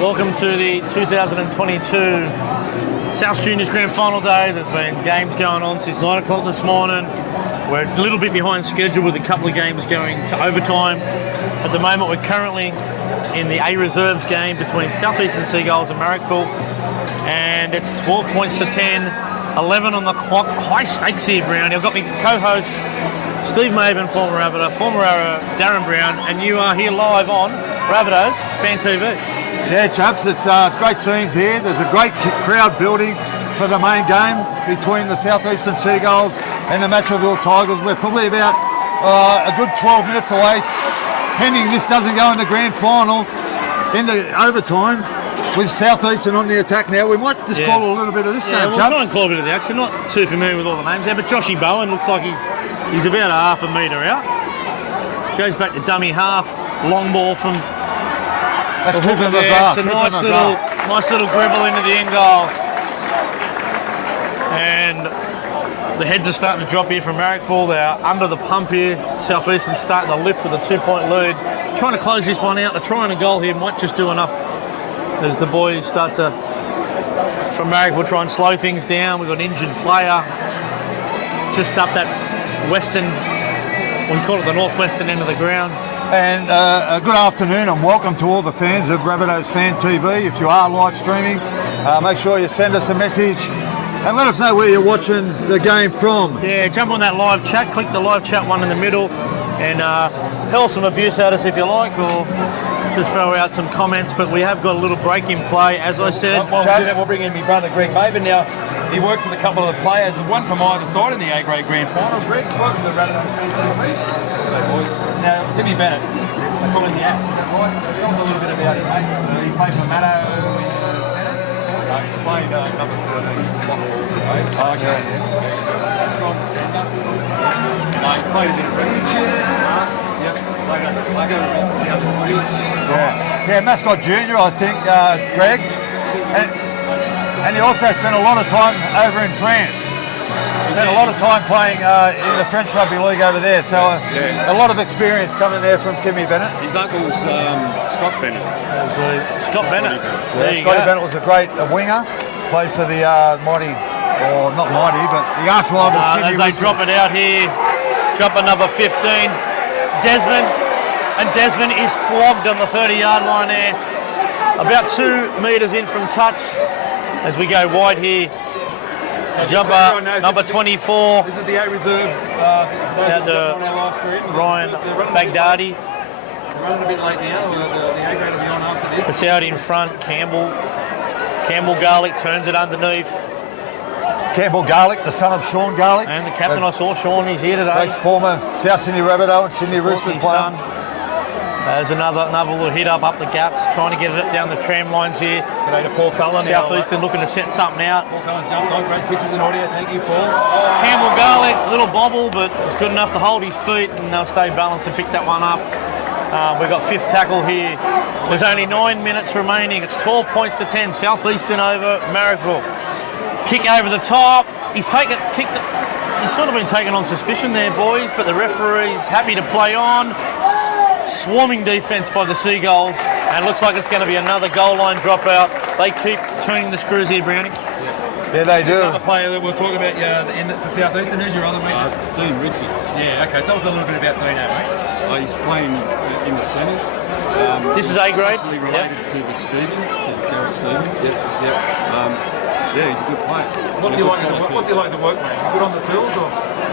Welcome to the 2022 South Juniors Grand Final Day. There's been games going on since 9 o'clock this morning. We're a little bit behind schedule with a couple of games going to overtime. At the moment, we're currently in the A Reserves game between Southeastern Seagulls and Matraville, and it's 12 points to 10, 11 on the clock. High stakes here, Brownie. I've got my co-host Steve Maben, former Rabbitoh, former Darren Brown, and you are here live on Rabbitohs Fan TV. Yeah, chaps, it's great scenes here. There's a great crowd building for the main game between the Southeastern Seagulls and the Matraville Tigers. We're probably about a good 12 minutes away, pending this doesn't go in the grand final into overtime with Southeastern on the attack now. We might just call a little bit of this game, we'll chaps. try and call a bit of the action. Not too familiar with all the names there, but Joshy Bowen looks like he's about a half a metre out. Goes back to dummy half, long ball from That's the hooker there. It's a nice little dribble into the end goal. And the heads are starting to drop here from Matraville. They're under the pump here. Southeastern starting to lift with a 2-point lead. Trying to close this one out. They're trying a goal here. Might just do enough as the boys start to, from Matraville, try and slow things down. We've got an injured player just up that western, we call it the northwestern end of the ground. And a good afternoon and welcome to all the fans of Rabbitohs Fan TV. If you are live streaming, make sure you send us a message and let us know where you're watching the game from. Yeah, jump on that live chat, click the live chat one in the middle, and hurl some abuse at us if you like, or just throw out some comments. But we have got a little break in play, as I said. While we do that, we'll bring in my brother Greg Maven now. He worked with a couple of the players, one from either side in the A-grade grand final. Greg, welcome to the Rabbitohs Fan TV. Hello, boys. Now, Timmy Bennett, they call him the Axe, is that right? Tell us a little bit about him, mate. He's played for Matto in the centre. He's played number 13, he's lock forward. Oh, okay. He's a strong defender. He's played a bit of rugby. Yep. Played under Plugger around for the other 20s. Yeah, Mascot Junior, I think, Greg. And he also spent a lot of time over in France. Spent a lot of time playing in the French Rugby League over there. So a lot of experience coming there from Timmy Bennett. His uncle's Scott Bennett. Scott Bennett. There you Scotty go. Bennett was a great winger. Played for the mighty, or not mighty, but the arch rival Sydney. As they drop it out here, jumper number 15, Desmond. And Desmond is flogged on the 30-yard line there. About 2 metres in from touch as we go wide here. Jumper number 24. This is the A Reserve. Ryan Baghdadi. They're running a bit late now. The A-grade will be on after this. It's out in front. Campbell Garlick turns it underneath. Campbell Garlick, the son of Sean Garlick. And the captain, I saw Sean, he's here today. Former South Sydney Rabbitoh and Sydney Roosters His player. son. There's another little hit up the gaps, trying to get it down the tram lines here. G'day to Paul Cullen. Southeastern looking to set something out. Paul Cullen's jumped on. Great pictures and audio. Thank you, Paul. Campbell Garlick, little bobble, but it's good enough to hold his feet and they'll stay balanced and pick that one up. We've got 5th tackle here. There's only 9 minutes remaining. It's 12 points to 10. Southeastern over Matraville. Kick over the top. He's sort of been taken on suspicion there, boys, but the referee's happy to play on. Swarming defence by the Seagulls, and it looks like it's going to be another goal line dropout. They keep turning the screws here, Brownie. Yeah, they do. Another player that we'll talk about for Southeastern. Who's your other mate? Dean Richards. Yeah, okay. Tell us a little bit about Dino, mate. He's playing in the centres. This is A-grade. Actually related to the Stevens, to Garrett Stevens. Yeah, he's a good player. What's he like to work, mate? Is he good on the tools or?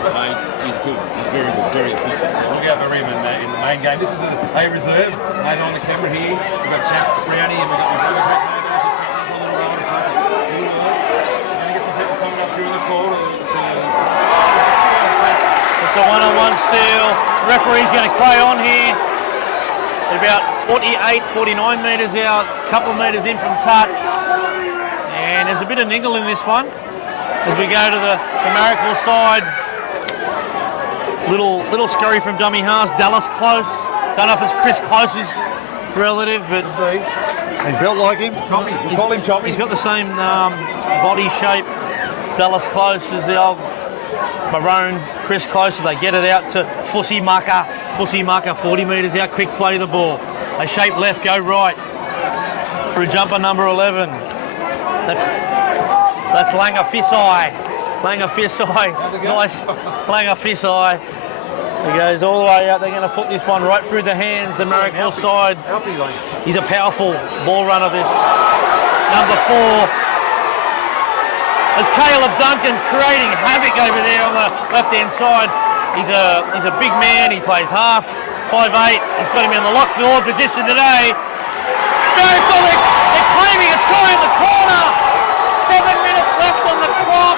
He's good. He's very good, very efficient. Look out for him in the main game. This is a reserve. Later on the camera here, we've got Chaps Brownie and we've got my brother Greg Maven. Just picking up a little while to say a few words. We're going to get some people coming up during the call. It's a one-on-one steal. Referee's going to play on here. They're about 48, 49 metres out, a couple of metres in from touch. And there's a bit of niggle in this one as we go to the Matraville side. Little scurry from dummy halves. Dallas Close. Don't know if it's Chris Close's relative, but He's built like him. Choppy. We call him Choppy. he's got the same body shape. Dallas Close as the old maroon Chris Close. They get it out to Fussy Mucker, 40 metres out. Quick play the ball. They shape left, go right. through jumper number 11. That's Langer Fisai. Langer Fisai. Nice. Langer Fisai. He goes all the way out. They're going to put this one right through the hands, the Marrickville side. He's a powerful ball runner, this number 4. As Caleb Duncan creating havoc over there on the left-hand side. He's a big man. He plays half, 5'8". He's got him in the lock forward position today. They're claiming a try in the corner. 7 minutes left on the clock.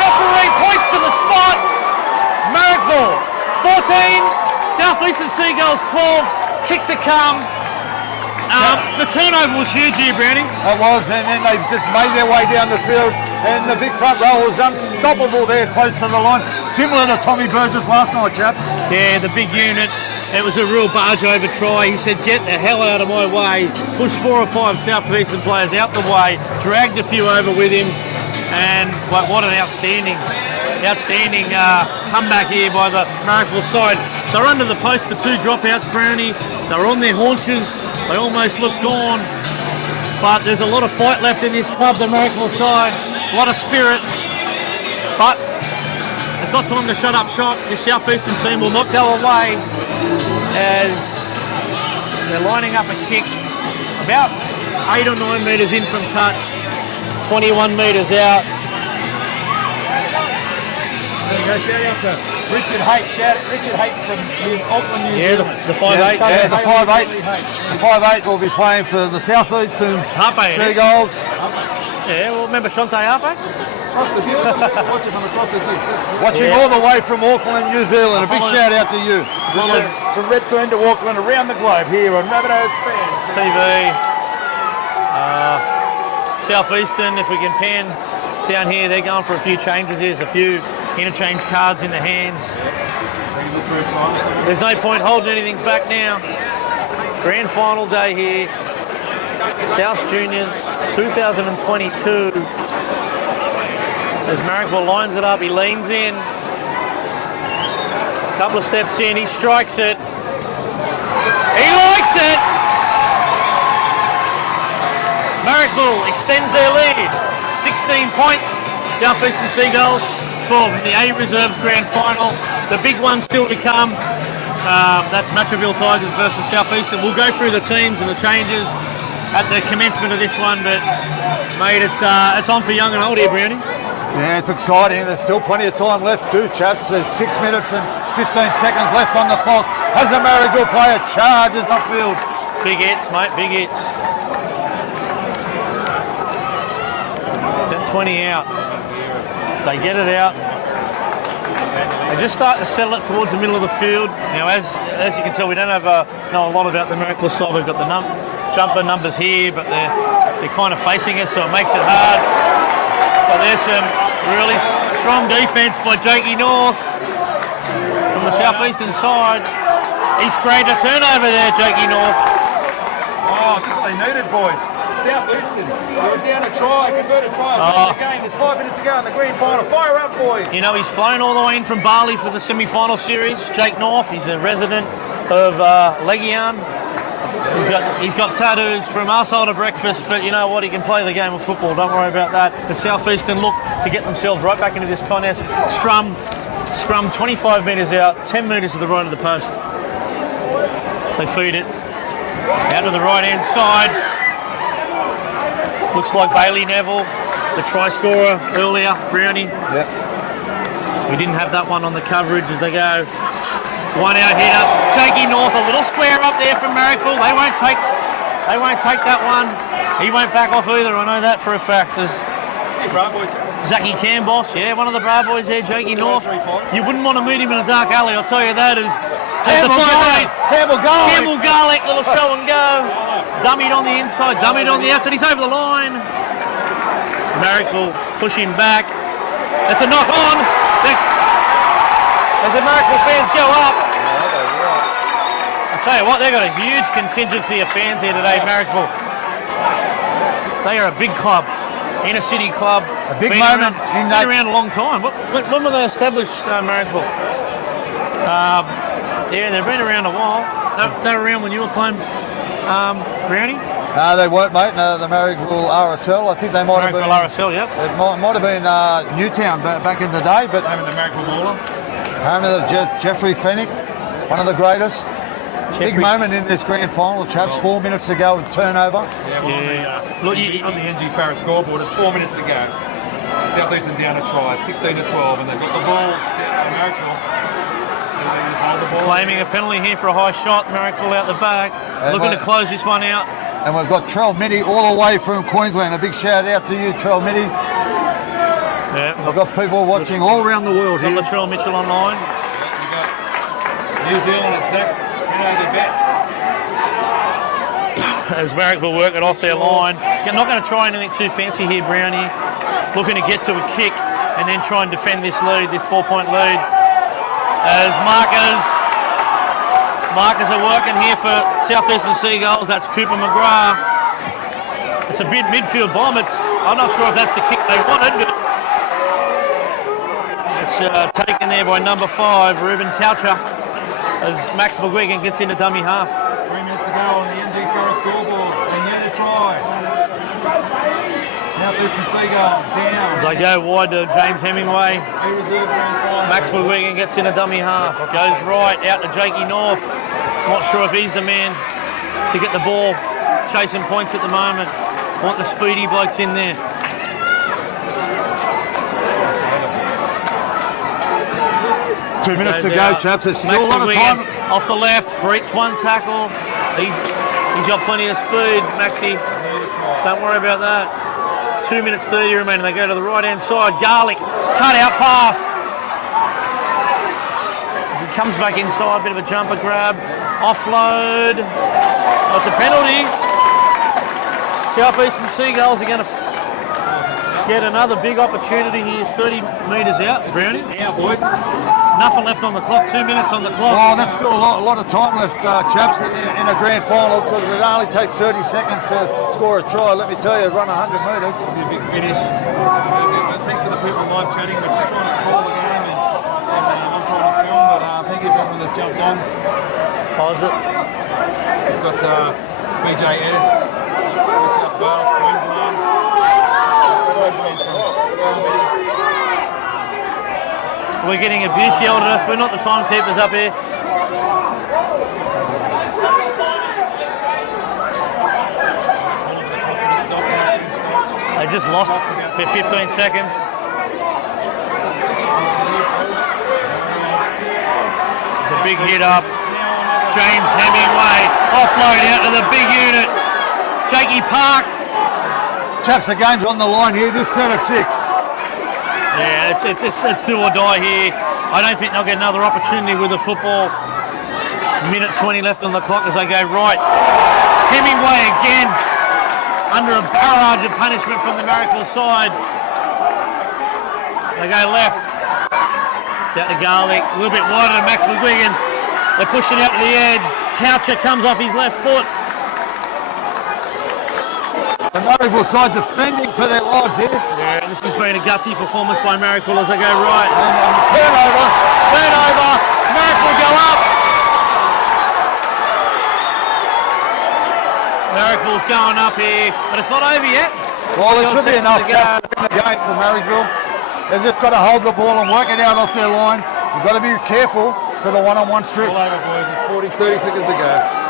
Referee points to the spot. Marrickville 14, Southeastern Seagulls 12. Kick to come. The turnover was huge here, Brownie. It was, and then they just made their way down the field, and the big front row was unstoppable there close to the line, similar to Tommy Burgess last night, chaps. Yeah, the big unit. It was a real barge over try. He said, get the hell out of my way. Pushed 4 or 5 Southeastern players out the way, dragged a few over with him, and what an outstanding comeback here by the Marrickville side. They're under the post for 2 dropouts, Brownie. They're on their haunches. They almost look gone. But there's a lot of fight left in this club, the Marrickville side. A lot of spirit. But it's not time to shut up shop. This Southeastern team will not go away as they're lining up a kick about 8 or 9 metres in from touch. 21 metres out. Shout out to Richard Haight. Richard Haight from Auckland, New Zealand. The 5'8". Yeah, the 5'8". The 5'8" will be playing for the Southeastern Seagulls. Yeah, well, remember Shante Harpe? Watching all the way from Auckland, New Zealand. A big shout out to you. From Redfern to Auckland, around the globe here on Rabbitohs Fan TV. Southeastern, if we can pan down here, they're going for a few changes. There's a few interchange cards in the hands. There's no point holding anything back now. Grand final day here. South Juniors 2022. As Marrickville lines it up, he leans in. Couple of steps in, he strikes it. He likes it! Marrickville extends their lead. 16 points. Southeastern Seagulls 12 in the A Reserves Grand Final. The big one still to come. That's Matraville Tigers versus Southeastern. We'll go through the teams and the changes at the commencement of this one, but mate, it's on for young and old here, Brownie. Yeah, it's exciting. There's still plenty of time left too, chaps. There's 6 minutes and 15 seconds left on the clock. As a Marrickville player charges upfield. Big hits, mate, big hits. That 20 out. They get it out. They just start to settle it towards the middle of the field. Now, as you can tell, we don't know a lot about the Marrickville side. We've got the jumper numbers here, but they're kind of facing us, so it makes it hard. But there's some really strong defence by Jakey North from the Southeastern side. He's created a turnover there, Jakey North. Oh, just what they needed, boys. Southeastern, you're down a try, convert a try, win the game. There's 5 minutes to go in the grand final. Fire up, boys. You know, he's flown all the way in from Bali for the semi-final series. Jake North, he's a resident of Legian. He's got tattoos from arsehole to breakfast, but you know what? He can play the game of football. Don't worry about that. The Southeastern look to get themselves right back into this contest. Scrum 25 metres out, 10 metres to the right of the post. They feed it out to the right-hand side. Looks like Bailey Neville, the try scorer earlier, Brownie. Yep. We didn't have that one on the coverage as they go. One out hitter, Jakey North, a little square up there from Marrickville. They won't take that one. He won't back off either. I know that for a fact. There's Zachy Cambos, yeah, one of the Bra boys there, Jakey North. You wouldn't want to meet him in a dark alley, I'll tell you that. Campbell Garlic, little show and go. Dummied on the inside, dummied on the outside. He's over the line. Marrickville pushing back. It's a knock on. As the Marrickville fans go up. I'll tell you what, they've got a huge contingency of fans here today, Marrickville. They are a big club, inner city club. A big moment. Been around a long time. When were they established, Marrickville? Yeah, they've been around a while. They were around when you were playing, Brownie? No, they weren't, mate. No, the Marrickville RSL. I think they might have been. RSL, yep. It might have been Newtown back in the day, but Home of the Marrickville Baller. home of Jeffrey Fennick, one of the greatest. Big moment in this grand final, chaps. 4 minutes to go with turnover. Yeah, on the NG Paris scoreboard, it's 4 minutes to go. Southeastern down a try, it's 16-12, and they've got the ball set by Marrickville. So they just hold the ball. Claiming a penalty here for a high shot. Marrickville out the back. Looking to close this one out. And we've got Trell Mitty all the way from Queensland. A big shout out to you, Trell Mitty. Yeah. We've got people watching all around the world here. Latrell Mitchell online. You've got New Zealand and Zach, you know the best. As Marrickville work it off their line. Not going to try anything too fancy here, Brownie. Looking to get to a kick and then try and defend this lead, this 4-point lead. As markers are working here for Southeastern Seagulls. That's Cooper McGrath. It's a big midfield bomb. I'm not sure if that's the kick they wanted, but it's taken there by number 5, Ruben Taucher, as Max McGuigan gets into dummy half. 3 minutes to go on the NG Paris scoreboard, and yet a try. Southeastern Seagulls down. As they go wide to James Hemingway. A reserve grand final. Max McGuigan gets in a dummy half. Goes right out to Jakey North. Not sure if he's the man to get the ball. Chasing points at the moment. Want the speedy blokes in there. 2 minutes to Goes go, out. chaps. There's Max still a lot of McGuigan time. off the left. Breaks one tackle. He's got plenty of speed, Maxie. Don't worry about that. 2 minutes 30 remaining. They go to the right-hand side. Garlic, cut-out pass. As he comes back inside, bit of a jumper grab. Offload. Oh, it's a penalty. Southeastern Seagulls are going to get another big opportunity here. 30 metres out. Brownie. Now, boys. Nothing left on the clock. 2 minutes on the clock. Oh, that's still a lot of time left, chaps, in a grand final, because it only takes 30 seconds to score a try. Let me tell you, run 100 metres. Be a big finish. Thanks for the people live chatting. We're just trying to call the game, and I'm trying to film, but thank you for everyone that's jumped on. Pause it. We've got BJ Edits, New South Wales, Queensland. We're getting abuse yelled at us. We're not the timekeepers up here. They just lost for 15 seconds. It's a big hit up. James Hemingway offload out to the big unit. Jakey Park. Chaps, the game's on the line here. This set of 6. Yeah, it's do or die here. I don't think they'll get another opportunity with the football. Minute 20 left on the clock as they go right. Hemingway again under a barrage of punishment from the Marrickville side. They go left. It's out to Garlic. A little bit wider than Max McGuigan. They're pushing out to the edge. Taucher comes off his left foot. The Marrickville side defending for their lives here. Yeah, this has been a gutsy performance by Marrickville as they go right. And turnover. Marrickville go up. Marrickville's going up here, but it's not over yet. Well, there should be enough to to win the game for Marrickville. They've just got to hold the ball and work it out off their line. You've got to be careful for the one-on-one strips. All over, boys. It's 30 seconds to go.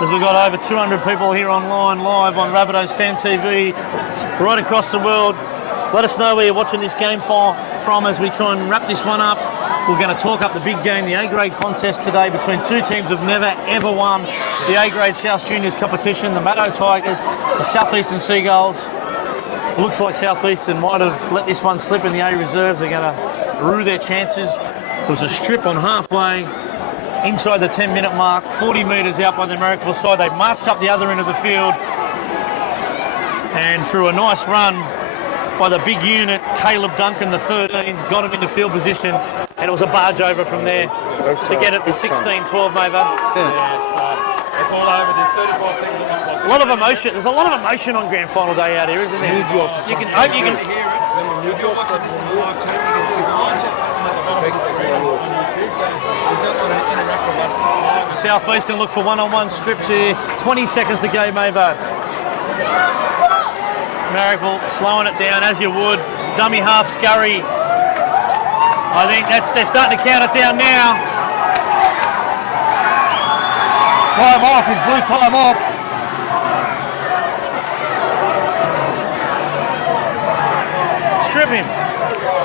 As we've got over 200 people here online live on Rabbitohs Fan TV right across the world. Let us know where you're watching this game from as we try and wrap this one up. We're going to talk up the big game, the A-grade contest today between two teams who've never ever won the A-grade South Juniors competition, the Matraville Tigers, the Southeastern Seagulls. It looks like Southeastern might have let this one slip in the A reserves. They're going to rue their chances. There was a strip on halfway. Inside the 10-minute mark, 40 metres out by the Marrickville side. They marched up the other end of the field and through a nice run by the big unit, Caleb Duncan, the 13, got him into field position, and it was a barge over from there to get it to 16-12, mate. Yeah, it's all over. There's 35 seconds on the clock. A lot of emotion. There's a lot of emotion on grand final day out here, isn't there? You can hope you can. If you're watching this in the live chat, you can do his live chat button at the bottom of the screen on YouTube. So you jump on and interact with us South Eastern look for one-on-one strips here. 20 seconds to go, Mavo. Marrickville slowing it down as you would. Dummy half scurry. I think they're starting to count it down now. Time off, his blue time off. Strip him.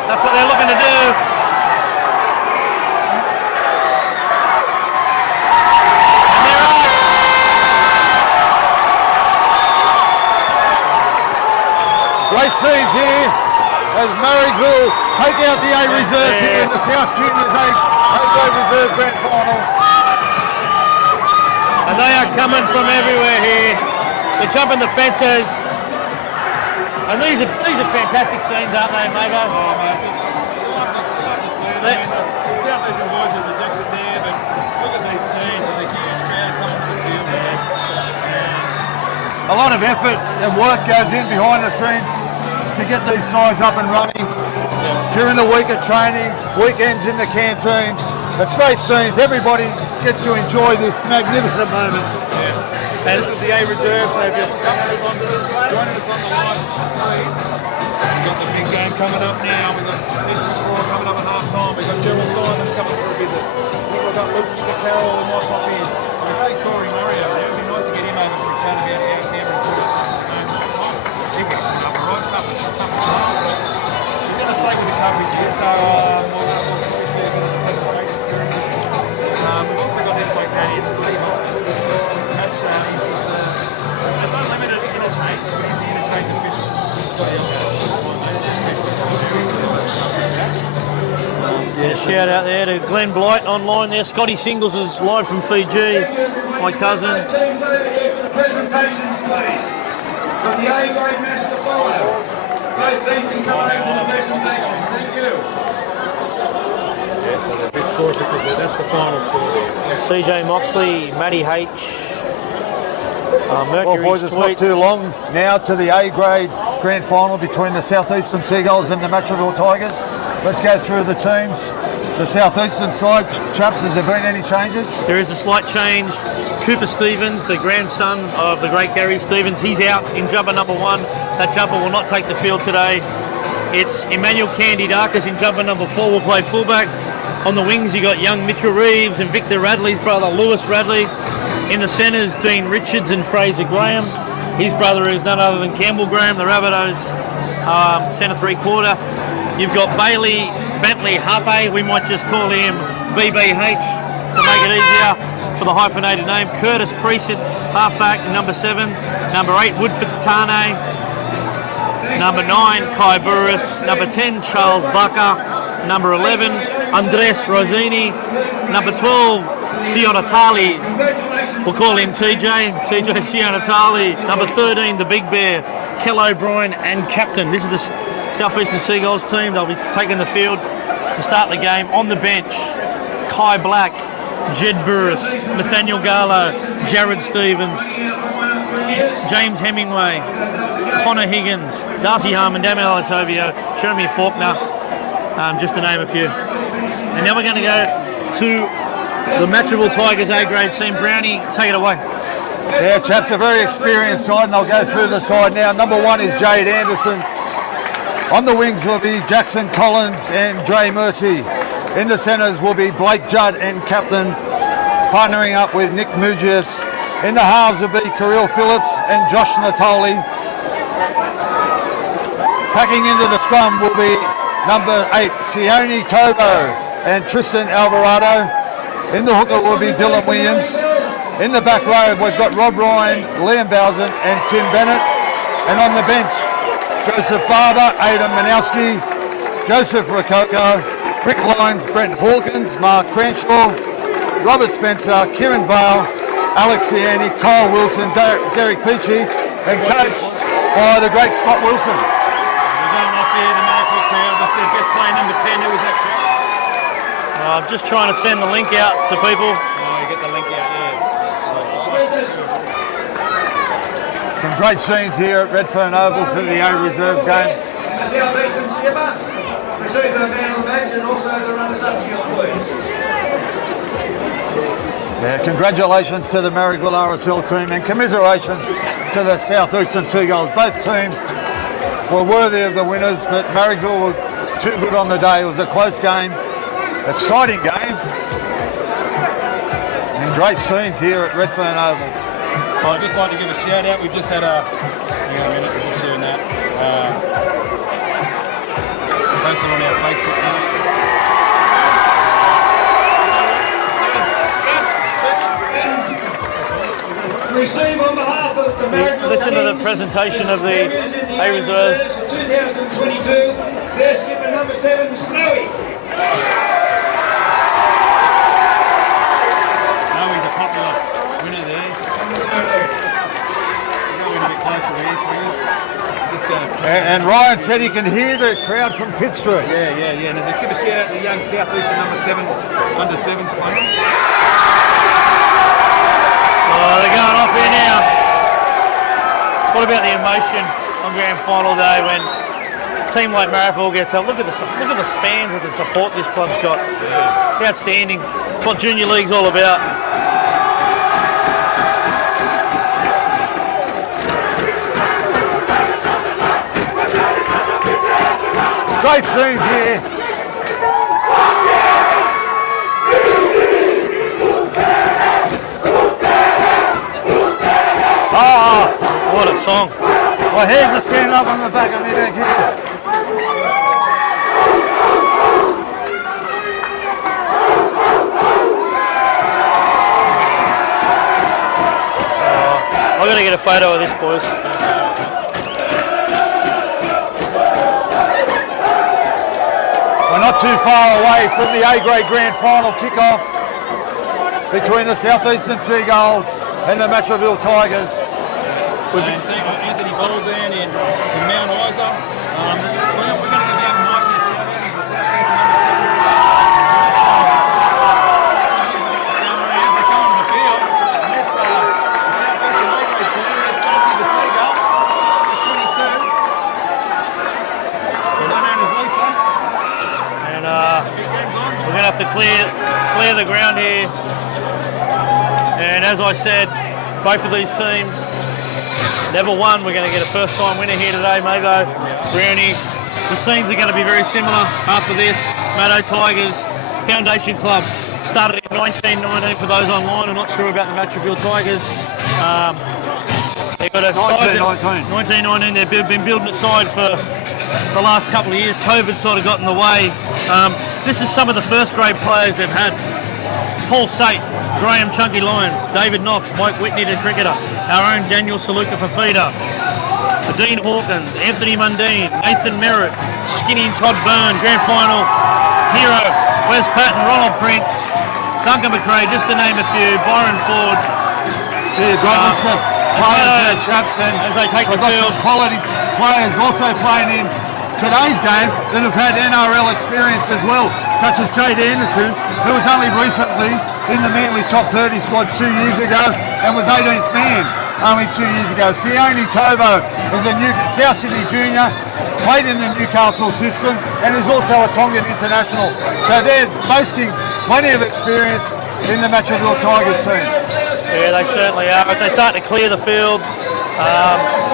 That's what they're looking to do. And they're out. Great scenes here as Marrickville take out the A reserve here in the South Juniors A reserve grand final. And they are coming from everywhere here. They're jumping the fences. And these are fantastic scenes, aren't they, Mavo? Oh, mate, the South Eastern boys are dejected there, but look at these scenes and the huge crowd coming to the field, man. A lot of effort and work goes in behind the scenes to get these sides up and running. During the week of training, weekends in the canteen. It's great scenes. Everybody gets to enjoy this magnificent moment. And this is the A reserve, so if you're joining us on the live stream, we've got the big game coming up now. We've got Raw coming up at half time. We've got Gerald Simons coming for a visit. I think we've got Luke Carroll and might pop in. I can see Corey Murray over there. It'd be nice to get him over for a chat about how Canberra put it. I think we're tough, right? Tough class, but we're going to stay with the coverage here, so we'll obviously see a bit of the presentation experience. We've also got this week, Danny. It's Scotty Hospital. There's unlimited interchange, but he's the interchange official. Yeah, shout out there to Glenn Blight online there. Scotty Singles is live from Fiji. My cousin. Teams over here for the presentations, please. Got the A grade match to follow. Both teams can come over for the presentations. Thank you. Yeah, so the big score officials there, that's the final score there. CJ Moxley, Matty H. Well, Mercury's boys, it's not too long now to the A grade grand final between the South Eastern Seagulls and the Matraville Tigers. Let's go through the teams. The South Eastern side, chaps, has there been any changes? There is a slight change. Cooper Stevens, the grandson of the great Gary Stevens, he's out in jumper number 1. That jumper will not take the field today. It's Emmanuel Candy Darkers in jumper number 4 will play fullback. On the wings, you got young Mitchell Reeves and Victor Radley's brother, Lewis Radley. In the centres, Dean Richards and Fraser Graham. His brother is none other than Campbell Graham, the Rabbitohs centre 3/4. You've got Bailey Bentley Harpe, we might just call him BBH to make it easier for the hyphenated name. Curtis Preset, halfback, number 7. Number 8, Woodford Tane. Number 9, Kai Burris. Number 10, Charles Baca. Number 11, Andres Rosini. Number 12, Sionatali. We'll call him TJ Sionatali. Number 13, the Big Bear, Kel O'Brien, and captain. This is the South Eastern Seagulls team. They'll be taking the field to start the game. On the bench, Kai Black, Jed Burris, Nathaniel Garlow, Jared Stevens, James Hemingway, Connor Higgins, Darcy Harmon, Damian Latovio, Jeremy Faulkner, just to name a few. And now we're going to go to the Matraville Tigers A grade team. Brownie, take it away. Yeah, chaps, a very experienced side, and I'll go through the side now. Number 1 is Jade Anderson. On the wings will be Jackson Collins and Dre Mercy. In the centres will be Blake Judd and captain, partnering up with Nick Mugias. In the halves will be Kirill Phillips and Josh Natali. Packing into the scrum will be number 8, Sione Tobo and Tristan Alvarado. In the hooker will be Dylan Williams. In the back row, we've got Rob Ryan, Liam Bowsen and Tim Bennett. And on the bench, Joseph Barber, Aidan Manowski, Joseph Rococo, Rick Lyons, Brent Hawkins, Mark Crenshaw, Robert Spencer, Kieran Vale, Alex Ciani, Kyle Wilson, Derek Peachy, and coached by the great Scott Wilson. We're going off there, the Marvel crowd, off their best player, number 10, who was that chap? I'm just trying to send the link out to people. Oh, you get the link out, yeah. Some great scenes here at Redfern Oval for the A Reserves game. The South Eastern skipper receives the man of the match and also the runners-up shield, please. Yeah, congratulations to the Marrickville RSL team and commiserations to the South Eastern Seagulls. Both teams were worthy of the winners, but Marrickville were too good on the day. It was a close game, exciting game, and great scenes here at Redfern Oval. I'd just like to give a shout out. We've just had a, hang on a minute, we're just sharing that. Posted on our Facebook now. Receive on behalf of the Marrickville Listen to the teams, presentation of the members in the A reserves. 2022, their skipper number 7, Snowy. He's a popular winner there. Go in a bit closer here, please. Just go. And Ryan said he can hear the crowd from Pitt Street. Yeah. And give a shout out to the young South Eastern number 7, under 7s playing. Oh, they're going off here now. What about the emotion on grand final day when a team like Matraville gets up? Look at the fans and the support this club's got. Outstanding. It's what Junior League's all about. Great scenes here. What a song. Well, here's the stand up on the back of me neck here. I've got to get a photo of this, boys. We're not too far away from the A-grade grand final kickoff between the South Eastern Seagulls and the Matraville Tigers. Anthony Bolzan in Mount Isa. We're going to give out Mike this shout out. He's the South Eastern number 7. As they come on the field, and this the South Eastern A-grade team, there's Santi the Seagull, the 22. His name is Lisa. And we're going to have to clear the ground here. And as I said, both of these teams never won. We're going to get a first-time winner here today, Mavo, Brownie. The scenes are going to be very similar after this. Matto Tigers Foundation Club started in 1919 for those online. I'm not sure about the Matraville Tigers. They've got a 1919. They've been building a side for the last couple of years. COVID sort of got in the way. This is some of the first-grade players they've had. Paul Sate, Graham Chunky Lyons, David Knox, Mike Whitney, the cricketer, our own Daniel Saluka for feeder, Dean Hawkins, Anthony Mundine, Nathan Merritt, Skinny and Todd Byrne, grand final hero, Wes Patton, Ronald Prince, Duncan McRae, just to name a few, Byron Ford. Yeah, great players there, chaps. As they take the field. Quality players also playing in today's game that have had NRL experience as well, such as Jade Anderson, who was only recently in the Manly top 30 squad 2 years ago and was 18th man only 2 years ago. Sione Tovo is a new South Sydney junior, played in the Newcastle system and is also a Tongan international. So they're boasting plenty of experience in the Matraville Tigers team. Yeah, they certainly are. As they start to clear the field,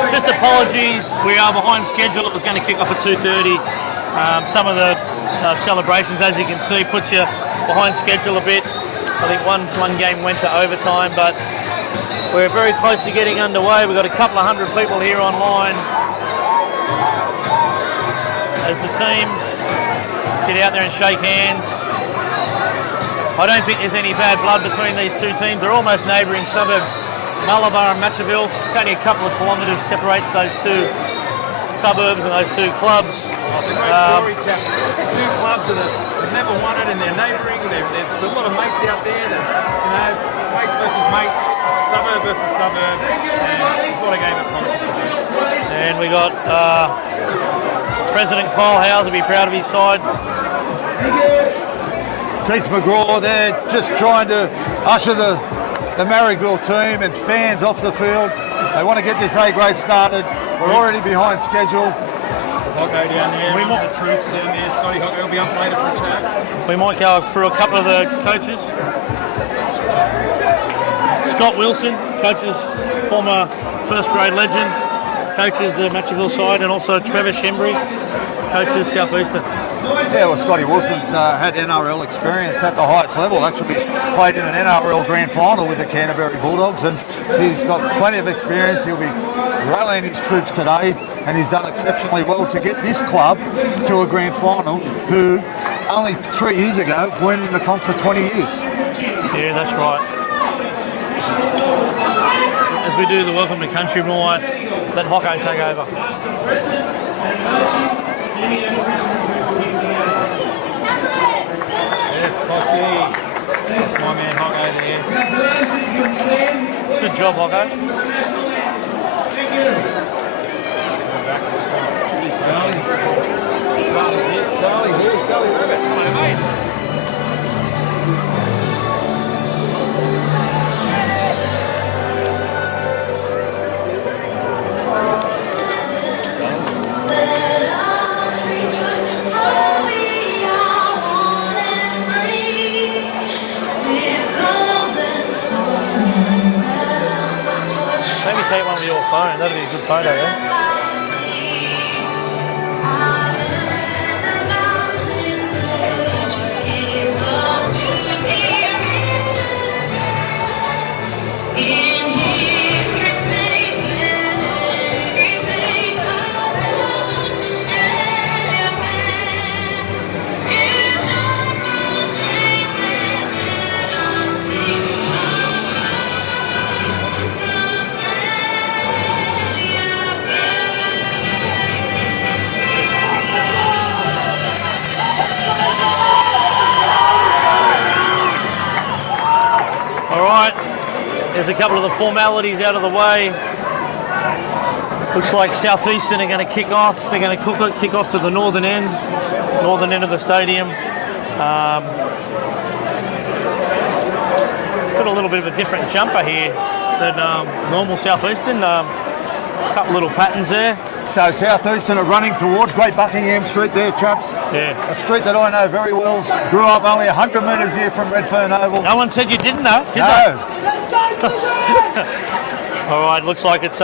just apologies, we are behind schedule. It was going to kick off at 2:30. Some of the celebrations, as you can see, puts you behind schedule a bit. I think one game went to overtime, but we're very close to getting underway. We've got a couple of hundred people here online as the teams get out there and shake hands. I don't think there's any bad blood between these two teams. They're almost neighbouring suburbs. Malabar and Matraville. It's only a couple of kilometres separates those two suburbs and those two clubs. It's a great story, chaps. Two clubs that have never won it and they're neighbouring. There's a lot of mates out there that, mates versus mates, suburb versus suburb. And what a game of hockey. And we got President Kyle Howes will be proud of his side. Keith McGraw there just trying to usher the Marrickville team and fans off the field. They want to get this A-grade started. We're already behind schedule. Hocko down there, the troops down there. Scotty Hocko will be up later for a chat. We might go through a couple of the coaches. Scott Wilson, coaches former first grade legend, coaches the Matraville side, and also Trevor Shembry, coaches Southeastern. Yeah, well, Scotty Wilson's had NRL experience at the highest level. Actually played in an NRL grand final with the Canterbury Bulldogs, and he's got plenty of experience. He'll be rallying his troops today, and he's done exceptionally well to get this club to a grand final, who only 3 years ago weren't in the comp for 20 years. Yeah, that's right. As we do the Welcome to Country night, let Hocko take over. Yes, Potsy. My man Hocko there. Good job, Hocko. Charlie Rabbit. My mate. Maybe take one with your phone, that'd be a good photo, yeah? There's a couple of the formalities out of the way. Looks like Southeastern are going to kick off. They're going to kick off to the northern end of the stadium. Got a little bit of a different jumper here than normal Southeastern. A couple little patterns there. So Southeastern are running towards Great Buckingham Street there, chaps. Yeah. A street that I know very well. Grew up only 100 metres here from Redfern Oval. No one said you didn't know, did No. they? All right, looks like it's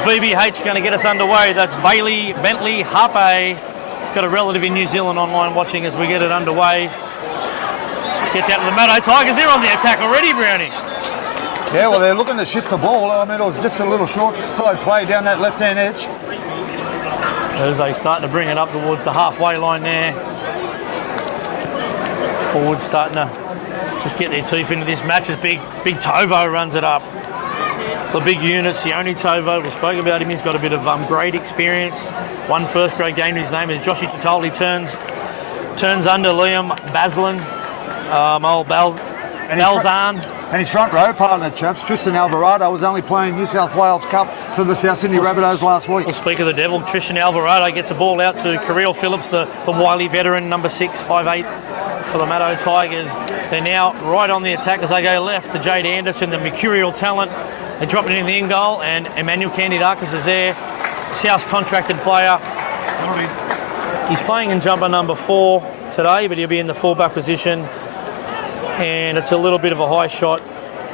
BBH going to get us underway. That's Bentley Harpe. He's got a relative in New Zealand online watching as we get it underway. Gets out to the Matraville Tigers. They're on the attack already, Brownie. Yeah, well, they're looking to shift the ball. I mean, it was just a little short side play down that left-hand edge. As they start to bring it up towards the halfway line there. Forward starting to just get their teeth into this match as Big Tovo runs it up. The big unit's the only Tovo. We spoke about him. He's got a bit of great experience. One first grade game. His name is Joshy Tatoli. Turns under Liam Baslin. Old Balzan. And his front row partner, chaps, Tristan Alvarado, was only playing New South Wales Cup for the South Sydney Rabbitohs last week. We'll speak of the devil. Tristan Alvarado gets a ball out to Kirill Phillips, the wily veteran, number 6, 5'8", for the Matraville Tigers. They're now right on the attack as they go left to Jade Anderson, the mercurial talent. They drop it in the end goal, and Emmanuel Candidakis is there. South contracted player. He's playing in jumper number 4 today, but he'll be in the fullback position. And it's a little bit of a high shot.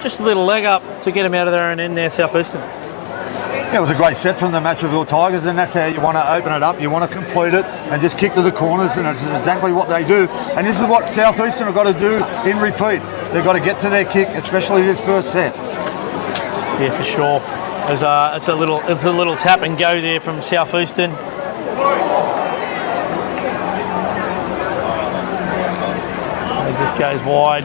Just a little leg up to get him out of there and in there, Southeastern. Yeah, it was a great set from the Matraville Tigers, and that's how you want to open it up. You want to complete it and just kick to the corners, and it's exactly what they do. And this is what Southeastern have got to do in repeat. They've got to get to their kick, especially this first set. Yeah, for sure. It's a little tap and go there from Southeastern. It just goes wide.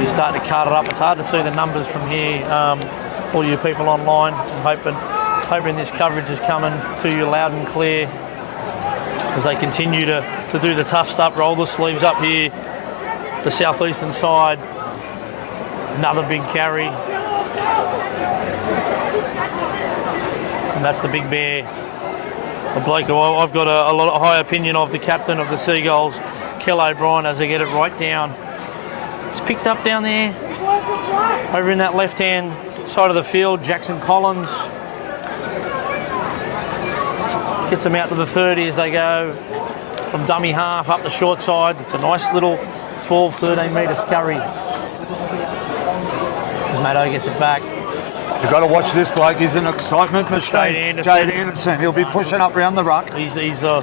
You start to cut it up. It's hard to see the numbers from here. All you people online, I'm hoping this coverage is coming to you loud and clear as they continue to do the tough stuff, roll the sleeves up here. The Southeastern side, another big carry. And that's the big bear. The bloke who I've got a lot of high opinion of, the captain of the Seagulls, Kel O'Brien, as they get it right down. It's picked up down there. Over in that left-hand side of the field, Jackson Collins gets them out to the 30 as they go from dummy half up the short side. It's a nice little 12, 13 metre scurry. As Matto gets it back. You've got to watch this bloke. He's an excitement machine. Jade Anderson. He'll be pushing up around the ruck. He's the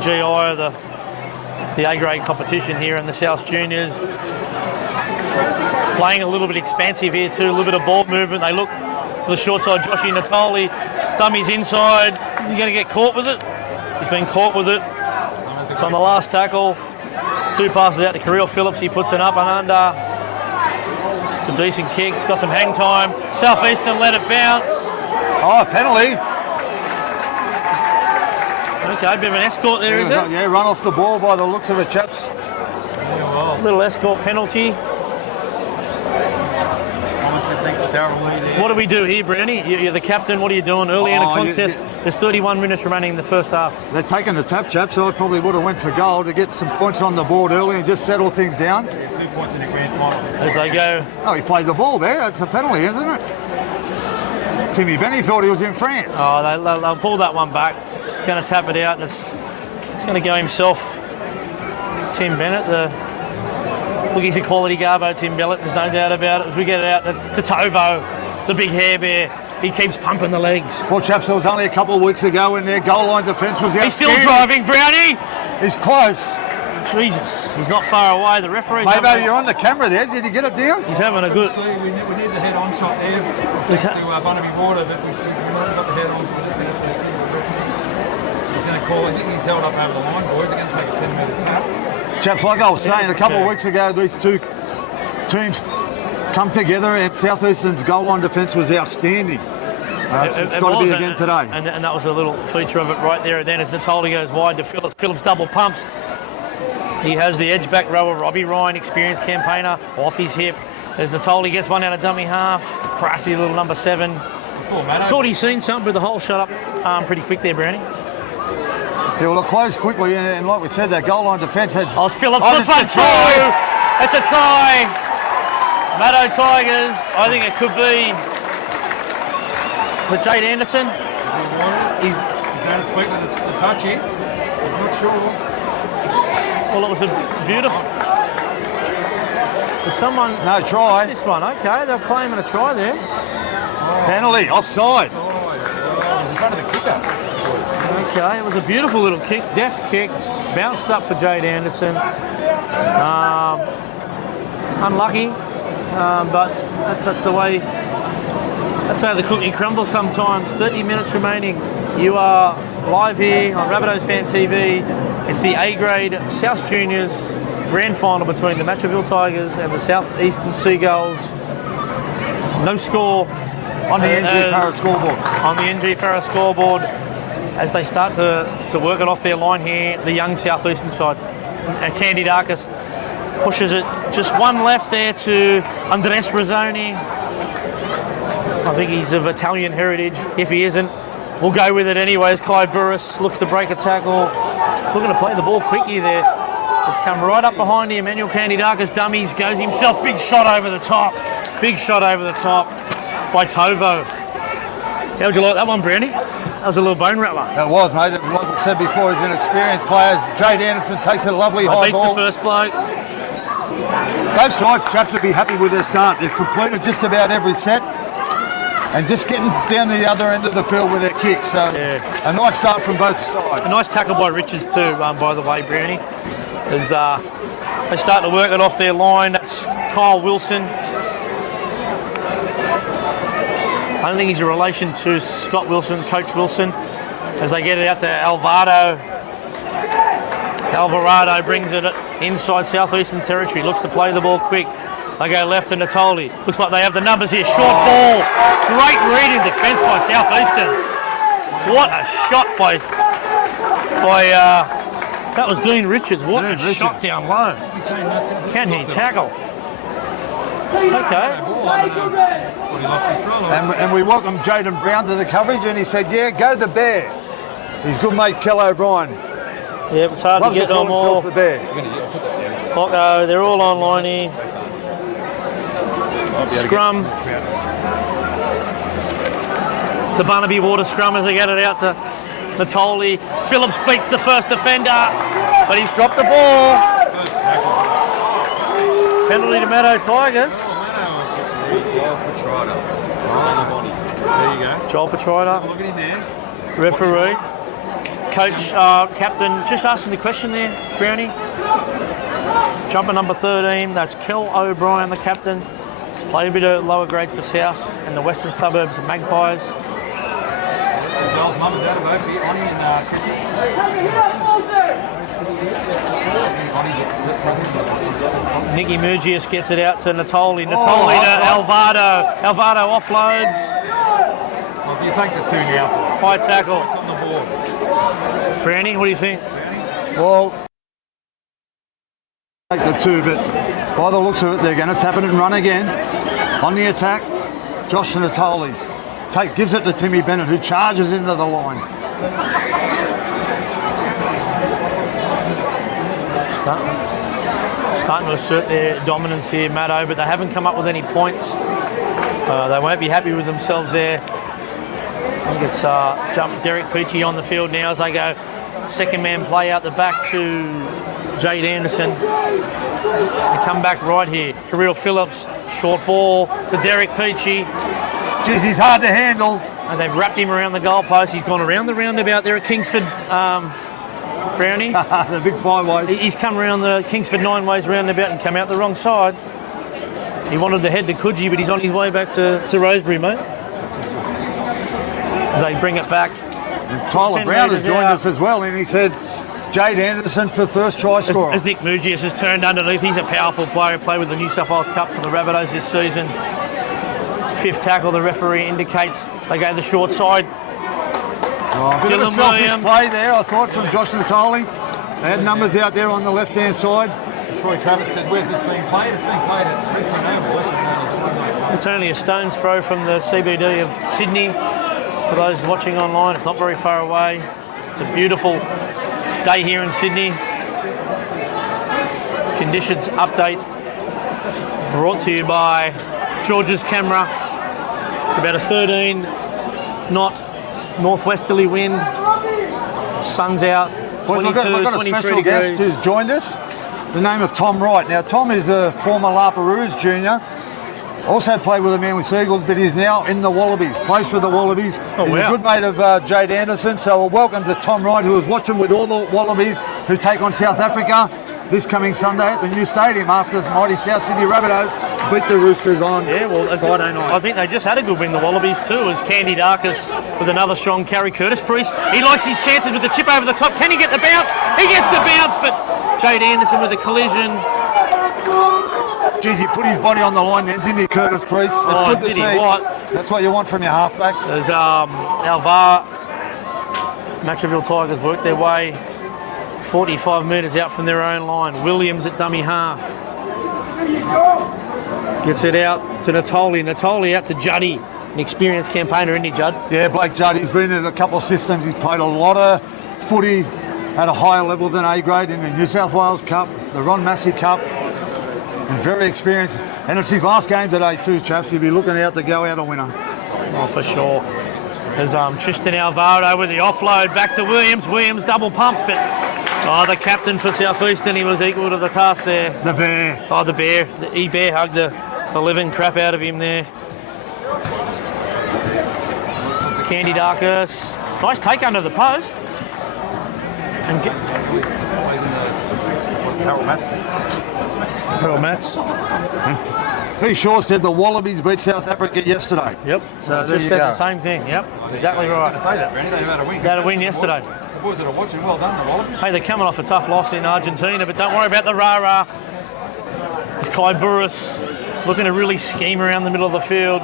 GI of the A-grade competition here in the South Juniors. Playing a little bit expansive here too, a little bit of ball movement. They look to the short side, Joshy Natoli. Dummy's inside. He's going to get caught with it. He's been caught with it. It's on the last tackle. 2 passes out to Kirill Phillips. He puts it up and under. It's a decent kick. It's got some hang time. Southeastern let it bounce. Oh, penalty. Okay, a bit of an escort there, is it? Yeah, run off the ball by the looks of it, chaps. Little escort penalty. What do we do here, Brownie? You're the captain. What are you doing early in a contest? There's 31 minutes remaining in the first half. They're taking the tap, chaps, so I probably would have went for goal to get some points on the board early and just settle things down. 2 points in the grand final. As they go. Oh, he played the ball there. That's a penalty, isn't it? Timmy Benny thought he was in France. Oh, they'll pull that one back. Going to tap it out. And it's going to go himself. Tim Bennett, look, he's a quality garbo, Tim Bennett. There's no doubt about it. As we get it out to Tovo, the big hair bear. He keeps pumping the legs. Well, chaps, it was only a couple of weeks ago when their goal line defence was outstanding. He's still driving, Brownie. He's close. Jesus, he's not far away. The referee. Maybe you're on the camera there. Did you get it down? He's having a good. See, we need the head-on shot there next to Bunnaby Water, but we've not got the head-on, so we're just going to see the referee. He's going to call. I think he's held up over the line, boys. They're going to take a 10-metre tap. Chaps, like I was saying, a couple of weeks ago, these two teams come together and Southeastern's goal line defence was outstanding. It's got to be again today. And that was a little feature of it right there. And then as Natoli goes wide to Phillips, Phillips double pumps. He has the edge back rower, Robbie Ryan, experienced campaigner, off his hip. As Natoli gets one out of dummy half. Crafty little number 7. Thought he'd seen something, but the hole shut up pretty quick there, Brownie. Yeah, well, it closed quickly, and like we said, that goal line defence had... Oh, it's Phillips, puts one through! It's a try! Matto Tigers, I think it could be... Is it Jade Anderson? He's out of sweep with the touch here. I'm not sure. Well, it was a beautiful... There's someone... No try. This one, okay, they're claiming a try there. Penalty, offside. He's in front of the kicker. Okay, it was a beautiful little kick, deft kick, bounced up for Jade Anderson. Unlucky, but that's the way. That's how the cookie crumbles sometimes. 30 minutes remaining. You are live here on Rabbitohs Fan TV. It's the A-grade South Juniors grand final between the Matraville Tigers and the Southeastern Seagulls. No score on the NG Farah scoreboard. On the NG Farah scoreboard. As they start to work it off their line here, the young Southeastern side. And Candy Darkus pushes it just one left there to Andres Brazzoni. I think he's of Italian heritage. If he isn't, we'll go with it anyways. Clyde Burris looks to break a tackle. Looking to play the ball quickly there. They've come right up behind him. Emmanuel Candy Darkus dummies, goes himself. Big shot over the top. Big shot over the top by Tovo. How would you like that one, Brownie? That was a little bone rattler. It was, mate. Like I said before, he's an experienced player. Jade Anderson takes a lovely high beats ball. the first bloke. Both sides, chaps, would be happy with their start. They've completed just about every set and just getting down the other end of the field with their kicks. So a nice start from both sides. A nice tackle by Richards too, by the way, Brownie. As they start to work it off their line. That's Kyle Wilson. I don't think he's a relation to Scott Wilson, Coach Wilson, as they get it out to Alvarado. Alvarado brings it inside Southeastern territory, looks to play the ball quick. They go left to Natoli. Looks like they have the numbers here. Short ball. Great read in defence by Southeastern. What a shot by that was Dean Richards. What a shot down low. Can he tackle? Okay. And we welcome Jaden Brown to the coverage, and he said, yeah, go the Bear. His good mate, Kel O'Brien. Yeah, it's hard to get them all. The Bear. They're all online here. Scrum. The Bunnaby Water scrum as they get it out to Natoli. Phillips beats the first defender. but he's dropped the ball. First tackle. Penalty to Meadow Tigers. There you go. Joel Petrida, Look at him there. referee. Coach, captain, just asking the question there, Brownie. Jumper number 13, that's Kel O'Brien, the captain. Played a bit of lower grade for South in the western suburbs of Magpies. Joel's mum and dad are both here, Onnie and Chrissy. Nicky Murgius gets it out to Natoli. Natoli to Alvaro. Alvaro offloads. Well, you take the 2 now. High tackle. It's on the board. Brownie, what do you think? Well, take the 2, but by the looks of it, they're going to tap it and run again. On the attack, Josh Natoli gives it to Timmy Bennett, who charges into the line. Starting to assert their dominance here, Matto, but they haven't come up with any points. They won't be happy with themselves there. I think it's Derek Peachy on the field now as they go second man play out the back to Jade Anderson. They come back right here. Kirill Phillips, short ball to Derek Peachy. Jeez, he's hard to handle. And they've wrapped him around the goalpost. He's gone around the roundabout there at Kingsford, Brownie. The big 5 ways. He's come around the Kingsford 9 ways roundabout and come out the wrong side. He wanted to head to Coogee, but he's on his way back to Rosebery, mate. As they bring it back. And Tyler Brown has joined us as well, and he said Jade Anderson for first try scorer. As Nick Murgius has turned underneath, he's a powerful player. Played with the New South Wales Cup for the Rabbitohs this season. 5th tackle, the referee indicates they go the short side. Oh, a bit of a Dylan selfish Williams. play there, I thought, from Josh Natoli. They had numbers out there on the left-hand side. Troy Travis said, where's this being played? It's being played at Redfern Oval, also known as the One-Way. It's only a stone's throw from the CBD of Sydney. For those watching online, it's not very far away. It's a beautiful day here in Sydney. Conditions update brought to you by George's Camera. It's about a 13 knot northwesterly wind. Sun's out, 22, We've got a 23 special guest degrees. who's joined us, the name of Tom Wright. Now, Tom is a former Laparoos junior. Also played with the Manly Seagulls, but he's now in the Wallabies. Plays for the Wallabies. Oh, he's wow. a good mate of Jade Anderson. So welcome to Tom Wright, who is watching with all the Wallabies who take on South Africa this coming Sunday at the new stadium after this mighty South Sydney Rabbitohs beat the Roosters on Friday night. I think they just had a good win, the Wallabies too, as Candy Darkus with another strong carry. Curtis Priest, he likes his chances with the chip over the top. Can he get the bounce? He gets the bounce, but Jade Anderson with the collision. Geez, he put his body on the line then, didn't he, Curtis Priest? It's Oh, good to did see. he? What? That's what you want from your halfback. There's Alvar. Matraville Tigers work their way 45 metres out from their own line. Williams at dummy half. Gets it out to Natoli. Natoli out to Juddy. An experienced campaigner, isn't he, Judd? Yeah, Blake Judd, he's been in a couple of systems. He's played a lot of footy at a higher level than A grade in the New South Wales Cup, the Ron Massey Cup, and very experienced. And it's his last game today too, chaps. He'll be looking out to go out a winner. Oh, for sure. There's Tristan Alvaro with the offload back to Williams. Williams double pumps, but the captain for South Eastern, he was equal to the task there. The Bear. Oh, the Bear. He bear hugged the living crap out of him there. Candy Darkus. Nice take under the post. And Harold Matz. Pete Shaw said the Wallabies beat South Africa yesterday. Yep. So there just you said go. the same thing. Yep. Exactly right. Say that, Randy, they've had a win. They had a win yesterday. The boys that are watching, well done, the Wallabies. Hey, they're coming off a tough loss in Argentina, but don't worry about the rah-rah. It's Kai Burris looking to really scheme around the middle of the field.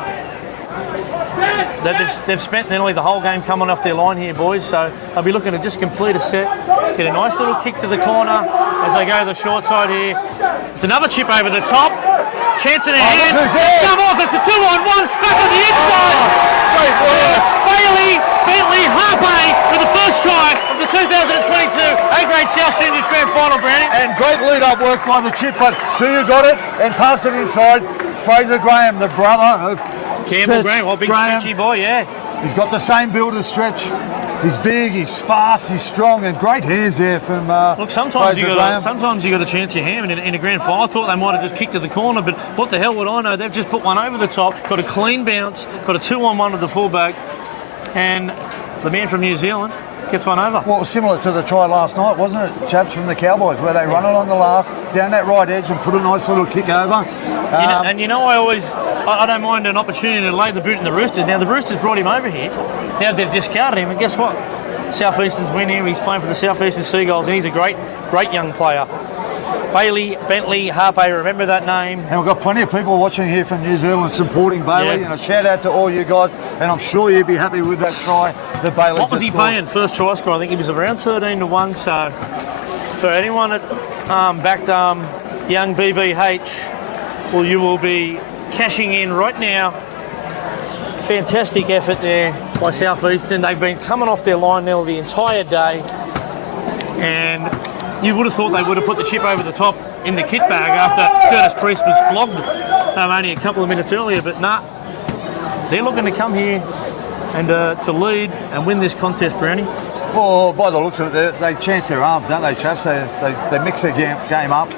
They've spent nearly the whole game coming off their line here, boys, so they'll be looking to just complete a set, get a nice little kick to the corner as they go to the short side here. It's another chip over the top. Chance in their hand. Come off, it's a 2-on-1. Back on the inside. It's Bentley Harpe with the first try of the 2022 A-grade South Juniors Grand Final, Brownie. And great lead-up work by the chip, but Suya got it and passed it inside. Fraser Graham, the brother of Campbell Stretch Graham, big Graham. stretchy boy, yeah. He's got the same build as Stretch. He's big, he's fast, he's strong, and great hands there from Look, sometimes you Fraser got Graham. sometimes you got a chance your hand in a grand final. I thought they might have just kicked to the corner, but what the hell would I know? They've just put one over the top, got a clean bounce, got a 2-on-1 to the fullback, and the man from New Zealand gets one over. Well, it was similar to the try last night, wasn't it, chaps, from the Cowboys, where they run it on the last, down that right edge and put a nice little kick over. And I don't mind an opportunity to lay the boot in the Roosters. Now, the Roosters brought him over here. Now they've discarded him, and guess what? Southeastern's win here. He's playing for the Southeastern Seagulls, and he's a great young player. Bailey, Bentley, Harpe, remember that name. And we've got plenty of people watching here from New Zealand supporting Bailey, and a shout out to all you guys, and I'm sure you'd be happy with that try that Bailey What was he scored. paying? First try score, I think he was around 13-1, so for anyone that backed young BBH, well, you will be cashing in right now. Fantastic effort there by Southeastern. They've been coming off their line now the entire day, and you would have thought they would have put the chip over the top in the kit bag after Curtis Priest was flogged only a couple of minutes earlier, but nah, they're looking to come here and to lead and win this contest, Brownie. Well, by the looks of it, they chance their arms, don't they, chaps? They mix their game up.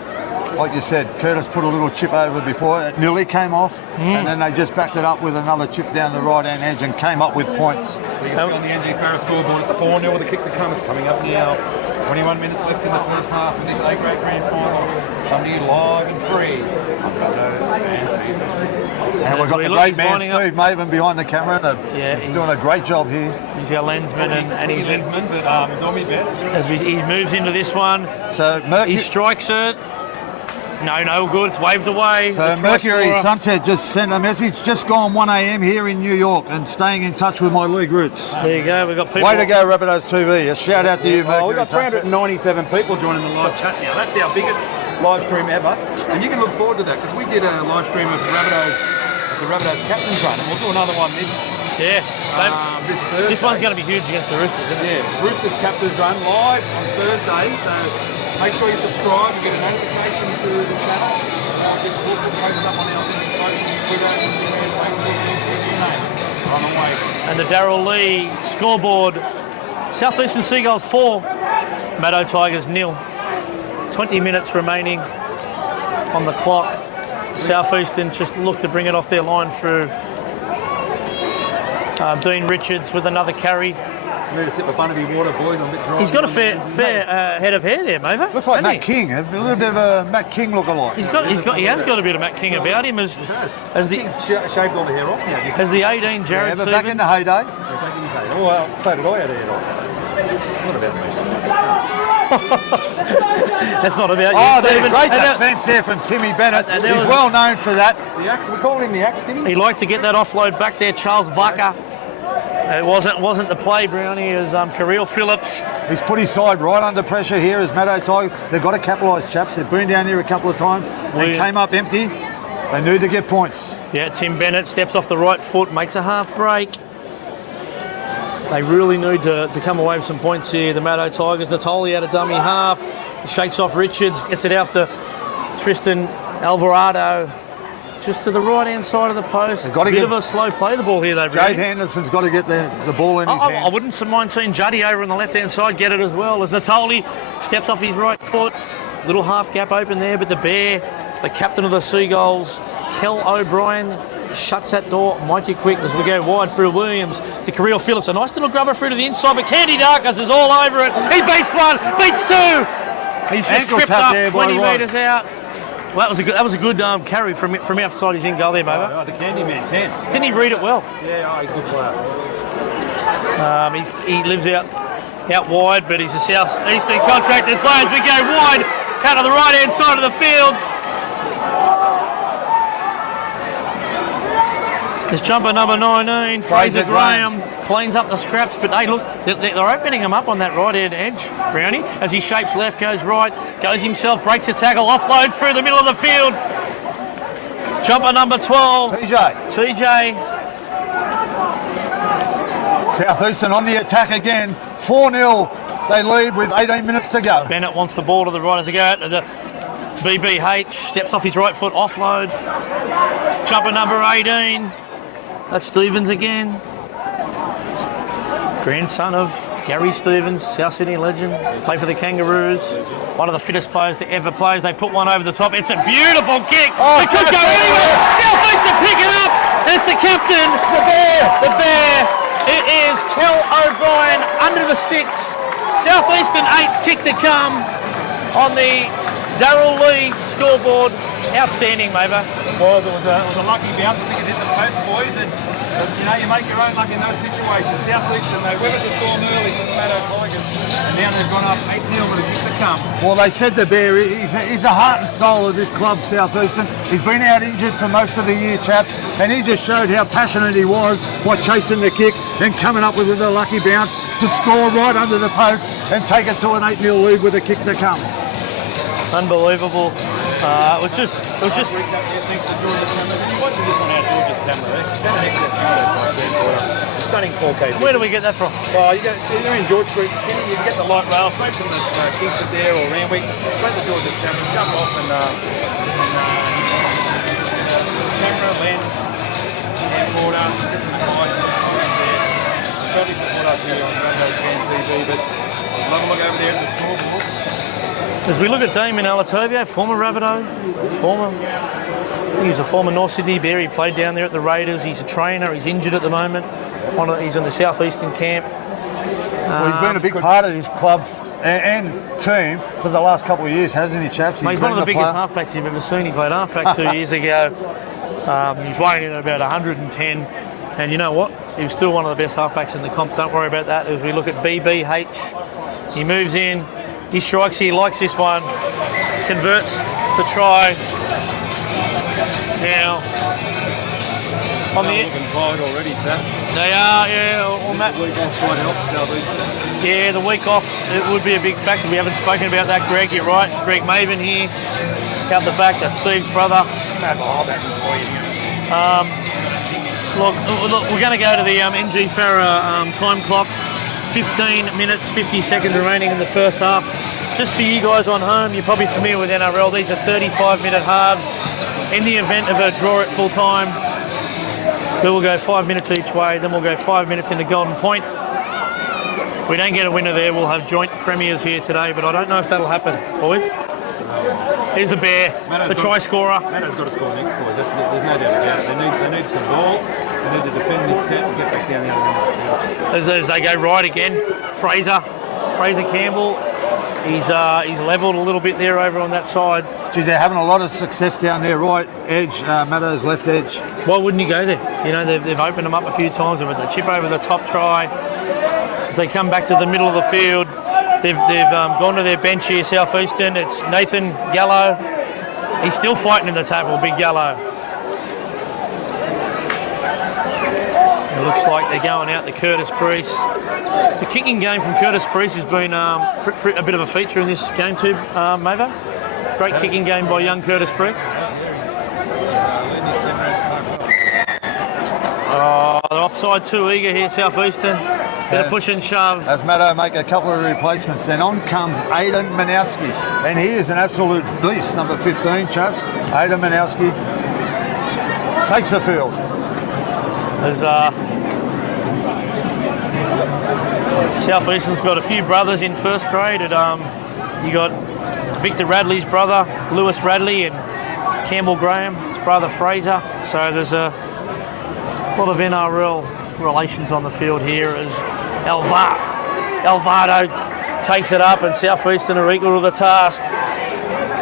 Like you said, Curtis put a little chip over before, it nearly came off, and then they just backed it up with another chip down the right-hand edge and came up with points. So you can see on the NG Farah scoreboard, it's 4-0 with a kick to come. It's coming up now. 21 minutes left in the first half of this A-grade grand final. Come to you live and free on Rabbitohs Fan TV. And we've got the great man, Steve Maven, behind the camera. He's doing a great job here. He's our lensman, and he's lensman, but doing his best. As he moves into this one, so he strikes it. No good. It's waved away. So Mercury Sunset just sent a message. Just gone 1 a.m. here in New York and staying in touch with my league roots. There you go. We've got people. Way to go, Rabbitohs TV. A shout out to you, Mercury. We've got 397 people joining the live chat now. That's our biggest live stream ever. And you can look forward to that because we did a live stream of the Rabbitohs Captain's Run. And we'll do another one this Thursday. This one's going to be huge against the Roosters, isn't it? Yeah, Roosters Captain's Run live on Thursday. So make sure you subscribe and get a notification to the channel. We'll post up on our socials, Twitter, Instagram, Facebook, on the way. And the Darryl Lee scoreboard. Southeastern Seagulls 4, Maddo Tigers 0. 20 minutes remaining on the clock. Southeastern just look to bring it off their line through Dean Richards with another carry. I'm ready to sip a Bunnaby water, boys. I'm a bit dry. He's got a fair head of hair there, Mova. Looks like Matt King, a little bit of a Matt King look-alike. He has got a bit of Matt King about him as the shaved all the hair off now. As the 18 Jared but back in the heyday. Yeah, back in his heyday. Oh, well, so did I had a hair off. It's not about me. That's not about you, There's Stephen. great defence there from Timmy Bennett. He's well known for that. The axe, we called him the axe, didn't he? He liked to get that offload back there, Charles Vaca. It wasn't the play, Brownie, as Kirill Phillips. He's put his side right under pressure here as Maddo Tigers. They've got to capitalise, chaps. They've been down here a couple of times and came up empty. They need to get points. Yeah, Tim Bennett steps off the right foot, makes a half break. They really need to come away with some points here. The Maddo Tigers, Natoli out a dummy half. Shakes off Richards, gets it out to Tristan Alvarado. Just to the right-hand side of the post. A bit of a slow play the ball here, though, Jade Henderson's got to get the ball in his hands. I wouldn't mind seeing Juddy over on the left-hand side get it as well, as Natoli steps off his right foot. Little half gap open there, but the Bear, the captain of the Seagulls, Kel O'Brien, shuts that door mighty quick as we go wide through Williams to Kirill Phillips. A nice little grubber through to the inside, but Candy Darkus is all over it. He beats one, beats two. He's just tripped up 20 metres out. Well, that was a good carry from outside his in goal there, Mova. Oh, the Candy Man, Ken. Didn't he read it well? Yeah, he's a good player. He lives out wide, but he's a southeastern contracted player as we go wide out of the right-hand side of the field. It's jumper number 19, Fraser Graham, cleans up the scraps, but hey, look, they're opening him up on that right-hand edge, Brownie, as he shapes left, goes right, goes himself, breaks a tackle, offloads through the middle of the field. Jumper number 12, TJ. Southeastern on the attack again, 4-0. They lead with 18 minutes to go. Bennett wants the ball to the right as they go out to the BBH, steps off his right foot, offload. Jumper number 18. That's Stevens again. Grandson of Gary Stevens, South Sydney legend, played for the Kangaroos, one of the fittest players to ever play. They put one over the top. It's a beautiful kick. It could go anywhere. South Eastern pick it up. It's the captain, the bear. It is Kel O'Brien under the sticks. South Eastern 8, kick to come on the Darryl Lee scoreboard. Outstanding, Maver. It was a lucky bounce. I think it hit the post, boys. And you know, you make your own luck in those situations. South Eastern, they weathered the storm early for the Rabbitohs Tigers, and now they've gone up 8-0 with a kick to come. Well, they said the bear, he's the heart and soul of this club, South Eastern. He's been out injured for most of the year, chaps, and he just showed how passionate he was by chasing the kick and coming up with a lucky bounce to score right under the post and take it to an 8-0 lead with a kick to come. Unbelievable. It was just. You're watching this on our George's camera. They've done an excellent job. Stunning 4K. Where do we get that from? Oh, you're in George Street City. You can get the light rail straight from the Kingsford there or Randwick, straight to George's camera. Jump off and camera, lens, camcorder, get some advice. Probably support us here on Rabbitohs Fan TV, but love a look over there at the scoreboard. As we look at Damien Alatovio, former Rabbitoh, he was a former North Sydney Bear. He played down there at the Raiders. He's a trainer. He's injured at the moment. He's in the South Eastern camp. Well, he's been a big part of this club and team for the last couple of years, hasn't he, chaps? He's one of the biggest halfbacks you've ever seen. He played halfback 2 years ago. He's weighing in at about 110. And you know what? He was still one of the best halfbacks in the comp. Don't worry about that. As we look at BBH, he moves in. He strikes, he likes this one, converts the try. Now, on the looking tired already, Sam. They are, yeah. Well, Matt, The week off might help South Eastern. yeah, the week off, it would be a big factor. We haven't spoken about that, Greg. You're right. Greg Maven here, out the back. That's Steve's brother. Look, we're going to go to the NG Farah time clock. 15 minutes, 50 seconds remaining in the first half. Just for you guys on home, you're probably familiar with NRL. These are 35-minute halves. In the event of a draw at full time, we will go 5 minutes each way. Then we'll go 5 minutes into Golden Point. If we don't get a winner there, we'll have joint premiers here today, but I don't know if that'll happen, boys. Here's the bear, the try scorer. Matto's got to score next, boys. There's no doubt about it. They need some ball. They need to defend this set and get back down the other end. As they go right again, Fraser Campbell. He's levelled a little bit there over on that side. Geez, they're having a lot of success down there, right edge, Matto's left edge. Why wouldn't you go there? You know, they've opened them up a few times with the chip over the top try. As they come back to the middle of the field, they've gone to their bench here, South Eastern. It's Nathan Gallo. He's still fighting in the tackle, Big Gallo. It looks like they're going out to Curtis Priest. The kicking game from Curtis Priest has been a bit of a feature in this game too, Mavo. Great kicking game by young Curtis Priest. They're offside too eager here, South Eastern. Bit of push and shove. As Matto make a couple of replacements, and on comes Aidan Manowski. And he is an absolute beast, number 15, chaps. Aidan Manowski takes the field. There's South Eastern's got a few brothers in first grade. You got Victor Radley's brother, Lewis Radley, and Campbell Graham, his brother Fraser. So there's a lot of NRL relations on the field here as Alvaro takes it up and South Eastern are equal to the task.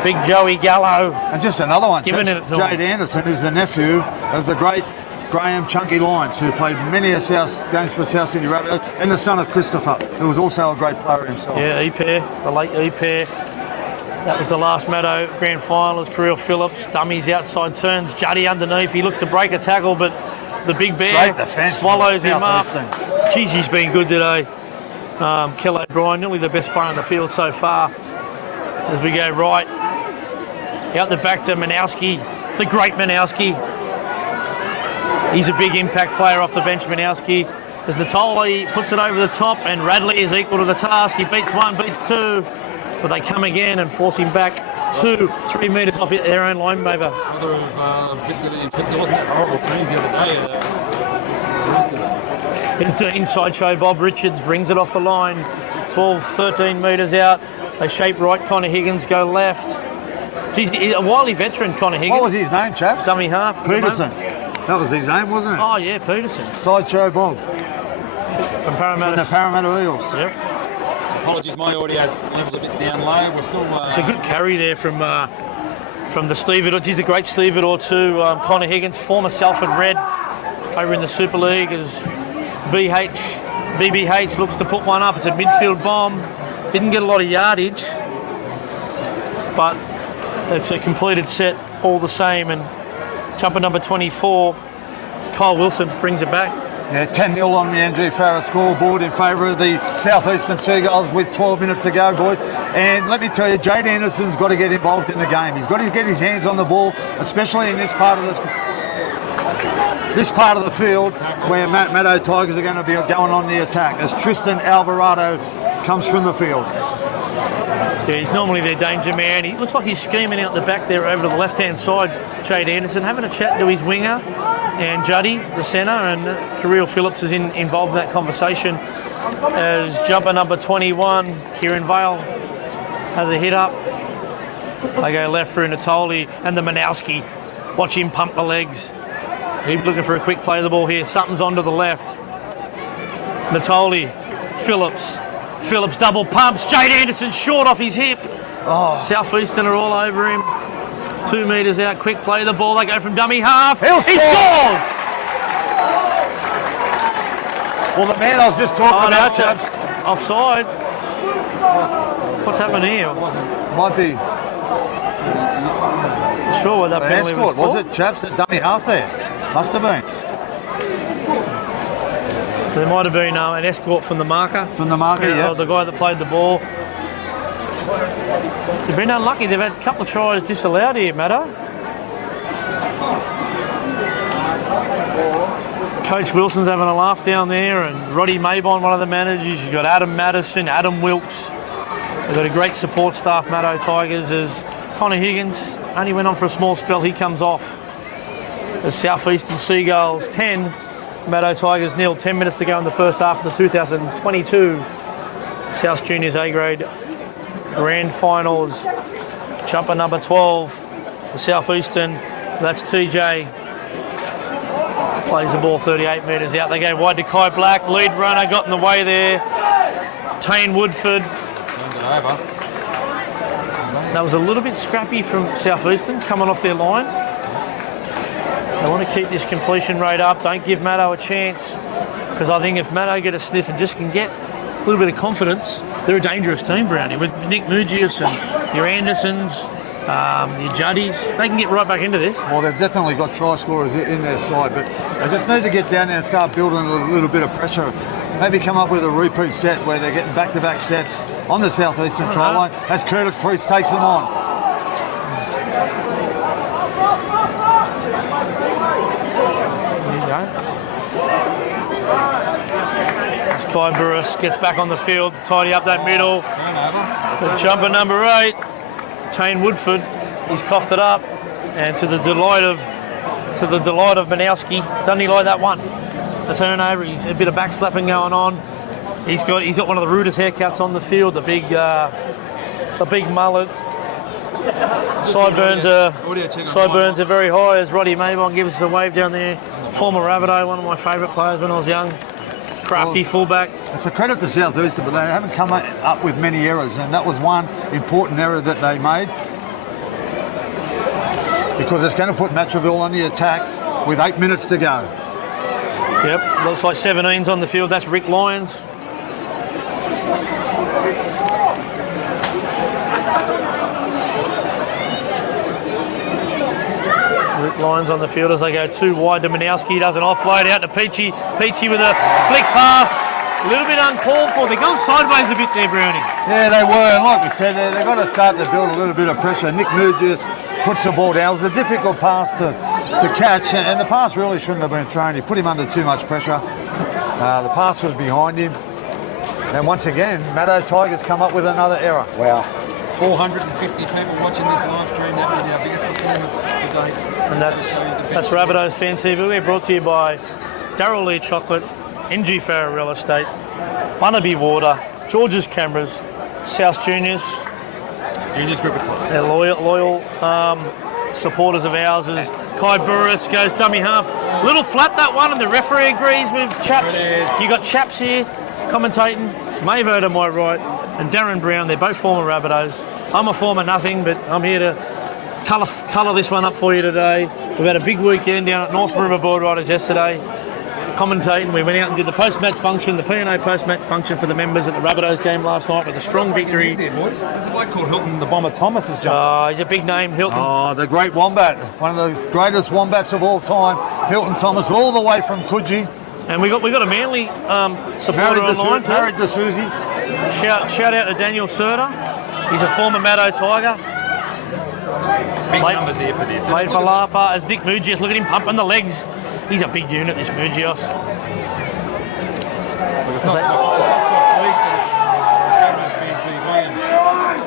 Big Joey Gallo. And just another one, Giving it to Jade Anderson is the nephew of the great Graham Chunky Lyons, who played many games for South Sydney Rabbitohs, and the son of Christopher, who was also a great player himself. Yeah, E-Pair, the late E-Pair. That was the last Matto grand final as Kirill Phillips. Dummies outside turns, Juddy underneath. He looks to break a tackle, but the big bear swallows him up. Jeez, he's been good today. Kel O'Brien, nearly the best player on the field so far. As we go right, out the back to Manowski, the great Manowski. He's a big impact player off the bench, Manowski. As Natoli puts it over the top and Radley is equal to the task. He beats one, beats two, but they come again and force him back 2-3 metres off their own line, Maver. In fact, there wasn't that horrible scenes the other day. It's the inside show. Bob Richards brings it off the line, 12, 13 metres out. They shape right. Connor Higgins go left. Geez, a wily veteran, Connor Higgins. What was his name, chaps? Dummy half. Peterson. That was his name, wasn't it? Oh yeah, Peterson Sideshow Bob. From Parramatta. From the Parramatta Eels. Yep. Apologies, my audio level's a bit down low. We're still. It's a good carry there from the stevedore. He's a great stevedore too. Connor Higgins, former Salford Red, over in the Super League, as BBH looks to put one up. It's a midfield bomb. Didn't get a lot of yardage, but it's a completed set all the same. And jumper number 24, Kyle Wilson, brings it back. Yeah, 10-0 on the NG Farah scoreboard in favour of the Southeastern Seagulls with 12 minutes to go, boys. And let me tell you, Jade Anderson's got to get involved in the game. He's got to get his hands on the ball, especially in this part of the field where Matraville Tigers are going to be going on the attack as Tristan Alvarado comes from the field. Yeah, he's normally their danger man. He looks like he's scheming out the back there over to the left-hand side. Jade Anderson having a chat to his winger, and Juddy, the centre, and Kirill Phillips is involved in that conversation as jumper number 21, Kieran Vale, has a hit up. They go left through Natoli and the Manowski. Watch him pump the legs. He's looking for a quick play of the ball here. Something's onto the left. Natoli, Phillips double pumps. Jade Anderson short off his hip. Oh. Southeastern are all over him. 2 metres out, quick play of the ball. They go from dummy half. He scores! Well, the man I was just talking about, chaps. Offside. What's happening here? Might be Not sure what that penalty escort, was for. was it, chaps? That dummy half there. Must have been. There might have been an escort from the marker. From the marker, yeah. The guy that played the ball. They've been unlucky. They've had a couple of tries disallowed here, Matto. Coach Wilson's having a laugh down there, and Roddy Maybon, one of the managers. You've got Adam Madison, Adam Wilkes. They've got a great support staff, Matraville Tigers, as Connor Higgins only went on for a small spell. He comes off. The Southeastern Seagulls 10, Matraville Tigers 0. 10 minutes to go in the first half of the 2022 South Juniors A-grade Grand Finals. Jumper number 12, the Southeastern. That's TJ. Plays the ball 38 metres out. They go wide to Kai Black. Lead runner got in the way there. Tane Woodford. That was a little bit scrappy from Southeastern coming off their line. They want to keep this completion rate up. Don't give Matto a chance, because I think if Matto get a sniff and just can get a little bit of confidence, they're a dangerous team, Brownie. With Nick Mugius and your Andersons, your Juddies, they can get right back into this. Well, they've definitely got try scorers in their side, but they just need to get down there and start building a little bit of pressure. Maybe come up with a repeat set where they're getting back-to-back sets on the Southeastern try line as Curtis Priest takes them on. There you go. Kai Burris gets back on the field, tidy up that middle. The jumper number 8, Tane Woodford, he's coughed it up, and to the delight of Manowski, doesn't he like that one? The turnover, he's a bit of backslapping going on. He's got one of the rudest haircuts on the field, the big mullet. Sideburns are very high as Roddy Maybon gives us a wave down there. Former Rabbitoh, one of my favourite players when I was young. Crafty fullback. It's a credit to Southeastern, but they haven't come up with many errors, and that was one important error that they made, because it's going to put Matraville on the attack with 8 minutes to go. Yep, looks like 17's on the field. That's Rick Lyons. Rick Lyons on the field as they go too wide to Manowski. Does an offload out to Peachy. Peachy with a flick pass. A little bit uncalled for. They're going sideways a bit there, Brownie. Yeah, they were. And like we said, they've got to start to build a little bit of pressure. Nick Mugius puts the ball down. It was a difficult pass to catch, and the pass really shouldn't have been thrown. He put him under too much pressure. The pass was behind him. And once again, Matraville Tigers come up with another error. Wow. 450 people watching this live stream. That was our biggest performance to date. And that's Rabbitohs Fan TV. We're brought to you by Darryl Lee Chocolate, NG Farrow Real Estate, Bunnaby Water, George's Cameras, South Juniors. Juniors group of clubs. They're loyal supporters of ours. As Kai Burris goes dummy half. Little flat that one, and the referee agrees with Chaps. You got Chaps here commentating. Mavo to my right, and Darren Brown. They're both former Rabbitohs. I'm a former nothing, but I'm here to colour this one up for you today. We've had a big weekend down at North River Board Riders yesterday. Commentating, we went out and did the post-match function, the P&O post-match function for the members at the Rabbitohs game last night with a strong victory. There's a bloke called Hilton, the Bomber Thomas has jumped. He's a big name, Hilton. Oh, the great Wombat, one of the greatest Wombats of all time, Hilton Thomas, all the way from Coogee. And we got a Manly supporter online too. Married to Susie. Shout out to Daniel Serta. He's a former Maddo Tiger. Big numbers here for this. Played for Lapa as Nick Mugios. Look at him pumping the legs. He's a big unit, this Mugios. It's not Fox League, but it's Rabbitohs Fan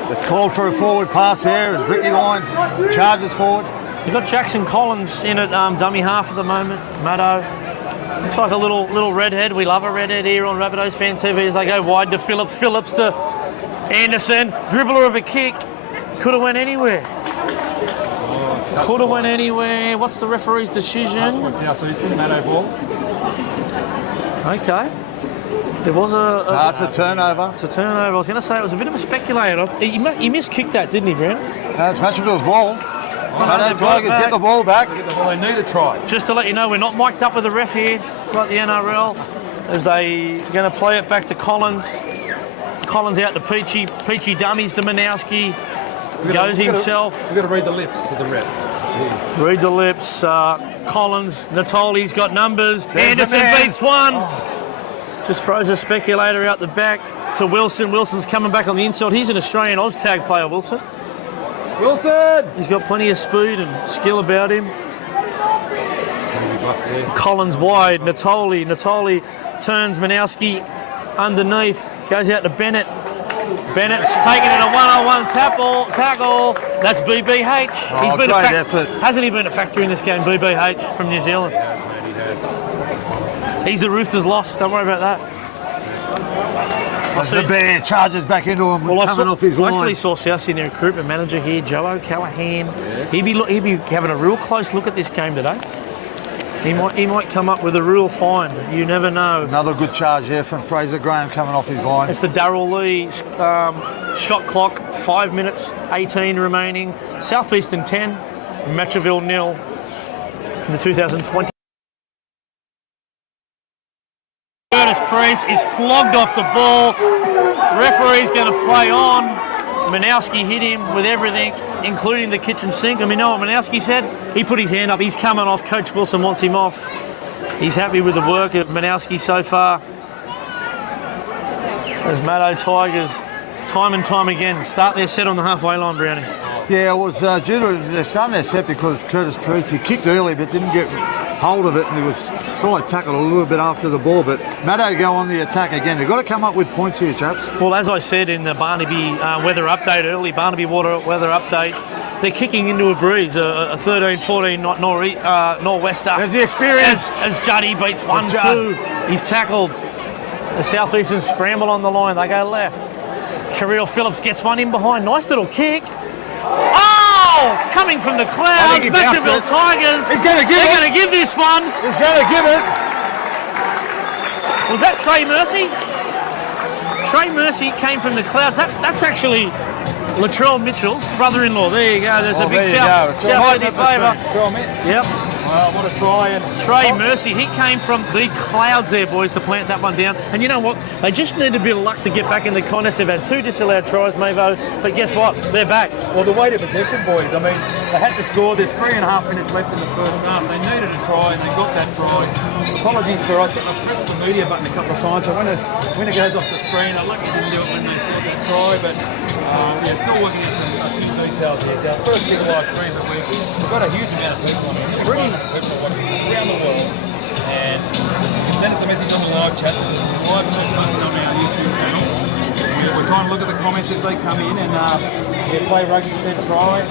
TV. It's called for a forward pass there as Ricky Lyons charges forward. You've got Jackson Collins in at dummy half at the moment. Maddo. Looks like a little redhead. We love a redhead here on Rabbitohs Fan TV as they go wide to Phillips. Phillips to Anderson. Dribbler of a kick. Could have went anywhere. Could have went anywhere. What's the referee's decision? South Eastern, Maddo ball. Okay. There was It's a turnover. It's a turnover. I was going to say it was a bit of a speculator. He missed-kicked that, didn't he, Brown? It's Matraville's ball. Maddo Tigers get the ball back. Well, they need a try. Just to let you know, we're not mic'd up with the ref here, like the NRL, as they going to play it back to Collins. Collins out to Peachy. Peachy dummies to Manowski. Goes himself. We've got to read the lips of the ref. Yeah. Read the lips. Collins. Natoli's got numbers. There's Anderson the man. beats one. Just throws a speculator out the back to Wilson. Wilson's coming back on the inside. He's an Australian Oztag player, Wilson. Wilson! He's got plenty of speed and skill about him. Collins wide. Natoli turns Manowski underneath. Goes out to Bennett. Bennett's taking it a one-on-one tackle. That's BBH. Oh, great effort. Hasn't he been a factor in this game, BBH from New Zealand? Yes, mate, he has. He's the Roosters' loss. Don't worry about that. The bear charges back into him, coming off his I line. actually saw South Sydney recruitment manager here, Joe O'Callaghan. He'd be having a real close look at this game today. He might come up with a real find. You never know. Another good charge there from Fraser Graham coming off his line. It's the Darryl Lee shot clock. 5 minutes, 18 remaining. Southeastern 10, Matraville 0 in the 2020. Curtis Priest is flogged off the ball. Referee's going to play on. Manowski hit him with everything, including the kitchen sink. And we know what Manowski said. He put his hand up. He's coming off. Coach Wilson wants him off. He's happy with the work of Manowski so far. As Maddo Tigers, time and time again, start their set on the halfway line, Brownie. Yeah, it was due to they're starting their set because Curtis Priest, he kicked early but didn't get hold of it, and he was sort of like tackled a little bit after the ball. But Maddo go on the attack again. They've got to come up with points here, chaps. Well, as I said in the Barnaby weather update early, Barnaby water weather update, they're kicking into a breeze, a 13-14 nor'wester. There's the experience. As Juddy beats 1-2. He's tackled. The Southeastern scramble on the line. They go left. Kirill Phillips gets one in behind. Nice little kick. Oh! Coming from the clouds. Matraville Tigers. He's going to give it. They're going to give this one. He's going to give it. Was that Trey Mercy? Trey Mercy came from the clouds. That's actually Latrell Mitchell's brother-in-law. There you go. There's a big South Sydney flavour. Yep. What a try. And Trey Mercy, he came from the clouds there, boys, to plant that one down. And you know what? They just need a bit of luck to get back in the contest. They've had 2 disallowed tries, Mavo, but guess what? They're back. Well, the weight of possession, boys. I mean, they had to score. There's 3.5 minutes left in the first half. They needed a try, and they got that try. Apologies for I pressed the media button a couple of times. So when it goes off the screen, I'm lucky didn't do it when they scored that try. But yeah, still working on a few details here. It's our first big live stream, but we've got a huge amount of people on here. People watching around the world, and you can send us a message on the live chat. So there's a live chat button on our YouTube channel. We're trying to look at the comments as they come in, and play rugby said try.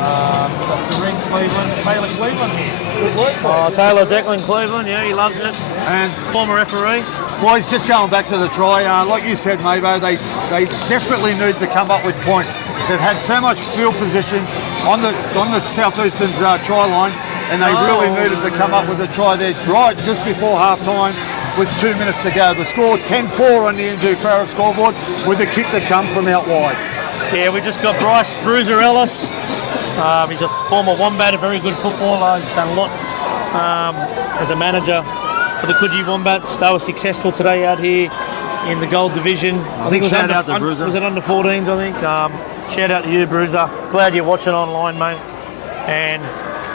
We've got Serene Cleveland, Taylor Cleveland here. Good work, boys. Taylor Declan Cleveveland, yeah, he loves it. And Former referee. boys, just going back to the try, like you said, Mabo, they desperately need to come up with points. They've had so much field position on the Southeastern's try line, and they really needed to come up with a try there right just before half time with 2 minutes to go. The score 10-4 on the NG Farah scoreboard with a kick that come from out wide. Yeah, we just got Bryce Bruiser Ellis. He's a former Wombat, a very good footballer. He's done a lot as a manager for the Coogee Wombats. They were successful today out here in the Gold Division. I think shout out to Bruiser. Was it under 14s, I think? Shout out to you, Bruiser. Glad you're watching online, mate. And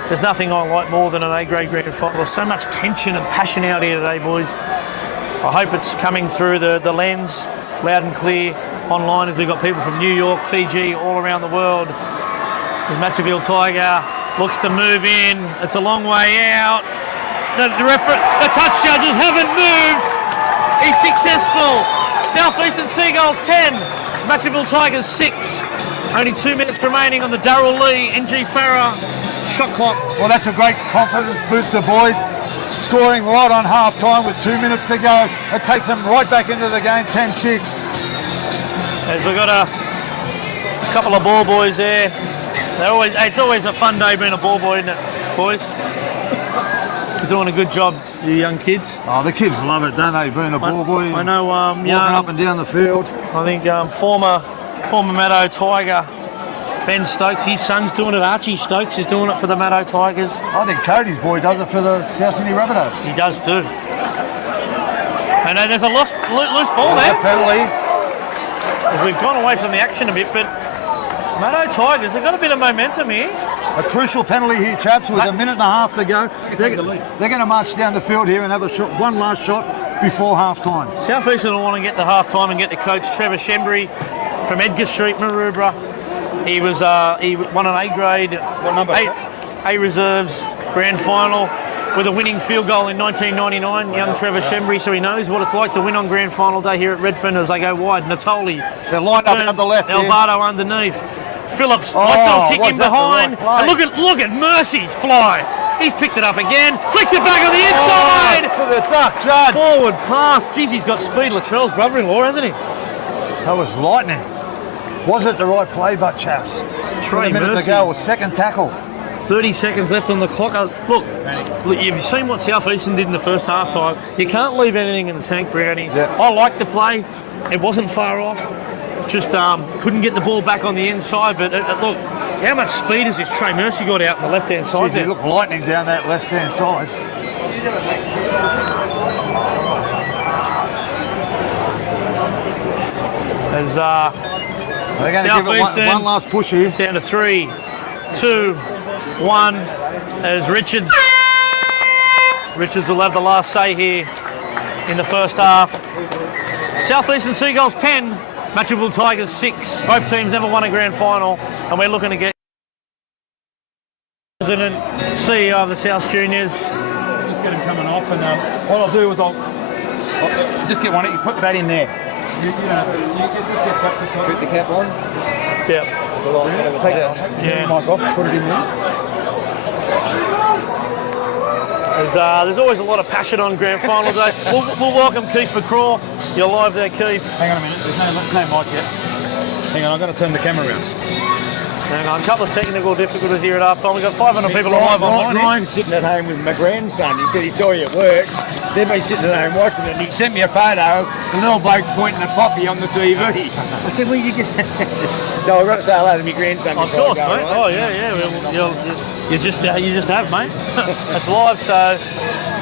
there's nothing I like more than an A-grade grand final. There's so much tension and passion out here today, boys. I hope it's coming through the lens, loud and clear online, as we've got people from New York, Fiji, all around the world. The Matraville Tiger looks to move in. It's a long way out. The touch judges haven't moved. He's successful. Southeastern Seagulls 10, Matraville Tigers 6. Only 2 minutes remaining on the Darrell Lee NG Farah shot clock. Well, that's a great confidence booster, boys. Scoring right on half time with 2 minutes to go. It takes them right back into the game, 10-6. As we've got a couple of ball boys there. It's always a fun day being a ball boy, isn't it, boys? You're doing a good job, you young kids. Oh, the kids love it, don't they, being a ball boy? I know, walking up and down the field. I think former Maddo Tiger, Ben Stokes, his son's doing it. Archie Stokes is doing it for the Maddo Tigers. I think Cody's boy does it for the South Sydney Rabbitohs. He does too. And there's a loose ball there. Penalty. As we've gone away from the action a bit, but Maddo Tigers, they've got a bit of momentum here. A crucial penalty here, chaps, with a minute and a half to go. They're going to march down the field here and have one last shot before half time. Southeastern will want to get to half time and get the coach Trevor Shembry from Edgar Street, Maroubra. He won an A grade, What number? A reserves grand final with a winning field goal in 1999. Young Trevor Shembry, so he knows what it's like to win on grand final day here at Redfern as they go wide. Natoli, They're lined up out the left. Alvaro underneath. Phillips, nice little kick in behind. And look at Mercy fly. He's picked it up again. Flicks it back on the inside. To the duck, Judd. Forward pass. Jeez, he's got speed. Latrell's brother-in-law, hasn't he? That was lightning. Was it the right play, but chaps? Trey a minute Mercy. to go, a second tackle. 30 seconds left on the clock. Look, you've seen what Southeastern did in the first half time. You can't leave anything in the tank, Brownie. Yeah. I liked the play. It wasn't far off. Just couldn't get the ball back on the inside. But look, how much speed has this Trey Mercy got out on the left-hand side Jeez, there? he looked lightning down that left-hand side. As They're going to give it one last push here. it's down to 3, 2, 1. As Richards will have the last say here in the first half. Southeastern Seagulls 10, Matraville Tigers 6. Both teams never won a grand final, and we're looking to get President, CEO of the South Juniors. Just get him coming off, and what I'll do is I'll just get one. You put that in there. You don't have to. You just get touch this one. Put the cap on. Yeah. Take the mic off. Put it in there. There's always a lot of passion on grand final day. We'll welcome Keith McCraw. You're live there, Keith. Hang on a minute. There's no mic yet. Hang on. I've got to turn the camera around. Hang on, a couple of technical difficulties here at half time. We've got 500 people live online. Ryan's sitting at home with my grandson. He said he saw you at work. They've been sitting at home watching it, and he sent me a photo, the little bloke pointing a poppy on the TV. I said, where you get So I've got to say hello to my grandson. Of course, mate. Right? Oh, yeah. Well, you just have, mate. It's live, so...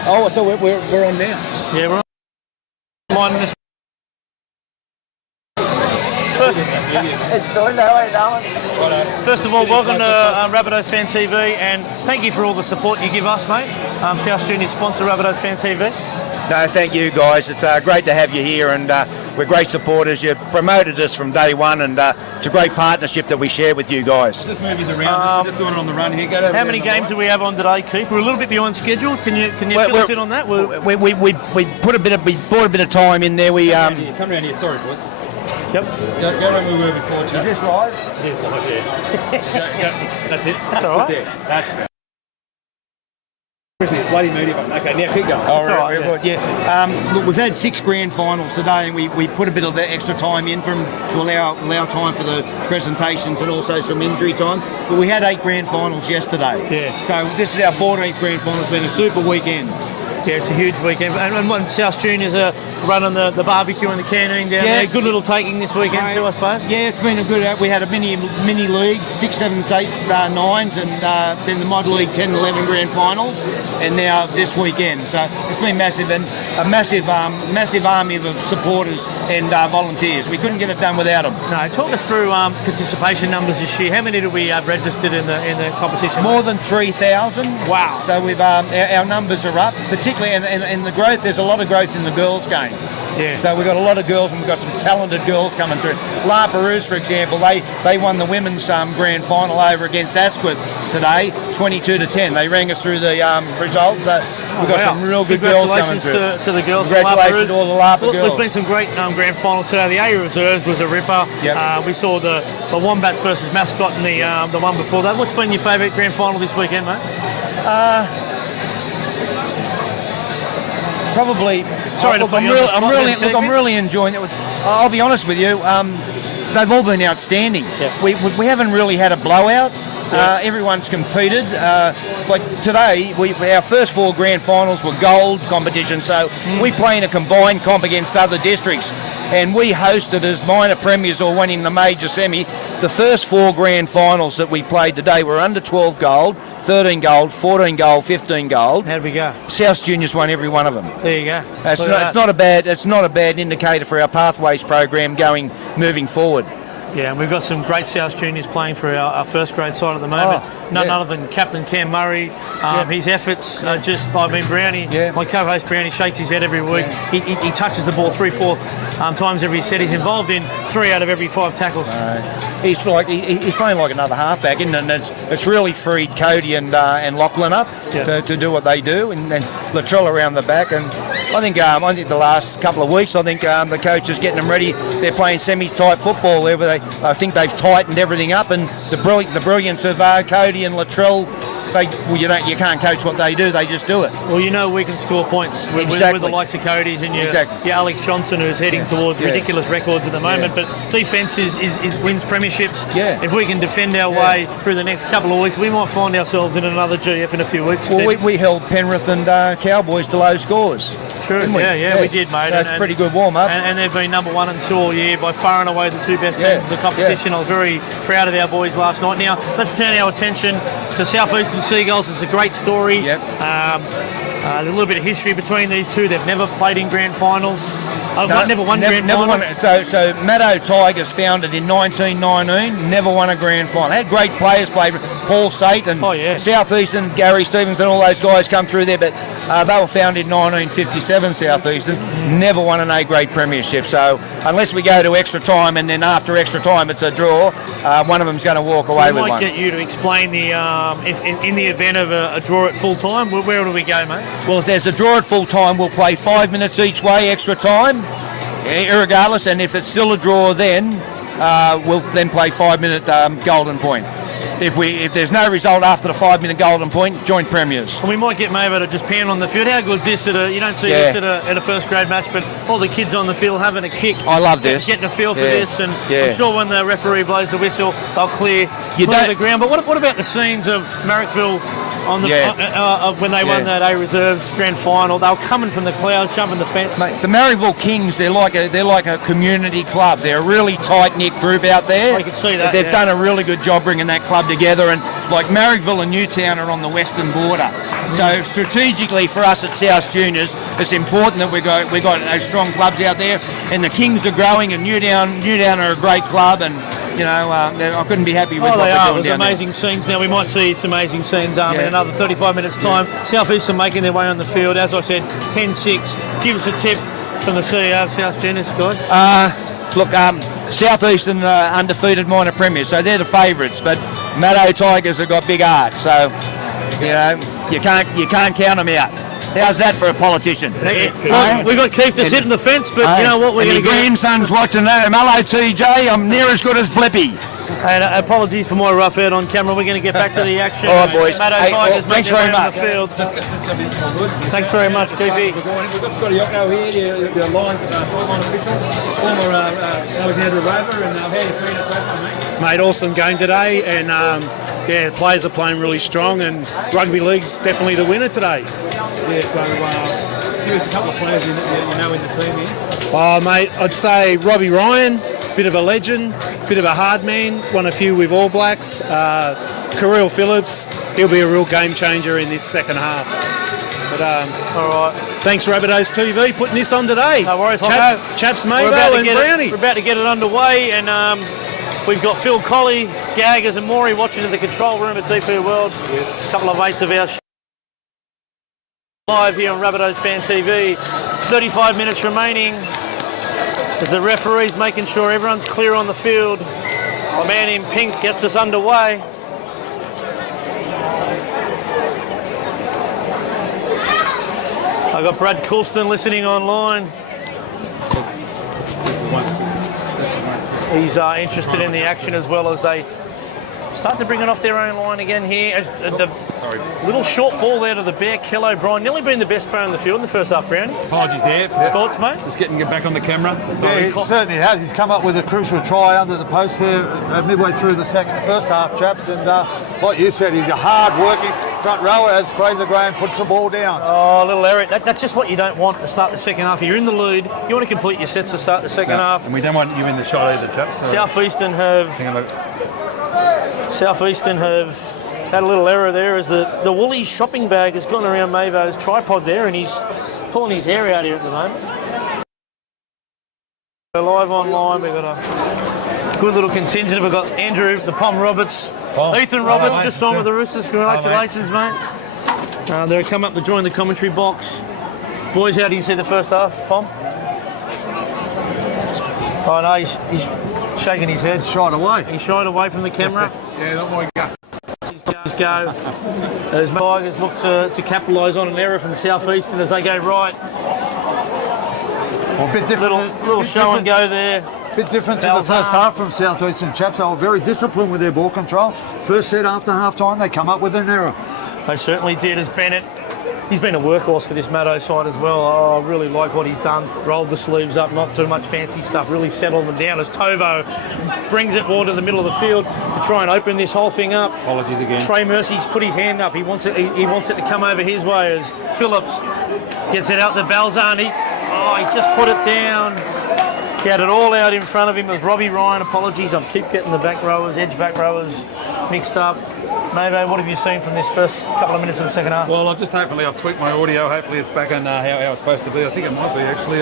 Oh, so we're on now. Yeah, we're on this. First of all, welcome to Rabbitohs Fan TV, and thank you for all the support you give us, mate. South Junior sponsor Rabbitohs Fan TV. No, thank you guys. It's great to have you here, and we're great supporters. You promoted us from day one, and it's a great partnership that we share with you guys. Just move us around. We're just doing it on the run here. Go over How many games do we have on today, Keith? We're a little bit behind schedule. Can you fill us in on that? We brought a bit of time in there. Come around here. Sorry, boys. Yep. Go where we were before, Chuck. Is this live? It is live, yeah. That's it. That's all right. There. That's it. Bloody media button. Okay, now keep going. All all right, right, yeah. Look, we've had 6 grand finals today, and we put a bit of that extra time in to allow time for the presentations and also some injury time. But we had 8 grand finals yesterday. Yeah. So this is our 14th grand final. It's been a super weekend. Yeah, it's a huge weekend. And South Juniors are running the barbecue and the canteen down there. Good little taking this weekend too, I suppose. Yeah, it's been a good. We had a mini league, 6, 7, 8, 9s, and then the mod league 10, 11 grand finals, and now this weekend. So it's been massive, and a massive army of supporters and volunteers. We couldn't get it done without them. No, talk us through participation numbers this year. How many did we have registered in the competition? More than 3,000. Wow. So we've our numbers are up, particularly in the growth. There's a lot of growth in the girls' game. Yeah. So we've got a lot of girls, and we've got some talented girls coming through. La Perouse, for example, they won the women's grand final over against Asquith today, 22-10. They rang us through the results. So we've got some real good girls coming through. Congratulations to the girls. Congratulations to all the La Perouse girls. There's been some great grand finals today. The A Reserves was a ripper. Yep. We saw the Wombats versus Mascot in the one before that. What's been your favourite grand final this weekend, mate? Probably. Sorry to put you on the spot there, I'm really enjoying it. I'll be honest with you. They've all been outstanding. Yeah. We haven't really had a blowout. Everyone's competed. Like today, our first 4 grand finals were gold competitions, so we play in a combined comp against other districts, and we hosted as minor premiers or winning the major semi. The first 4 grand finals that we played today were under 12 gold, 13 gold, 14 gold, 15 gold. How'd we go? South Juniors won every one of them. There you go. It's not a bad indicator for our pathways program moving forward. Yeah, and we've got some great South Juniors playing for our first grade side at the moment. None other than Captain Cam Murray. His efforts are Brownie, my co-host Brownie shakes his head every week. He touches the ball 3-4 times every set. He's involved in 3 out of every 5 tackles. He's playing like another halfback, isn't it? And it's really freed Cody and Lachlan up to do what they do, and Latrell around the back. And I think the last couple of weeks, the coach is getting them ready. They're playing semi-type football there, where I think they've tightened everything up, and the brilliance of Cody and Latrell. You can't coach what they do; they just do it. Well, we can score points with the likes of Cody's and your Alex Johnson, who's heading towards ridiculous records at the moment. But defence is wins premierships. Yeah. If we can defend our way through the next couple of weeks, we might find ourselves in another GF in a few weeks. Well, we held Penrith and Cowboys to low scores. True. Yeah, we did, mate. That's a pretty good warm-up. And they've been number 1 and 2 all year, by far and away the 2 best teams in the competition. I was very proud of our boys last night. Now, let's turn our attention to South Eastern Seagulls. It's a great story. Yep. A little bit of history between these two. They've never played in grand finals. Never won grand finals. So Matraville Tigers founded in 1919, never won a grand final. Had great players play, Paul Sate and South Eastern, Gary Stevens and all those guys come through there, but they were founded in 1957, South Eastern, never won an A-grade premiership. So unless we go to extra time, and then after extra time it's a draw, one of them's going to walk away with one. I might get you to explain in the event of a draw at full time, where do we go, mate? Well, if there's a draw at full time, we'll play 5 minutes each way extra time, irregardless, and if it's still a draw then, we'll then play 5-minute golden point. If there's no result after the 5-minute golden point, joint premiers. And we might get maybe to just pan on the field. How good is this you don't see this at a first grade match, but all the kids on the field having a kick. I love this. Getting a feel for this, and I'm sure when the referee blows the whistle, they'll clear the ground. But what about the scenes of Marrickville on the when they won that A Reserves grand final? They were coming from the clouds, jumping the fence. Mate, the Marrickville Kings, they're like a community club. They're a really tight-knit group out there. I can see that. They've done a really good job bringing that club together, and like Marrickville and Newtown are on the western border. So strategically for us at South Juniors, it's important that we got those strong clubs out there, and the Kings are growing, and Newtown are a great club, and I couldn't be happy with what they're doing down there. Amazing scenes. Now we might see some amazing scenes in another 35 minutes time. South Eastern making their way on the field. As I said, 10-6. Give us a tip from the CEO of South Juniors, guys. Look, South Eastern undefeated minor premiers, so they're the favourites. But Matraville Tigers have got big hearts, so you can't count them out. How's that for a politician? Well, we've got Keith to sit in the fence, but you know what? We're and going to your get. grandson's watching that. Hello, TJ. I'm near as good as Blippy. And apologies for my rough out on camera. We're going to get back to the action. All right, boys. Matto Hey, Tigers thanks make their very way on much. the field. Just a bit more good. Thanks very much, TV. We've got Scotty Yocko here, the Lions sideline official, former Alexander Rover, and how you seen it so far, mate? Mate, awesome game today, and yeah, players are playing really strong, and rugby league's definitely the winner today. Yeah, so give us a couple of players you know in the team here. Oh, mate, I'd say Robbie Ryan, bit of a legend, bit of a hard man, won a few with All Blacks. Kirill Phillips, he'll be a real game changer in this second half. But All right. thanks Rabbitohs TV putting this on today. No worries, Chaps We're Mabo about to and get Brownie. we're about to get it underway, and we've got Phil Colley, Gaggers, and Maury watching in the control room at DP World. Yes. A couple of mates of ours live here on Rabbitohs Fan TV. 35 minutes remaining as the referee's making sure everyone's clear on the field. The man in pink gets us underway. I've got Brad Coulston listening online. He's interested in the action as well as they start to bring it off their own line again here. As the little short ball there to the bear, Kel O'Brien, nearly been the best player in the field in the first half, Brownie. Apologies there. Thoughts, mate? Just getting back on the camera. Yeah, he certainly has. He's come up with a crucial try under the post there midway through the first half, chaps. And like you said, he's a hard-working front rower as Fraser Graham puts the ball down. Oh, a little error. That's just what you don't want to start the second half. You're in the lead. You want to complete your sets to start the second half. And we don't want you in the shot either, chaps. So Southeastern have had a little error there as the Woolies shopping bag has gone around Mavo's tripod there, and he's pulling his hair out here at the moment. We're live online. We've got a good little contingent. We've got Andrew, the Pom Roberts, Ethan Roberts, just signed with the Roosters. Congratulations, mate. They're come up to join the commentary box. Boys, how do you see the first half, Pom? Oh no, he's shaking his head. Shied away. He shied away from the camera. yeah, not my gut. Just go. As Tigers look to capitalise on an error from Southeastern as they go right. Well, a bit different. Little show and go there. Bit different to the first half from Southeastern chaps. They were very disciplined with their ball control. First set after half time, they come up with an error. They certainly did, as Bennett. He's been a workhorse for this Matto side as well. Oh, I really like what he's done. Rolled the sleeves up, not too much fancy stuff. Really settled them down as Tovo brings it more to the middle of the field to try and open this whole thing up. Apologies again. Trey Mercy's put his hand up. He wants it. He wants it to come over his way as Phillips gets it out to Balzan. He just put it down. He had it all out in front of him. It was Robbie Ryan. Apologies, I keep getting the back rowers, edge back rowers mixed up. Mavo, what have you seen from this first couple of minutes of the second half? Well, I've tweaked my audio. Hopefully it's back on how it's supposed to be. I think it might be actually.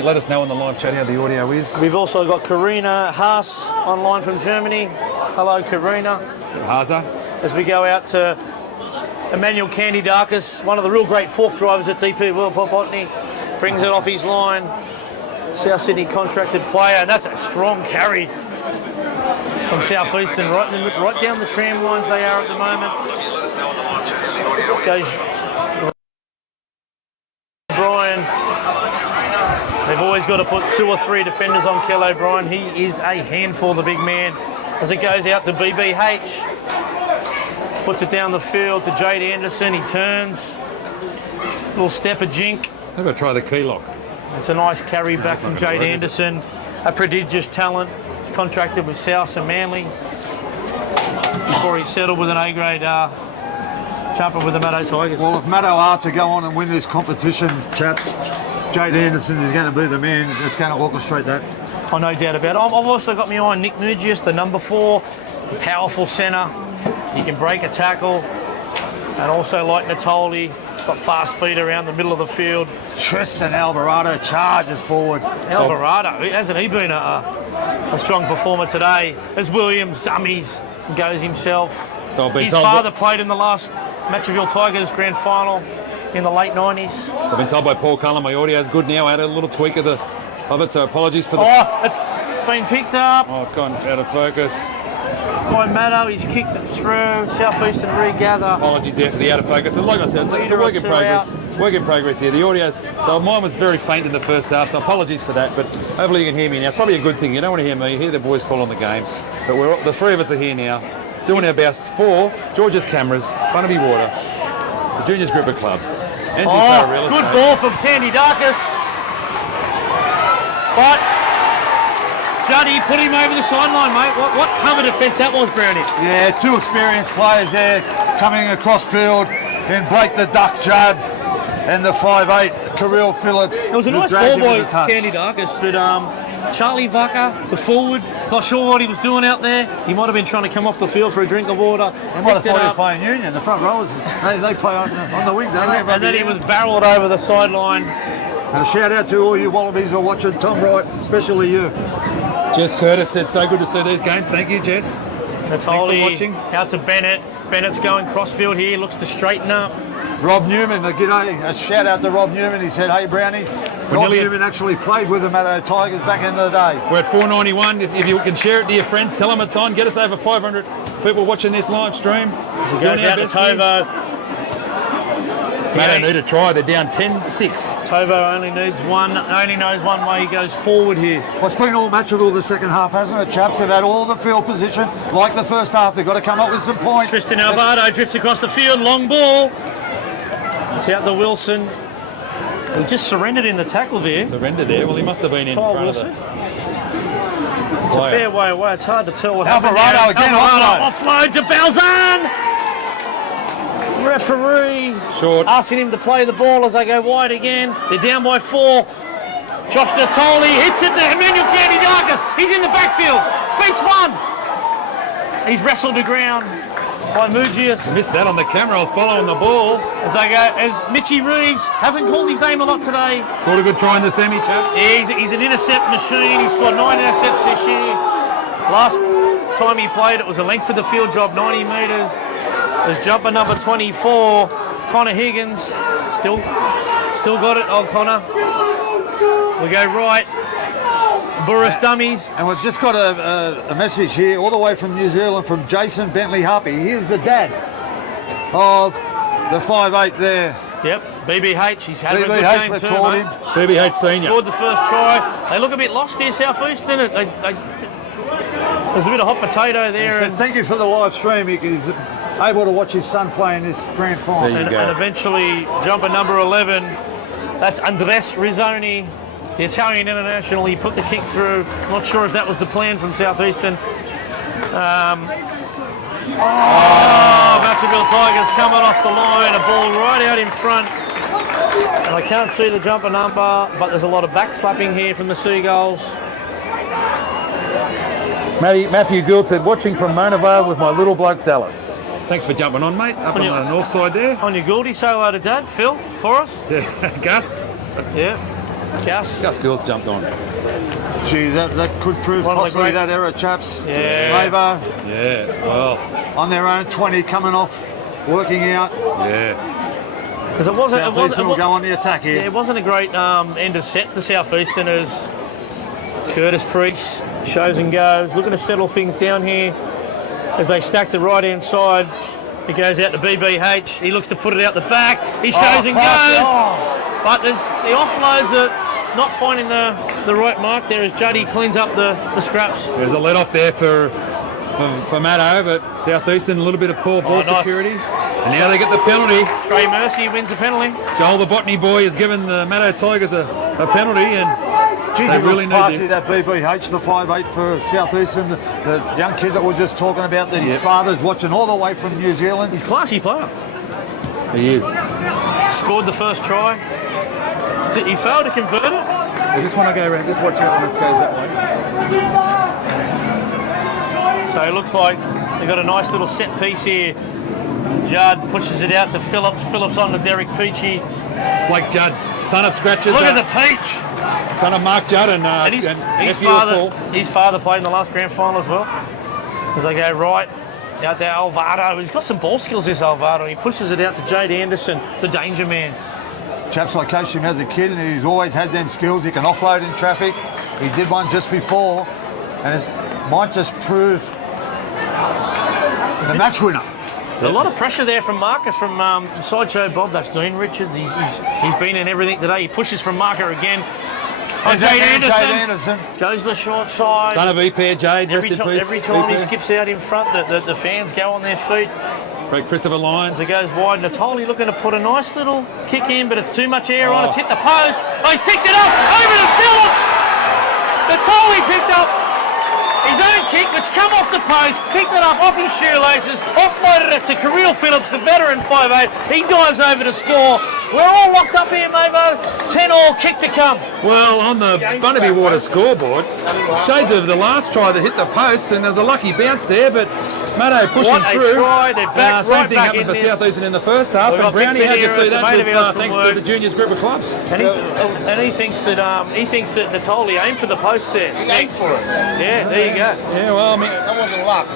Let us know in the live chat how the audio is. We've also got Karina Haas online from Germany. Hello, Karina. Haza. As we go out to Emmanuel Candy-Darkus, one of the real great fork drivers at DP World, Popotny, brings it off his line. South Sydney contracted player, and that's a strong carry from Southeastern, right down the tram lines they are at the moment. Goes O'Brien. They've always got to put 2 or 3 defenders on Kel O'Brien. He is a handful, the big man. As it goes out to BBH, puts it down the field to Jade Anderson. He turns, little step a jink. How about try the key lock? It's a nice carry back from Jade Anderson, a prodigious talent. He's contracted with South and Manly before he settled with an A-grade jumper with the Matto Tigers. Well, if Matto are to go on and win this competition, chaps, Jade Anderson is going to be the man that's going to orchestrate that. Oh, no doubt about it. I've also got my eye on Nick Mugius, the number 4, powerful centre. He can break a tackle, and also like Natoli, got fast feet around the middle of the field. Tristan Alvarado charges forward. Alvarado, hasn't he been a strong performer today? As Williams dummies and goes himself. So His father played in the last Matraville Tigers grand final in the late 90s. So I've been told by Paul Cullen my audio is good now. I had a little tweak of it, so apologies for the... Oh, it's been picked up Oh, it's gone out of focus. by Matto. He's kicked it through. Southeastern regather. Apologies there for the out of focus. And like I said, it's a work in progress. Work in progress here. The audio's, so mine was very faint in the first half, so apologies for that, but hopefully you can hear me now. It's probably a good thing. You don't want to hear me, you hear the boys call on the game. But the three of us are here now, doing our best for George's Cameras, Barnaby Water, the Juniors Group of Clubs, and Real good Estate. ball from Candy Darkus. But Juddy put him over the sideline, mate. What cover defence that was, Brownie? Yeah, two experienced players there coming across field. And Blake the Duck Judd and the 5'8", Kirill Phillips. It was a who nice dragged ball him to by the touch. Candy Darkus, but Charlie Vucker, the forward, not sure what he was doing out there. He might have been trying to come off the field for a drink of water. They might have thought he was playing Union. The front rowers, they play on the wing, don't they? And then he was barrelled over the sideline. And a shout out to all you Wallabies who are watching. Tom Wright, especially you. Jess Curtis said, so good to see these games. Thank you, Jess. That's Thanks for Holly watching. out to Bennett. Bennett's going crossfield here, looks to straighten up. Rob Newman, a shout out to Rob Newman. He said, hey Brownie, Rob Newman actually played with the Matraville Tigers back in the day. We're at 491. If you can share it to your friends, tell them it's on. Get us over 500 people watching this live stream. Goes out to Tovo. They don't need a try. They're down 10-6. Tovo only knows one way. He goes forward here. Well, it's been all Matraville the second half, hasn't it, chaps? They've had all the field position. Like the first half, they've got to come up with some points. Tristan Alvarado drifts across the field, long ball. It's out to Wilson. He just surrendered in the tackle there. Surrender there. Well, he must have been in Kyle front Wilson. of the... It's a fair way away. It's hard to tell what happened. Alvarado again, offload to Balzan. Referee Short. asking him to play the ball as they go wide again. They're down by 4. Josh Natoli hits it to Emmanuel Candy Darkus. He's in the backfield. Beats one. He's wrestled to ground by Mugius. Missed that on the camera. I was following the ball. As Mitchie Reeves, haven't called his name a lot today. Scored a good try in the semi, chaps. Yeah, he's an intercept machine. He's scored 9 intercepts this year. Last time he played, it was a length of the field job, 90 metres. There's jumper number 24, Connor Higgins. Still got it, old Connor. We go right. Burris dummies. And we've just got a message here all the way from New Zealand from Jason Bentley Harpy. Here's the dad of the 5'8" there. Yep, BBH. He's had a good BBH, game we've too, called mate. him. BBH senior. Scored the first try. They look a bit lost here, South Eastern. There's a bit of hot potato He there. said, thank you for the live stream. He's able to watch his son play in this grand final. There you go. And eventually, jumper number 11, that's Andres Rizzoni, the Italian international. He put the kick through. Not sure if that was the plan from Southeastern. Matraville Tigers coming off the line, a ball right out in front. And I can't see the jumper number, but there's a lot of backslapping here from the Seagulls. Matthew Gould said, watching from Monavale with my little bloke Dallas. Thanks for jumping on, mate. Up on the north side there. On your Gouldy, say hello to Dad. Phil, for us. Yeah. Gus. Yeah. Gus. Gould's jumped on. Gee, that could prove One of the possibly great- that era, chaps. Yeah. Labour Yeah, well, on their own, 20 coming off, working out. yeah. Because it wasn't. Southeastern will go on the attack here. Yeah, it wasn't a great end of set for Southeastern as Curtis Priest shows and goes, looking to settle things down here as they stack the right hand side. It goes out to BBH. He looks to put it out the back. He shows and goes, but there's the offloads are not finding the right mark there as Juddy cleans up the scraps. There's a let off there for Matto, but Southeastern a little bit of poor ball nice. security. And now they get the penalty. Trey Mercy wins the penalty. Joel, the botany boy, has given the Matto Tigers a penalty, and Geez, they it really looks need classy, this. that BBH, the 5'8" for Southeastern. The young kid that we were just talking about, that his father's watching all the way from New Zealand. He's a classy player. He is. Scored the first try. He failed to convert it. I just want to go around, just watch out when it goes that way. So it looks like they've got a nice little set piece here. Judd pushes it out to Phillips. Phillips on to Derek Peachy. Blake Judd, son of Scratches. Look at the peach. Son of Mark Judd and His nephew of Paul. father played in the last grand final as well. As they go right out there, Alvaro. He's got some ball skills, this Alvaro. He pushes it out to Jade Anderson, the danger man. Chaps, I coached him as a kid and he's always had them skills. He can offload in traffic. He did one just before and it might just prove the match winner. A lot of pressure there from marker from Sideshow Bob. That's Dean Richards. He's been in everything today. He pushes from marker again. Oh, Jade Anderson goes to the short side. Son of E-Pair, Jade. Every time he skips out in front, the fans go on their feet. Great Christopher Lyons. As it goes wide, Natoli looking to put a nice little kick in, but it's too much air on. It's hit the post. Oh, he's picked it up over to Phillips. Natoli picked up his own kick, which come off the post, picked it up off his shoelaces, offloaded it to Kirill Phillips, the veteran 5'8". He dives over to score. We're all locked up here, Mavo. 10-all, kick to come. Well, on the Bundaby Water scoreboard, shades of the last try that hit the post, and there's a lucky bounce there, but Matto pushing What a through. try, they're back, same right thing back happened in for this. South Eastern in the first half, We've and got Brownie Big had to Video, see that Matraville with, thanks from to the juniors group of clubs. And he thinks that Natoli aimed for the post there. He aimed for it. Yeah, there you go. Yeah, well, I mean, That wasn't luck.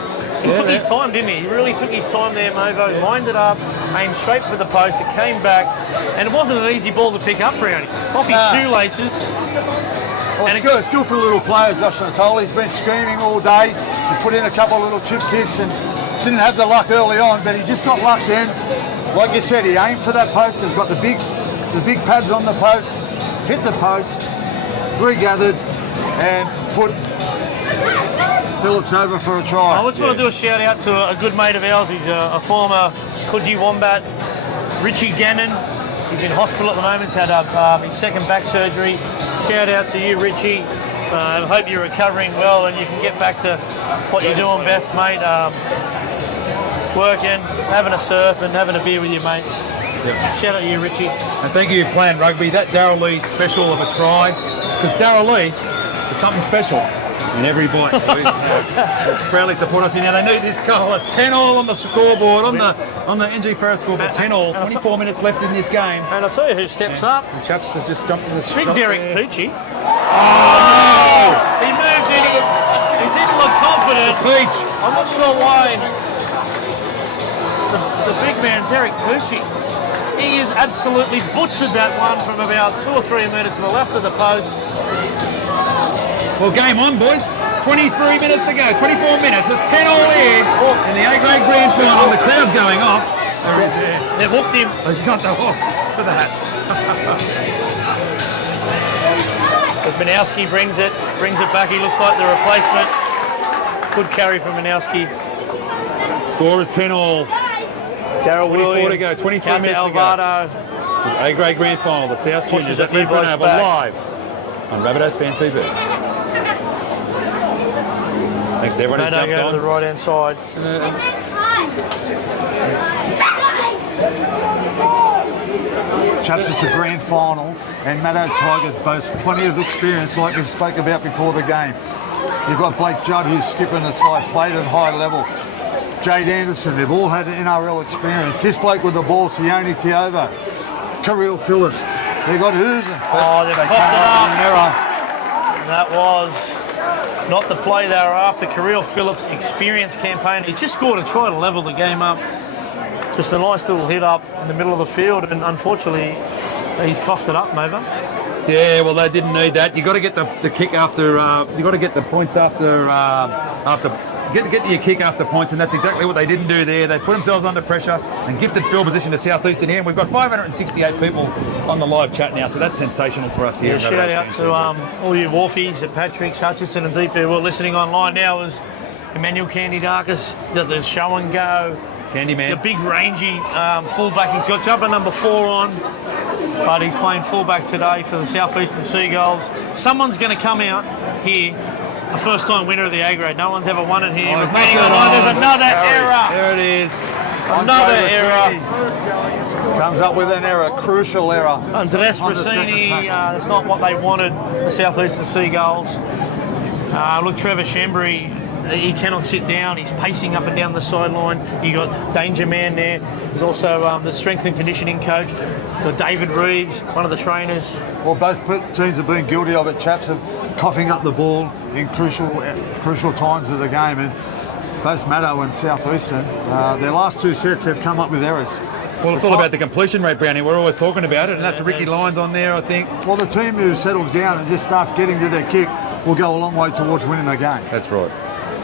He took his time, didn't he? He really took his time there, Mavo. Lined it up, aimed straight for the post. It came back, and it wasn't an easy ball to pick up, Brownie. Off his shoelaces. Well, it's good for a little player, Josh Natoli. He's been scheming all day. He put in a couple of little chip kicks and didn't have the luck early on, but he just got luck then. Like you said, he aimed for that post. He's got the big pads on the post, hit the post, regathered, and put Phillips over for a try. I just want to do a shout out to a good mate of ours. He's a former Coogee Wombat, Richie Gannon. He's in hospital at the moment. He's had his second back surgery. Shout out to you, Richie. I hope you're recovering well and you can get back to what you're doing best, mate. Working, having a surf and having a beer with your mates. Yep. Shout out to you, Richie. and thank you, Plan Rugby. That Darryl Lee special of a try, because Darryl Lee is something special in every bite. Proudly support us in there. They need this goal. It's 10-all on the scoreboard, on the NG Ferris scoreboard. 10-all. 24 minutes left in this game. And I'll tell you who steps up. The chaps has just jumped in the Big shot Derek there. Poochie. Oh, He moved in. He didn't look confident. no! Peach. I'm not sure why the big man, Derek Poochie, he has absolutely butchered that one from about 2 or 3 metres to the left of the post. Well, game on, boys. 23 minutes to go. 24 minutes. It's 10-all here in the A-grade grand final. The crowd's going off. There he is there. They've hooked him. He's got the hook for that. As Minowski brings it back. He looks like the replacement. Good carry from Minowski. Score is 10-all. Darryl 24 Williams. to go. 23 Count to minutes to go. Alvaro. A-grade grand final. The South Pushes Juniors. a That's few in front blokes of back. live on Rabbitohs Fan TV. Thanks to everyone who They jumped go to the on. right hand side. Chaps, it's a grand final, and Matto Tigers boast plenty of experience, like we spoke about before the game. You've got Blake Judd, who's skipping the side, played at high level. Jade Anderson, they've all had NRL experience. This bloke with the ball, Sione Tioba, Kirill Phillips. They've got oozing. Oh, they've They popped came it up up. with an error. That was not the play they were after. Kirill Phillips' experience campaign. He just scored a try to level the game up. Just a nice little hit up in the middle of the field, and unfortunately, he's coughed it up, Mova. Yeah, well, they didn't need that. You got to get the kick after. You got to get the points after. Get your kick after points, and that's exactly what they didn't do there. They put themselves under pressure and gifted field position to South Eastern here. And we've got 568 people on the live chat now, so that's sensational for us here. Yeah, shout out to all you Wharfies at Patrick's, Hutchinson, and Deep Air. We're listening online now as Emmanuel Candy Darkus, the show and go. Candyman. The big rangy fullback. He's got jumper number 4 on, but he's playing fullback today for the South Eastern Seagulls. Someone's going to come out here, a first-time winner of the A-grade. No one's ever won it here. Oh, Remaining online, there's another error. There it is. Another error. Comes up with an error, crucial error. Andres On the second Rossini, tackle. that's not what they wanted, the South Eastern Seagulls. Look, Trevor Shembry, he cannot sit down. He's pacing up and down the sideline. You got Danger Man there. There's also the strength and conditioning coach, David Reeves, one of the trainers. Well, both teams have been guilty of it, chaps, of coughing up the ball in crucial times of the game. And both Matto and South Eastern, their last 2 sets, they've come up with errors. Well, it's all about the completion rate, Brownie. We're always talking about it, and that's Ricky Lyons on there, I think. Well, the team who settles down and just starts getting to their kick will go a long way towards winning the game. That's right.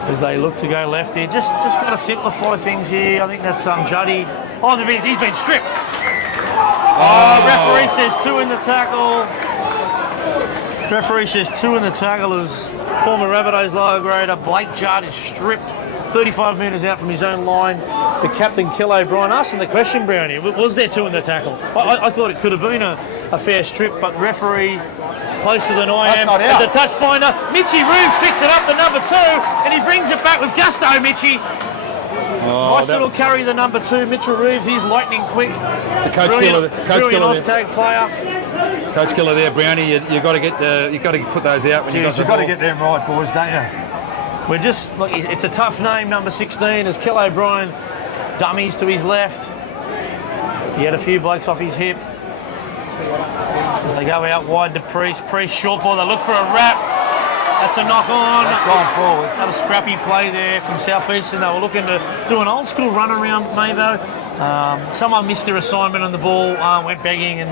as they look to go left here. Just got to simplify things here. I think that's Juddy. Oh, he's been stripped. Referee says 2 in the tackle. Referee says 2 in the tackle as former Rabbitohs lower grader Blake Judd is stripped 35 metres out from his own line. The captain, Kelly O'Brien, asking the question, Brownie, was there 2 in the tackle? I thought it could have been a fair strip, but referee is closer than I am. As a touch finder, Mitchy Rooms picks it up, the number 2, and he brings it back with gusto, Mitchy. Nice little carry, the number 2, Mitchell Reeves. He's lightning quick. It's a Coach Killer. Brilliant Oztag player. Coach Killer there, Brownie. You got to get put those out when you got the got to ball. get them right, boys, don't you? We're just look. It's a tough name, number 16, as Kelly O'Brien dummies to his left. He had a few blokes off his hip. As they go out wide to Priest. Priest short ball. They look for a wrap. That's a knock on. That's gone forward. Another scrappy play there from Southeastern. They were looking to do an old school run around Mavo. Someone missed their assignment on the ball, went begging, and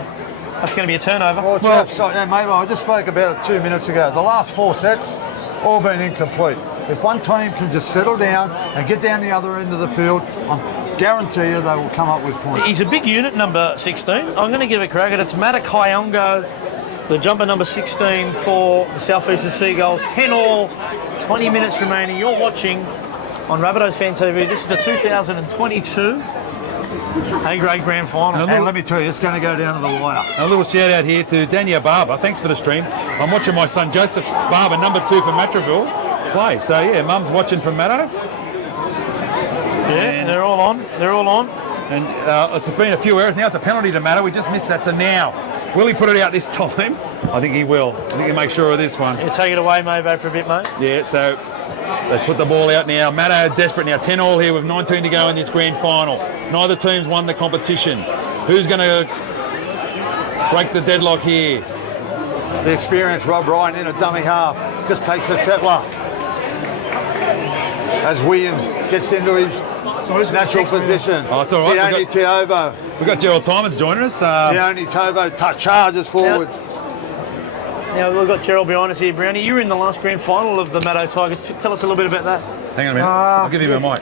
that's going to be a turnover. Well, chaps, Mavo, I just spoke about it 2 minutes ago. The last 4 sets, all been incomplete. If one team can just settle down and get down the other end of the field, I guarantee you they will come up with points. He's a big unit, number 16. I'm going to give it a crack at it. It's Mata Kayongo, the jumper number 16 for the Southeastern Seagulls. 10-all, 20 minutes remaining. You're watching on Rabbitohs Fan TV. This is the 2022 A-grade Grand Final. And let me tell you, it's going to go down to the wire. A little shout out here to Danielle Barber. Thanks for the stream. I'm watching my son Joseph Barber, number 2 for Matraville, play. So yeah, Mum's watching from Matto. Yeah, they're all on. They're all on. And it's been a few errors. Now it's a penalty to Matto. We just missed that. So now, will he put it out this time? I think he will. I think he'll make sure of this one. You take it away, Mavo, for a bit, mate. Yeah, so they put the ball out now. Matto desperate now. 10-all here with 19 to go in this grand final. Neither team's won the competition. Who's going to break the deadlock here? The experienced Rob Ryan in a dummy half just takes a settler as Williams gets into his natural position. Oh, it's all right. Sione Tiovo. We've got Gerald Simons joining us. Sione Tiovo charges forward. Now we've got Gerald behind us here, Brownie. You were in the last grand final of the Matto Tigers. Tell us a little bit about that. Hang on a minute. I'll give you a mic.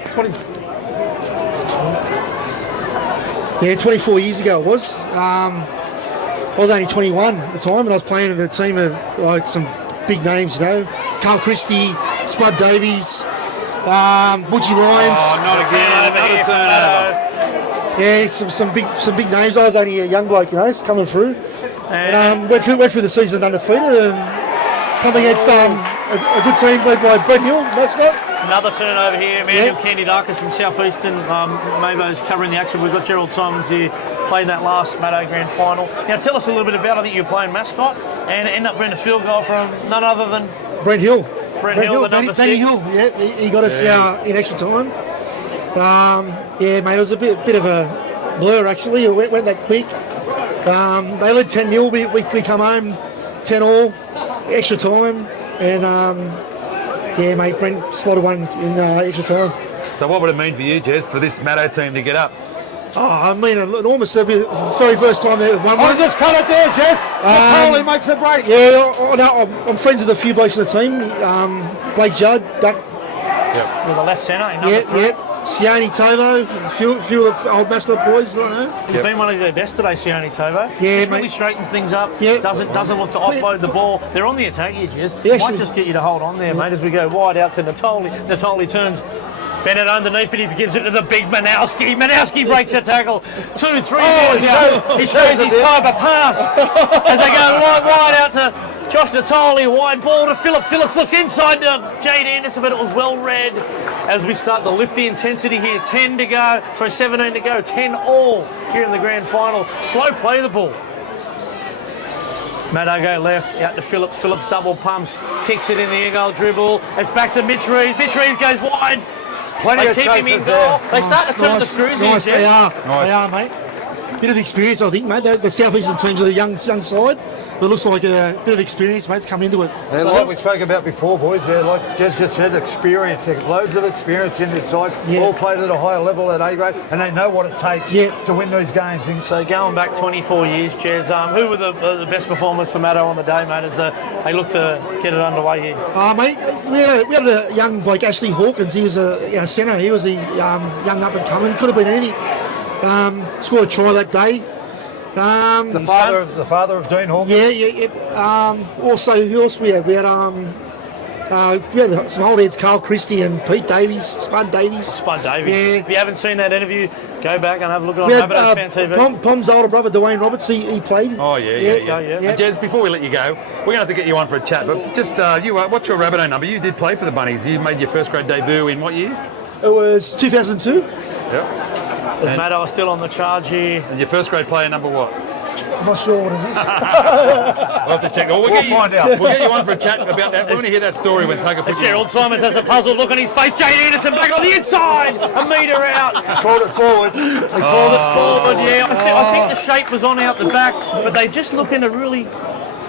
24 years ago it was. I was only 21 at the time, and I was playing in the team of like some big names, you know, Carl Christie, Spud Davies, Butchie Lyons. Oh, not again. Another turnover. Yeah, some big names. I was only a young bloke, you know, coming through. And went through the season undefeated and come against a good team led by Brent Hill, mascot. Another turnover here. Emmanuel Candidakas from Southeastern. Mavo's covering the action. We've got Gerald Simons here, played that last Matto Grand Final. Now tell us a little bit about, I think you were playing mascot and end up bringing a field goal from none other than Brent Hill. Brent Hill, the number 6. Danny Hill, yeah, he got us in extra time. Yeah, mate, it was a bit of a blur actually. It went that quick. They led 10-0. We come home 10-all, extra time, and yeah, mate, Brent slotted one in extra time. So what would it mean for you, Jez, for this Matto team to get up? Oh, I mean, enormous. It'll be the very first time they won one. Just cut it there, Jeff. Totally makes a break. Yeah, I'm friends with a few blokes in the team. Blake Judd, Duck. With the left centre. Yeah. Sione Tovo, a few of the old mascot boys, I don't know. He's been one of their best today, Sione Tovo. Yeah, just mate. really straightens things up. Yeah. Doesn't look to offload the ball. They're on the attack here, Jez. Yeah, Might just get you to hold on there, mate, as we go wide out to Natoli. Natoli turns Bennett underneath, but he gives it to the big Manowski. Manowski breaks a tackle. 2, 3 years ago. He shows his Kyber pass as they go wide out to Josh Natoli. Wide ball to Phillip. Phillips looks inside to Jade Anderson, but it was well read as we start to lift the intensity here. 17 to go. 10-all here in the grand final. Slow play the ball. Matto go left, out to Phillips. Phillips double pumps, kicks it in the air goal dribble. It's back to Mitch Reeves. Mitch Reeves goes wide. Plenty They of keep him in chases goal. there. They start to turn the screws here, Nice, they Jeff. are, mate. bit of experience, I think, mate. The South Eastern teams are a young side. But it looks like a bit of experience, mate's coming into it. And like we spoke about before, boys, like Jez just said, experience. There's loads of experience in this side. All played at a higher level at A grade, and they know what it takes to win these games. So going back 24 years, Jez, who were the best performers for Matto on the day, mate, as they look to get it underway here? Mate, we had a young bloke, Ashley Hawkins. He was a centre. He was a young up and coming. Could have been anything. Scored a try that day. The father of Dean Hawkins. Yeah. Also, who else we had? We had some old heads, Carl Christie and Pete Davies, Spud Davies. Yeah. If you haven't seen that interview, go back and have a look at it on Rabbitohs Fan TV. Pom's older brother, Dwayne Roberts, he played. Oh, yeah. And Jez, before we let you go, we're going to have to get you on for a chat, but just, what's your Rabbitoh number? You did play for the Bunnies. You made your first grade debut in what year? It was 2002. Yep. Is Matto still on the charge here? And your first grade player number what? I'm not sure what it is. We'll have to check. We'll find out. We'll get you on for a chat about that. We want to hear that story when Tugger put you Gerald Simons has a puzzled look on his face. Jade Anderson back on the inside. A metre out. Called it forward. They called it forward, yeah. I think the shape was on out the back, but they just looking to really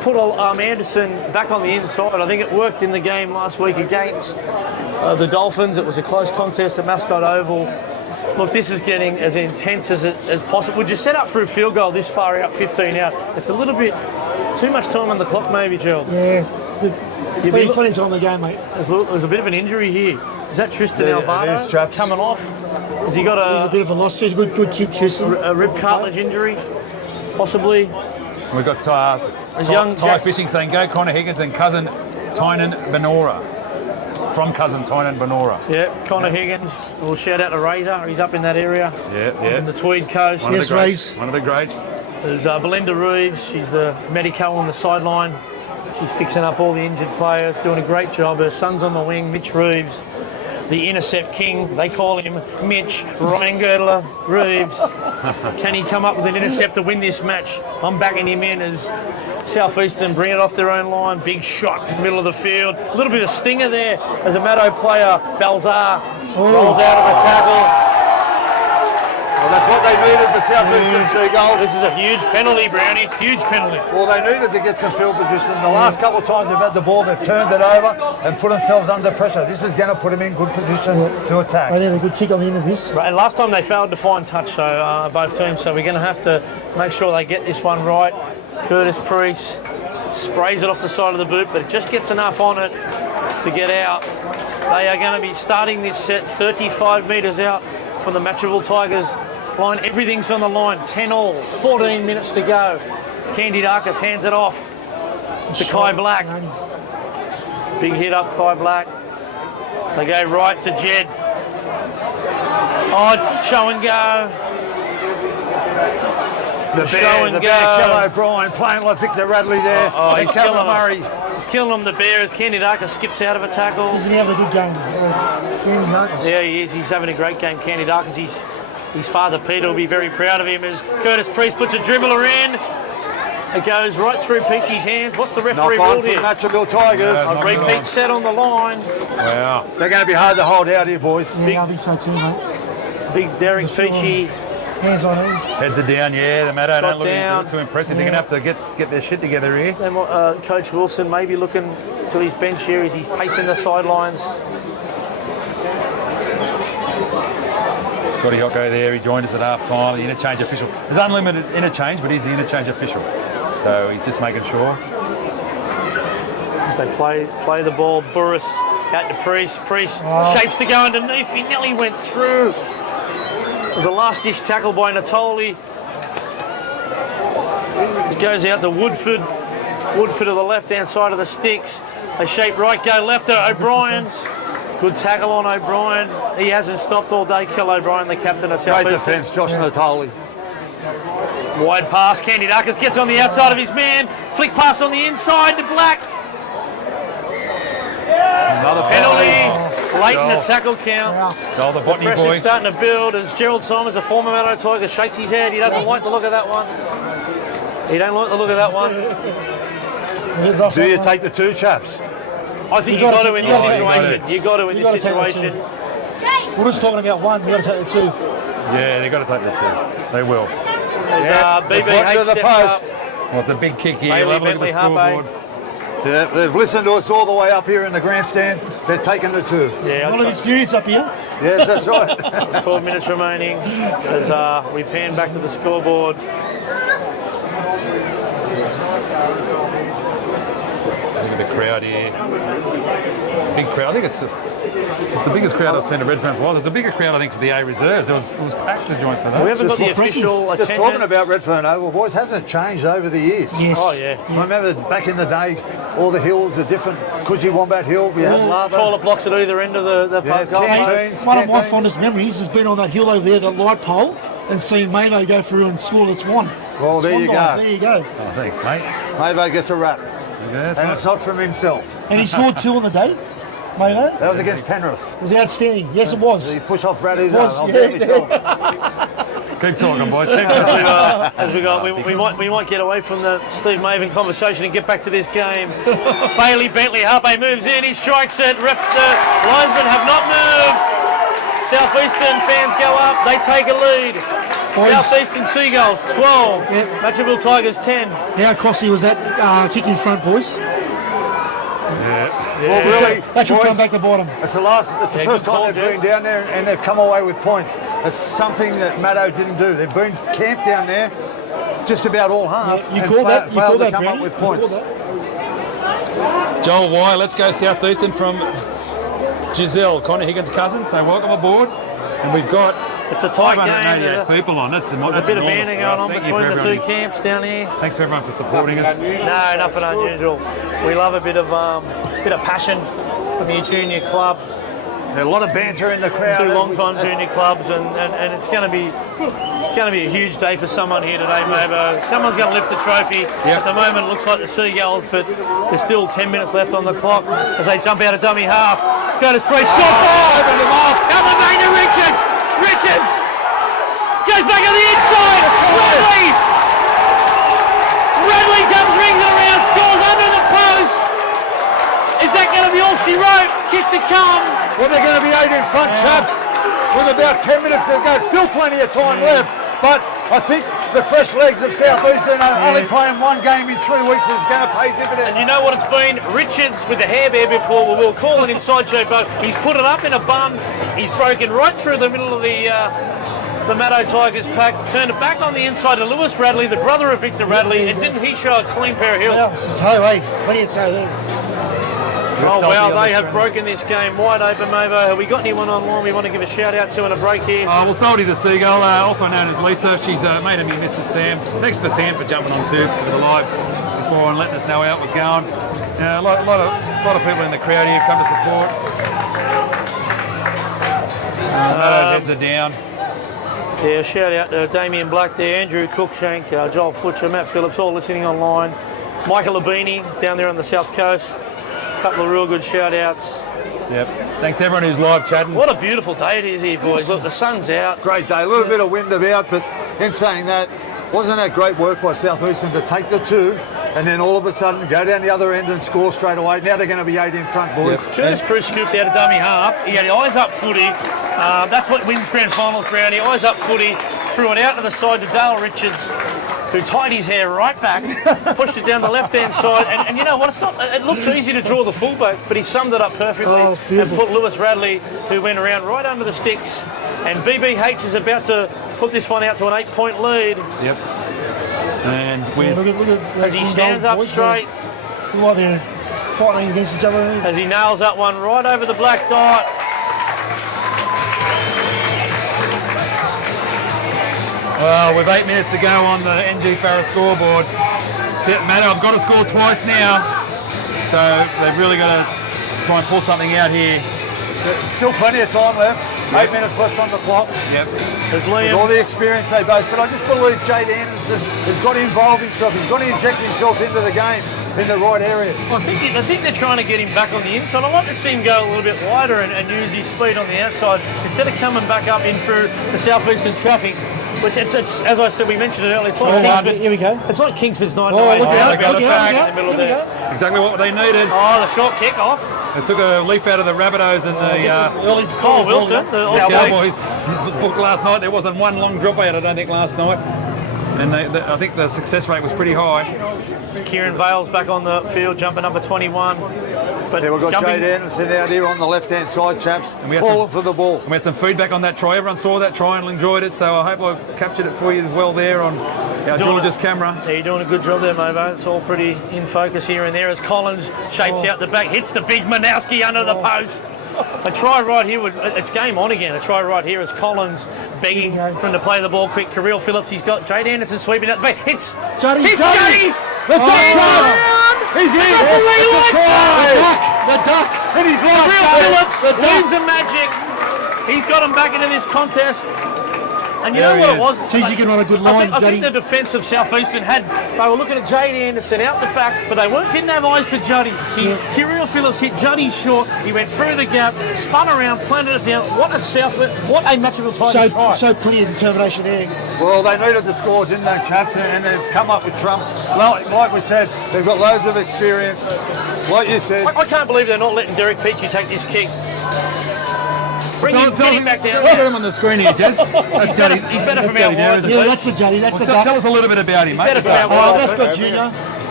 put Anderson back on the inside. I think it worked in the game last week against the Dolphins. It was a close contest at Mascot Oval. Look, this is getting as intense as possible. Would you set up for a field goal this far out, 15 out? It's a little bit too much time on the clock, maybe, Gerald. Yeah. Plenty of time in the game, mate. There's a bit of an injury here. Is that Tristan Alvaro coming off? Has he got He's a bit of a loss. He's a good kid, Tristan. A rib cartilage injury, possibly? We've got Ty Fishing saying, go Connor Higgins and cousin Tynan Benora. From cousin Tynan Benora. Yeah, Connor Higgins. We'll shout out to Razor. He's up in that area. Yeah. In the Tweed Coast. Yes, Raze. One of the greats. There's Belinda Reeves. She's the medico on the sideline. She's fixing up all the injured players, doing a great job. Her son's on the wing, Mitch Reeves. The intercept king, they call him Mitch, Ryan Girdler, Reeves. Can he come up with an intercept to win this match? I'm backing him in as Southeastern bring it off their own line. Big shot in the middle of the field. A little bit of stinger there as a Matto player, Balzar, rolls out of a tackle. Well, that's what they needed, the Southeastern Seagulls. This is a huge penalty, Brownie. Huge penalty. Well, they needed to get some field position. The last couple of times they've had the ball, they've turned it over and put themselves under pressure. This is going to put them in good position to attack. I think a good kick on the end of this. Right, and last time they failed to find touch, so both teams. So we're going to have to make sure they get this one right. Curtis Priest sprays it off the side of the boot, but it just gets enough on it to get out. They are going to be starting this set 35 metres out from the Matraville Tigers line. Everything's on the line. 10-all, 14 minutes to go. Candidakas hands it off to Kai Black. Big hit up, Kai Black. They go right to Jed. Oh, show and go. The bear, Kel O'Brien playing like Victor Radley there. And Cameron Murray. He's killing them, the bear, as Candidakas skips out of a tackle. Isn't he having a good game? Candidakas. Yeah, he is. He's having a great game, Candidakas. His father, Peter, will be very proud of him as Curtis Priest puts a dribbler in. It goes right through Peachy's hands. What's the referee ruled here? Matraville Tigers. A repeat set on the line. Wow. They're going to be hard to hold out here, boys. Yeah, I think so too, mate. Big Derek Peachy. Hands on ease. Heads are down, yeah. The Matto don't down. look too impressive. They're going to have to get their shit together here. Coach Wilson may be looking to his bench here as he's pacing the sidelines. Scotty Hocko there, he joined us at half time, the interchange official. There's unlimited interchange, but he's the interchange official. So he's just making sure. As they play the ball, Burris out to Priest. Priest shapes to go underneath. He nearly went through. It was a last-ditch tackle by Natoli. It goes out to Woodford. Woodford to the left-hand side of the sticks. They shape right, go left to O'Brien. Good tackle on O'Brien. He hasn't stopped all day. Kel O'Brien, the captain of South Great East. defence, Josh Natoli. Wide pass, Candidakas gets on the outside of his man. Flick pass on the inside to Black. Another Penalty. Late in the tackle count. Joel, the Botany Pressure's boy. starting to build as Gerald Simons, a former Matto Tiger, shakes his head. He doesn't like the look of that one. He don't like the look of that one. Do you take the two, chaps? I think you got to in this situation. You got to in this situation. We're just talking about one. We got to take the two. Yeah, they've got to take the two. They will. BBH to the steps up. post. Well, it's a big kick here. Bailey Have a look at the Bentley, Harvey. scoreboard. Yeah, they've listened to us all the way up here in the grandstand. They're taking the 2. Yeah, A lot of experience up here. Yes, that's right. 12 minutes remaining as we pan back to the scoreboard. Look at the crowd here. Big crowd. I think it's the biggest crowd I've seen at Redfern for a while. There's a bigger crowd, I think, for the A reserves. It was packed the joint for that. We haven't got the impressive. official Just attendance. talking about Redfern Oval, boys, hasn't it changed over the years? Yes. Oh, yeah. I remember back in the day, all the hills, the different Coogee Wombat Hill, we had lava. Toilet blocks at either end of the Yeah, park. goal post. canteens, One of my canteens. fondest memories has been on that hill over there, the light pole, and seeing Mano go through and score the swan. Well, there you Swan dive, go. There you go. Oh, thanks, mate. Mavo gets a wrap. Yeah, And it's not from himself. And he scored 2 on the day, Mano. That was against Penrith. It was outstanding. Yes, it was. He pushed off Bradley's It arm. was, I'll yeah, do it myself. Keep talking, boys. Keep As talking. we might get away from the Steve Maven conversation and get back to this game. Bailey Bentley, Harvey moves in, he strikes it. The linesmen have not moved. Southeastern fans go up, they take a lead. Boys. Southeastern Seagulls 12, Yep. Matraville Tigers 10. How costly was that kick in front, boys? Well, really, That could boys, come back to bottom. it's the Yeah, first good call, time they've Jeff. been down there and they've come away with points. It's something that Maddo didn't do. They've been camped down there just about all half. Yeah, you and called that. You failed called to that, come up Brownie. with You points. called that. Joel Y, let's go Southeastern from Giselle, Connor Higgins' cousin. So welcome aboard. And we've got It's a tight game. 588 people on. That's There's a bit of enormous banter for going us. on Thank you between for the two everyone. camps down here. Thanks for everyone for supporting us. No, nothing unusual. We love a bit of passion from your junior club. There's a lot of banter in the crowd. 2 long-time junior clubs, and it's going to be a huge day for someone here today, Mabo. Someone's going to lift the trophy. Yep. At the moment, it looks like the Seagulls, but there's still 10 minutes left on the clock as they jump out of dummy half. Curtis Priest, shot ball! Elevator Richards! Richards! Goes back on the inside! Radley comes rings around, scores under the post! Is that going to be all she wrote? Kick to come! Well, they're going to be 8 in front, chaps, with about 10 minutes to go. Still plenty of time left, but I think the fresh legs of Southeastern are only playing 1 game in 3 weeks is going to pay dividends. And you know what it's been? Richards with the hair bear before, we were calling him sideshow, but he's put it up in a bun. He's broken right through the middle of the Matto Tigers pack, turned it back on the inside to Lewis Radley, the brother of Victor Radley, and didn't he show a clean pair of heels? Yeah, some toe, eh? Plenty of toe there. Oh wow, they have broken this game wide open, Mavo. Have we got anyone online we want to give a shout out to in a break here? Well, Salty the Seagull, also known as Lisa. She's made of me Mrs. Sam. Thanks for Sam for jumping on too to the live before and letting us know how it was going. A lot of people in the crowd here come to support. Those heads are down. Yeah, shout out to Damien Black there, Andrew Cookshank, Joel Fletcher, Matt Phillips, all listening online. Michael Labini down there on the south coast. A couple of real good shout outs. Yep. Thanks to everyone who's live chatting. What a beautiful day it is here, boys. Look, the sun's out. Great day, a little bit of wind about, but in saying that, wasn't that great work by Southeastern to take the 2 and then all of a sudden go down the other end and score straight away? Now they're going to be 8 in front, boys. Yep. Curtis Bruce scooped out a dummy half. He had eyes up footy. That's what wins grand finals, Brownie. Eyes up footy. Threw it out to the side to Dale Richards, who tied his hair right back, pushed it down the left-hand side, and you know what? It looks easy to draw the fullback, but he summed it up perfectly and put Lewis Radley, who went around right under the sticks, and BBH is about to put this one out to an 8-point lead. Yep. And Yeah, look at As he stands up straight, Look like they're fighting against each other. as he nails that one right over the black dot. well, with 8 minutes to go on the NG Farah scoreboard. Matter, I've got to score twice now, so they've really got to try and pull something out here. Still plenty of time left. 8 minutes left on the clock. Yep. There's With all Liam. the experience they boast, but I just believe Jade Anderson has got to involve himself. He's got to inject himself into the game in the right areas. I think they're trying to get him back on the inside. I'd like to see him go a little bit wider and use his speed on the outside instead of coming back up in through the southeastern traffic. Which it's as I said, we mentioned it earlier. It's like Kingsford. Here we go. It's like Kingsford's 9 Oh, look they out, got look it out, back look in the middle out. Here we there. go. Exactly what they needed. Oh, the short kick off. They took a leaf out of the Rabbitohs and the Early Cole Wilson, the Aussie. Cowboys book last night. There wasn't one long drop out, I don't think, last night. and I think the success rate was pretty high. Kieran Vale's back on the field, jumping number 21. But Yeah, we've got jumping- Jade Anderson out here on the left-hand side, chaps, we had falling for the ball. And we had some feedback on that try. Everyone saw that try and enjoyed it, so I hope I've captured it for you as well there on our George's camera. Yeah, you're doing a good job there, Movo. It's all pretty in focus here and there as Collins shapes out the back, hits the big Manowski under the post. A try right here, it's game on again. A try right here as Collins begging for him to play the ball quick. Kirill Phillips, he's got Jade Anderson sweeping out the back. Hits Juddy! Juddy! Let's go! He's in! The duck! And he's Kirill Phillips leaves a magic. He's got him back into this contest. And you know what it was? Geez, you can run a good line, I Juddy. think the defence of South Eastern they were looking at Jade Anderson out the back, but they didn't have eyes for Juddy. Kirill Phillips hit Juddy short. He went through the gap, spun around, planted it down. What a Matraville Tigers try. So plenty of determination there. Well, they needed the score, didn't they, chaps? And they've come up with trumps. Like we said, they've got loads of experience. Like you said. I can't believe they're not letting Derek Peachy take this kick. Bring him back down. Look at him on the screen here, Jess. That's Juddy. He's better from out wide. Yeah, that's a Juddy. That's a duck. Tell us a little bit about him, mate. Better from out Oh, wide. that's got Junior.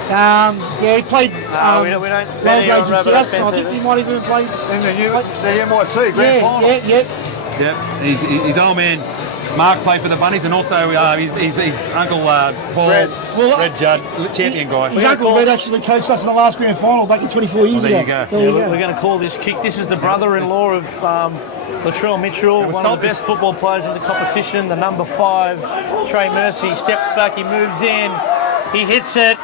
Yeah, he played we don't low bet grades on in Rabbitohs South. Fan I think TV. he might even play. In the NYC grand final. Yeah. Yeah, his old man Mark played for the Bunnies, and also his uncle Paul Red Judd, champion guy. His uncle Red actually coached us in the last grand final back in 24 years there ago. you go. There you We're go. going to call this kick. This is the brother-in-law of Latrell Mitchell, one of the best football players in the competition, the number 5. Trey Mercy steps back, he moves in, he hits it.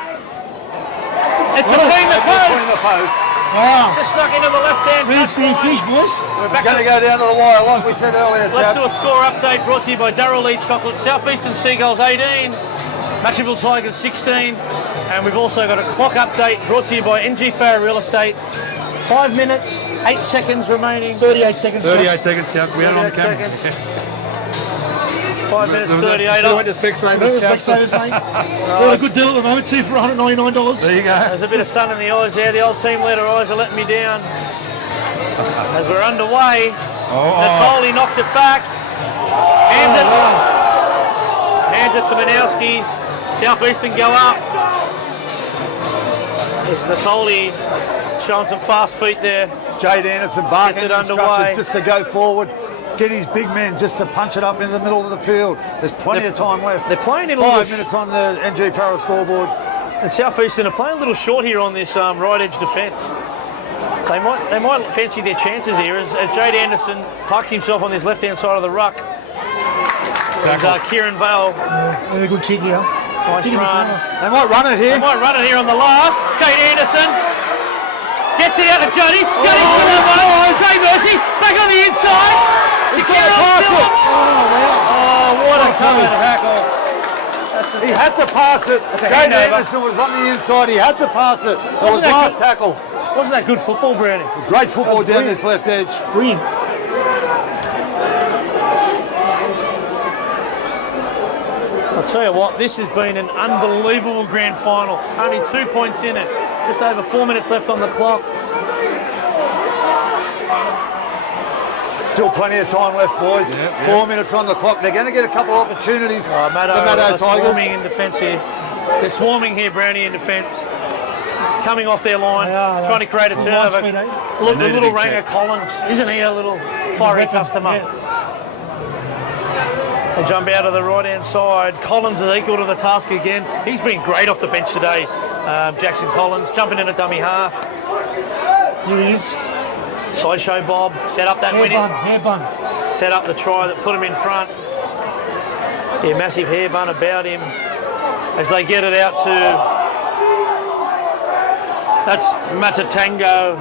It's between the posts. Wow. Just snuck into the left-hand Red Steve touchline. Fish, boys. We're back Going to go down to the wire, like we said earlier, Let's chaps. do a score update brought to you by Darrell Lee Chocolate. Southeastern Seagulls 18, Matraville Tigers 16, and we've also got a clock update brought to you by NG Farrer Real Estate. 5 minutes, 8 seconds remaining. 38 seconds. 38 seconds, chaps. We had it on the 38 camera. seconds. 5 minutes, 38 So up. went to Specsavers, Remember chaps. Specsavers, mate? Got a good deal at the moment, 2 for $199. There you go. There's a bit of sun in the eyes there. The old team leader eyes are letting me down. As we're underway, Natoli knocks it back. Hands it to Manowski. Southeastern go up. There's Natoli showing some fast feet there. Jade Anderson barking Gets it underway. instructions just to go forward. Get his big men just to punch it up in the middle of the field. There's plenty of time left. They're playing in a 5 little minutes on the NG Farrell scoreboard. And Southeastern are playing a little short here on this right edge defence. They might fancy their chances here as Jade Anderson parks himself on this left-hand side of the ruck. And, Kieran Vale, And a good kick here. nice Kick in the run. corner. They might run it They here. might run it here on the last. Jade Anderson gets it out to Juddy. Juddy to the ball. Trey Mercy back on the inside. To Kieran Phillips. Oh, what a cover tackle. He had to pass it. a Jade handover. Anderson was on the inside. He had to pass it. That was that last good? tackle. Wasn't that good football, Brownie? Great football That's down brilliant. this left edge. Brilliant. I'll tell you what, this has been an unbelievable grand final. Only 2 points in it. Just over 4 minutes left on the clock. Still plenty of time left, boys. 4 minutes on the clock. They're going to get a couple of opportunities. Oh, the Maddo Matto Tigers. swarming in defence here. They're swarming here, Brownie, in defence. Coming off their line, They are. trying to create a Well, turnover. nice speed, eh? Look, the They need a little big Ranger set. Collins. Isn't he a little fiery Weapon, customer? yeah. They jump out of the right-hand side. Collins is equal to the task again. He's been great off the bench today. Jackson Collins jumping in a dummy half. Here he is. Sideshow Bob set up that Hair winning. bun, hair bun. Set up the try that put him in front. Yeah, massive hair bun about him as they get it out to. That's Matatango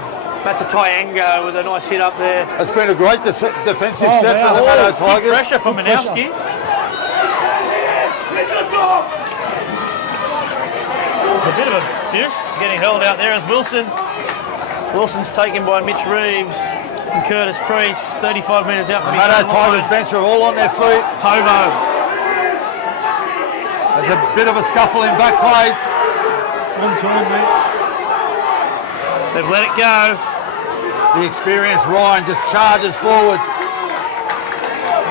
with a nice hit up there. It's been a great defensive Oh, set wow. for the Oh, Maddo good Tigers. pressure from Good pressure. Manowski. A bit of abuse getting held out there as Wilson's taken by Mitch Reeves and Curtis Priest. 35 metres out from his Maddo own Tigers line. bench are all on their feet. Tovo. There's a bit of a scuffle in back play. On time, mate. They've let it go. The experienced Ryan just charges forward.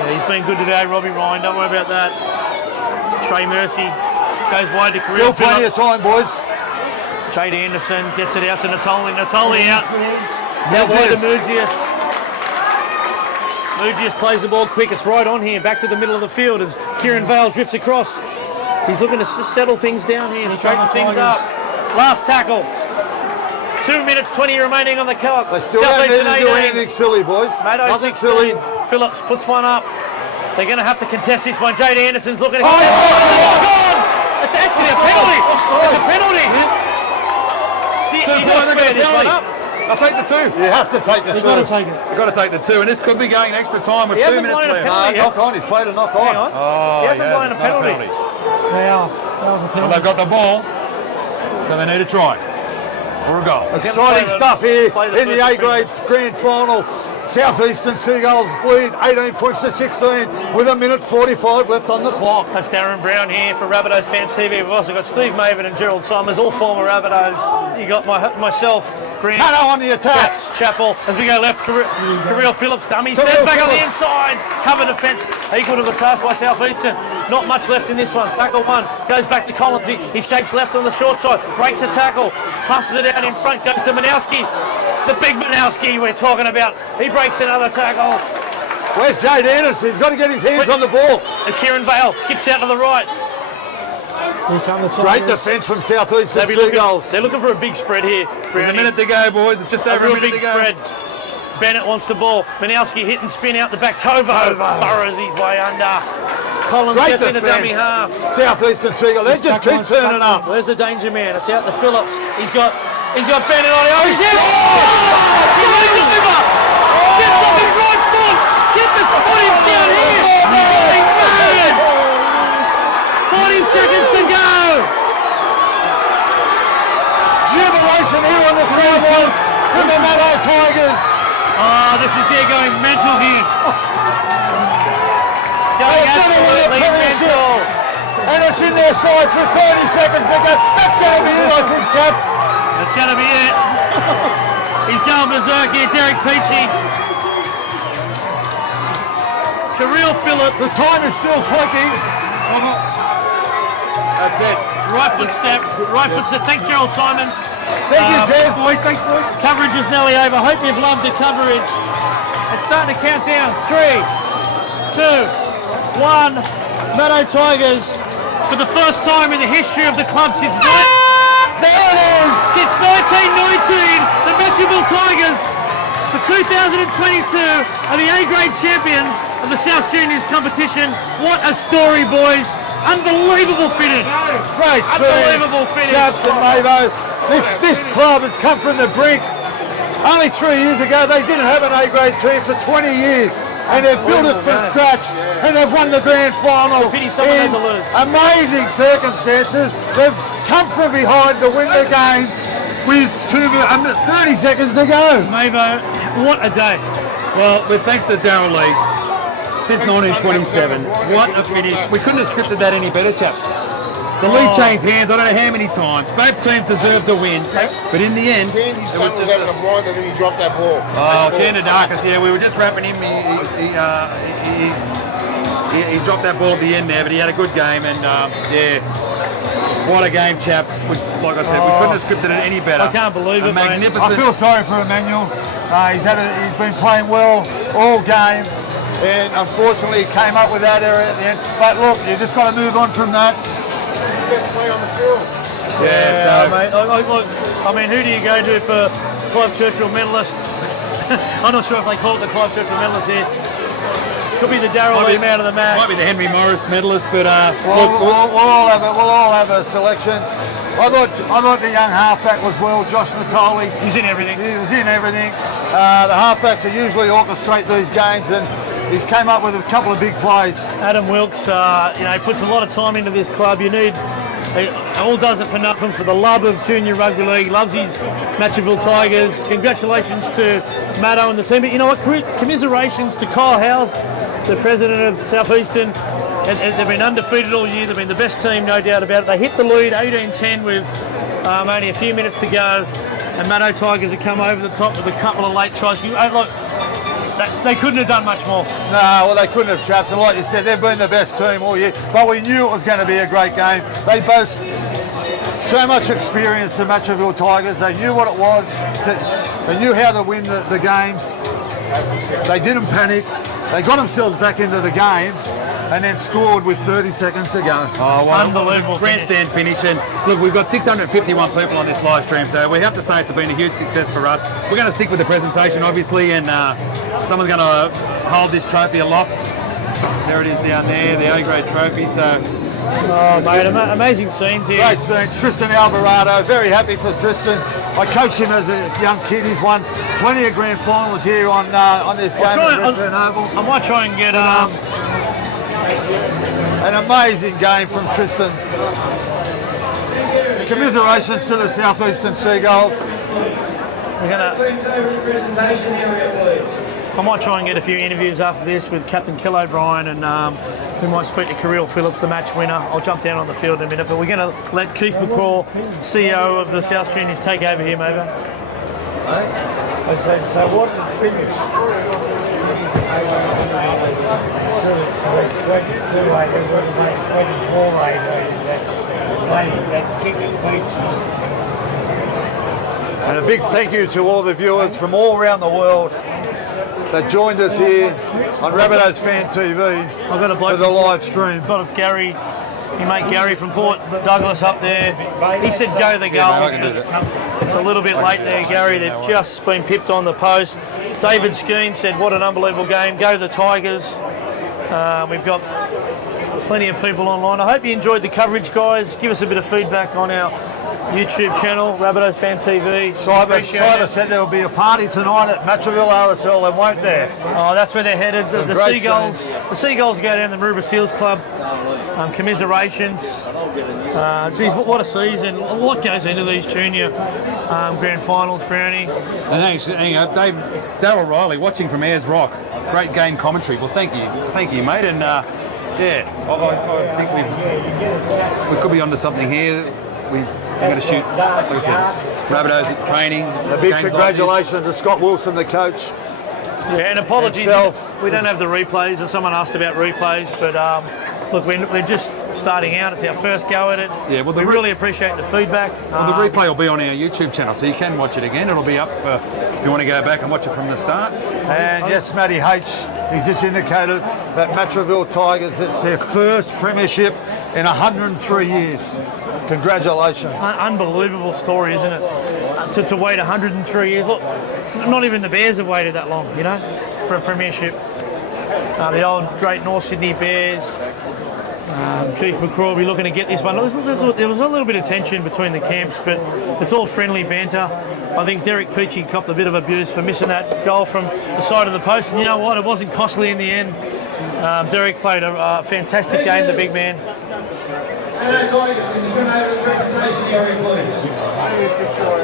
Yeah, he's been good today, Robbie Ryan. Don't worry about that. Trey Mercy Goes wide to Still Kirill plenty of Phillips. time, boys. Jade Anderson gets it out to Natoli. Natoli out. Good hands. Out wide to Mugius. Mugius plays the ball quick. It's right on here. Back to the middle of the field as Kieran Vale drifts across. He's looking to settle things down here, straighten things up. Last tackle. 2 minutes 20 remaining on the clock. They still don't need to do anything silly, boys. Matto Nothing 16. silly. Phillips puts one up. They're going to have to contest this one. Jade Anderson's looking at gone! It's actually a penalty. It's a penalty. You got to square this one up. I'll take the 2. You have to take the You've 2. got to take it. You've got to take the 2, and this could be going extra time with He 2 hasn't minutes blown a left. penalty. Knock on. He's played a knock Hang on. on. Oh, He hasn't blown a it's not penalty. Now, that was a Well, penalty. they've got the ball, so they need to try or a goal. Exciting stuff here play the in the first A-grade grand final. Southeastern Seagulls lead 18 points to 16 with 1:45 left on the clock. That's Darren Brown here for Rabbitohs Fan TV. We've also got Steve Maven and Gerald Summers, all former Rabbitohs. You got myself, Grant, Matto on the attack. Caps, Chappell. As we go left, Kirill Phillips dummy. Stands back on the inside. Cover defence. Equal to the task by Southeastern. Not much left in this one. Tackle one. Goes back to Collins. He shapes left on the short side. Breaks a tackle. Passes it out in front. Goes to Manowski. The big Manowski we're talking about. He breaks another tackle. Where's Jade Anderson? He's got to get his hands on the ball. And Kieran Vale skips out to the right. Here come the Great Tigers. defence from Southeastern They're Seagulls. looking for a big spread here. There's a minute to go, boys. It's just A over a real minute big to go. spread. Bennett wants the ball. Manowski hit and spin out the back. Tovo burrows his way under. Collins Great gets in a defence. dummy half. Southeastern Seagulls. They just keep turning up. Where's the danger man? It's out to Phillips. He's got Bennett on it. Oh, he's in! Oh! He's over! Gets off his right foot! Get the footage down here! He's mad! 40 seconds to go! Jubilation here on the sidelines from the Matto Tigers. Oh, this is they're going mental here. Going absolutely mental. And it's in their sides for 30 seconds to go. That's going to be it, I think, chaps. That's going to be it. He's going berserk here, Derek Peachy. Kirill Phillips. The time is still clicking. That's it. Right foot step. Thanks, Gerald Simons. Thank you, Jez. Thanks, boys. Coverage is nearly over. Hope you've loved the coverage. It's starting to count down. 3, 2, 1. Matto Tigers, for the first time in the history of the club since There it is. Since 1919, the Matraville Tigers, for 2022, are the A-grade champions of the South Juniors competition. What a story, boys. Unbelievable finish. Great Unbelievable finish. Chaps and Mavo. This club has come from the brink. Only 3 years ago, they didn't have an A-grade team for 20 years. And they've built it from scratch. And they've won the grand final Pity someone in had to lose. amazing circumstances. They've come from behind to win the game with 30 seconds to go. Mavo, what a day. Well, with thanks to Darren Lee, since 1927, what a finish. We couldn't have scripted that any better, chaps. The lead changed hands, I don't know how many times. Both teams deserved to win, but in the end, Candy's son was having a blind and then he dropped that ball. oh, Darkus, yeah, we were just wrapping him. He dropped that ball at the end there, but he had a good game, and yeah, what a game, chaps. Like I said, we couldn't have scripted it any better. I can't believe it, mate. Magnificent. I feel sorry for Emmanuel. He's been playing well all game, and unfortunately he came up with that error at the end. But look, you just got to move on from that. Best play on the field. Yeah, so mate. Look, I mean, who do you go to for Clive Churchill medalist? I'm not sure if they call it the Clive Churchill medalist here. Could be the Darryl Lee man of the match. might be the Henry Morris medalist, but We'll all have a selection. I thought the young halfback was well, Josh Natoli. He's in everything. He was in everything. The halfbacks are usually orchestrate these games, and he's came up with a couple of big plays. Adam Wilkes, he puts a lot of time into this club. He all does it for nothing, for the love of junior rugby league. Loves his Matraville Tigers. Congratulations to Matto and the team. But you know what? Commiserations to Kyle Howes, the president of Southeastern. They've been undefeated all year. They've been the best team, no doubt about it. They hit the lead 18-10 with only a few minutes to go. And Matto Tigers have come over the top with a couple of late tries. Look, they couldn't have done much more. No, well, they couldn't have, chaps. And like you said, they've been the best team all year. But we knew it was going to be a great game. They boast so much experience, the Matraville Tigers. They knew what it was. They knew how to win the games. They didn't panic. They got themselves back into the game and then scored with 30 seconds to go. Oh, well, Unbelievable grandstand finish. And look, we've got 651 people on this live stream, so we have to say it's been a huge success for us. We're going to stick with the presentation, obviously, and someone's going to hold this trophy aloft. There it is down there, the A-grade trophy. So, Oh, mate, amazing scenes here. Great scenes. Tristan Alvarado, very happy for Tristan. I coached him as a young kid. He's won plenty of grand finals here on this game at Redfern Oval. I might try and get an amazing game from Tristan. Commiserations to the Southeastern Seagulls. Teams over the presentation area, please. I might try and get a few interviews after this with Captain Kill O'Brien, and we might speak to Kirill Phillips, the match winner. I'll jump down on the field in a minute, but we're going to let Keith McCraw, CEO of the South Juniors, take over here, maybe. So what And a big thank you to all the viewers from all around the world that joined us here on Rabbitohs Fan TV I've got a bloke for the live stream. Got a Gary, your mate Gary from Port Douglas up there. He said go the Gulls, but it's a little bit late there, Gary. They've just been pipped on the post. David Skeen said what an unbelievable game. Go the Tigers. We've got plenty of people online. I hope you enjoyed the coverage, guys. Give us a bit of feedback on our YouTube channel, Rabbitohs Fan TV. Cyber said there will be a party tonight at Matraville RSL, and won't there? Oh, that's where they're headed. The Seagulls. The Seagulls go down to the Maroubra Seals Club. Commiserations. Geez, what a season! What goes into these junior grand finals, Brownie? and thanks, Dave, Darryl Riley, watching from Ayers Rock. Great game commentary. Well, thank you, mate. And yeah, I think we could be onto something here. We're going to shoot, like I said, Rabbitohs at training. A big congratulations to Scott Wilson, the coach. Yeah, and apologies. Himself. We don't have the replays. If someone asked about replays, but look, we're just starting out. It's our first go at it. Yeah, well, we really appreciate the feedback. Well, the replay will be on our YouTube channel, so you can watch it again. It'll be up if you want to go back and watch it from the start. And yes, Matty H, he's just indicated that Matraville Tigers, it's their first premiership in 103 years. Congratulations. Unbelievable story, isn't it? To wait 103 years. Look, not even the Bears have waited that long, you know, for a premiership. The old great North Sydney Bears. Keith McCraw will be looking to get this one. There was a little bit of tension between the camps, but it's all friendly banter. I think Derek Peachy copped a bit of abuse for missing that goal from the side of the post. And you know what? It wasn't costly in the end. Derek played a fantastic game, the big man.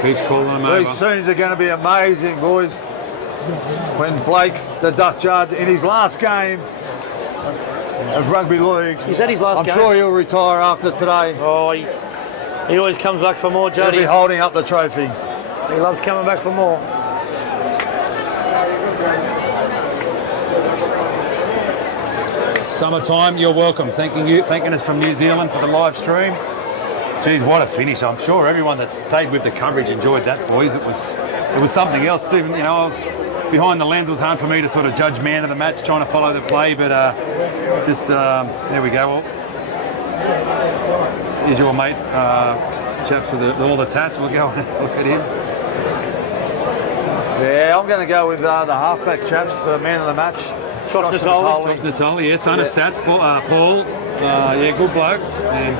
Keith's calling them over. These scenes are going to be amazing, boys. When Blake, the Dutch Yard, in his last game of rugby league, Is that his last game? I'm sure he'll retire after today. Oh, he always comes back for more, He'll Jody. be holding up the trophy. He loves coming back for more. Summertime, you're welcome. Thanking us from New Zealand for the live stream. Geez, what a finish! I'm sure everyone that stayed with the coverage enjoyed that, boys. It was something else, Stephen. You know, I was behind the lens. It was hard for me to sort of judge man of the match, trying to follow the play, but there we go. Well, here's your mate, chaps with all the tats. We'll go and look at him. Yeah, I'm going to go with the halfback chaps for man of the match. Josh Natoli. Natoli, yeah, son of Sats, Paul. Yeah, good bloke. And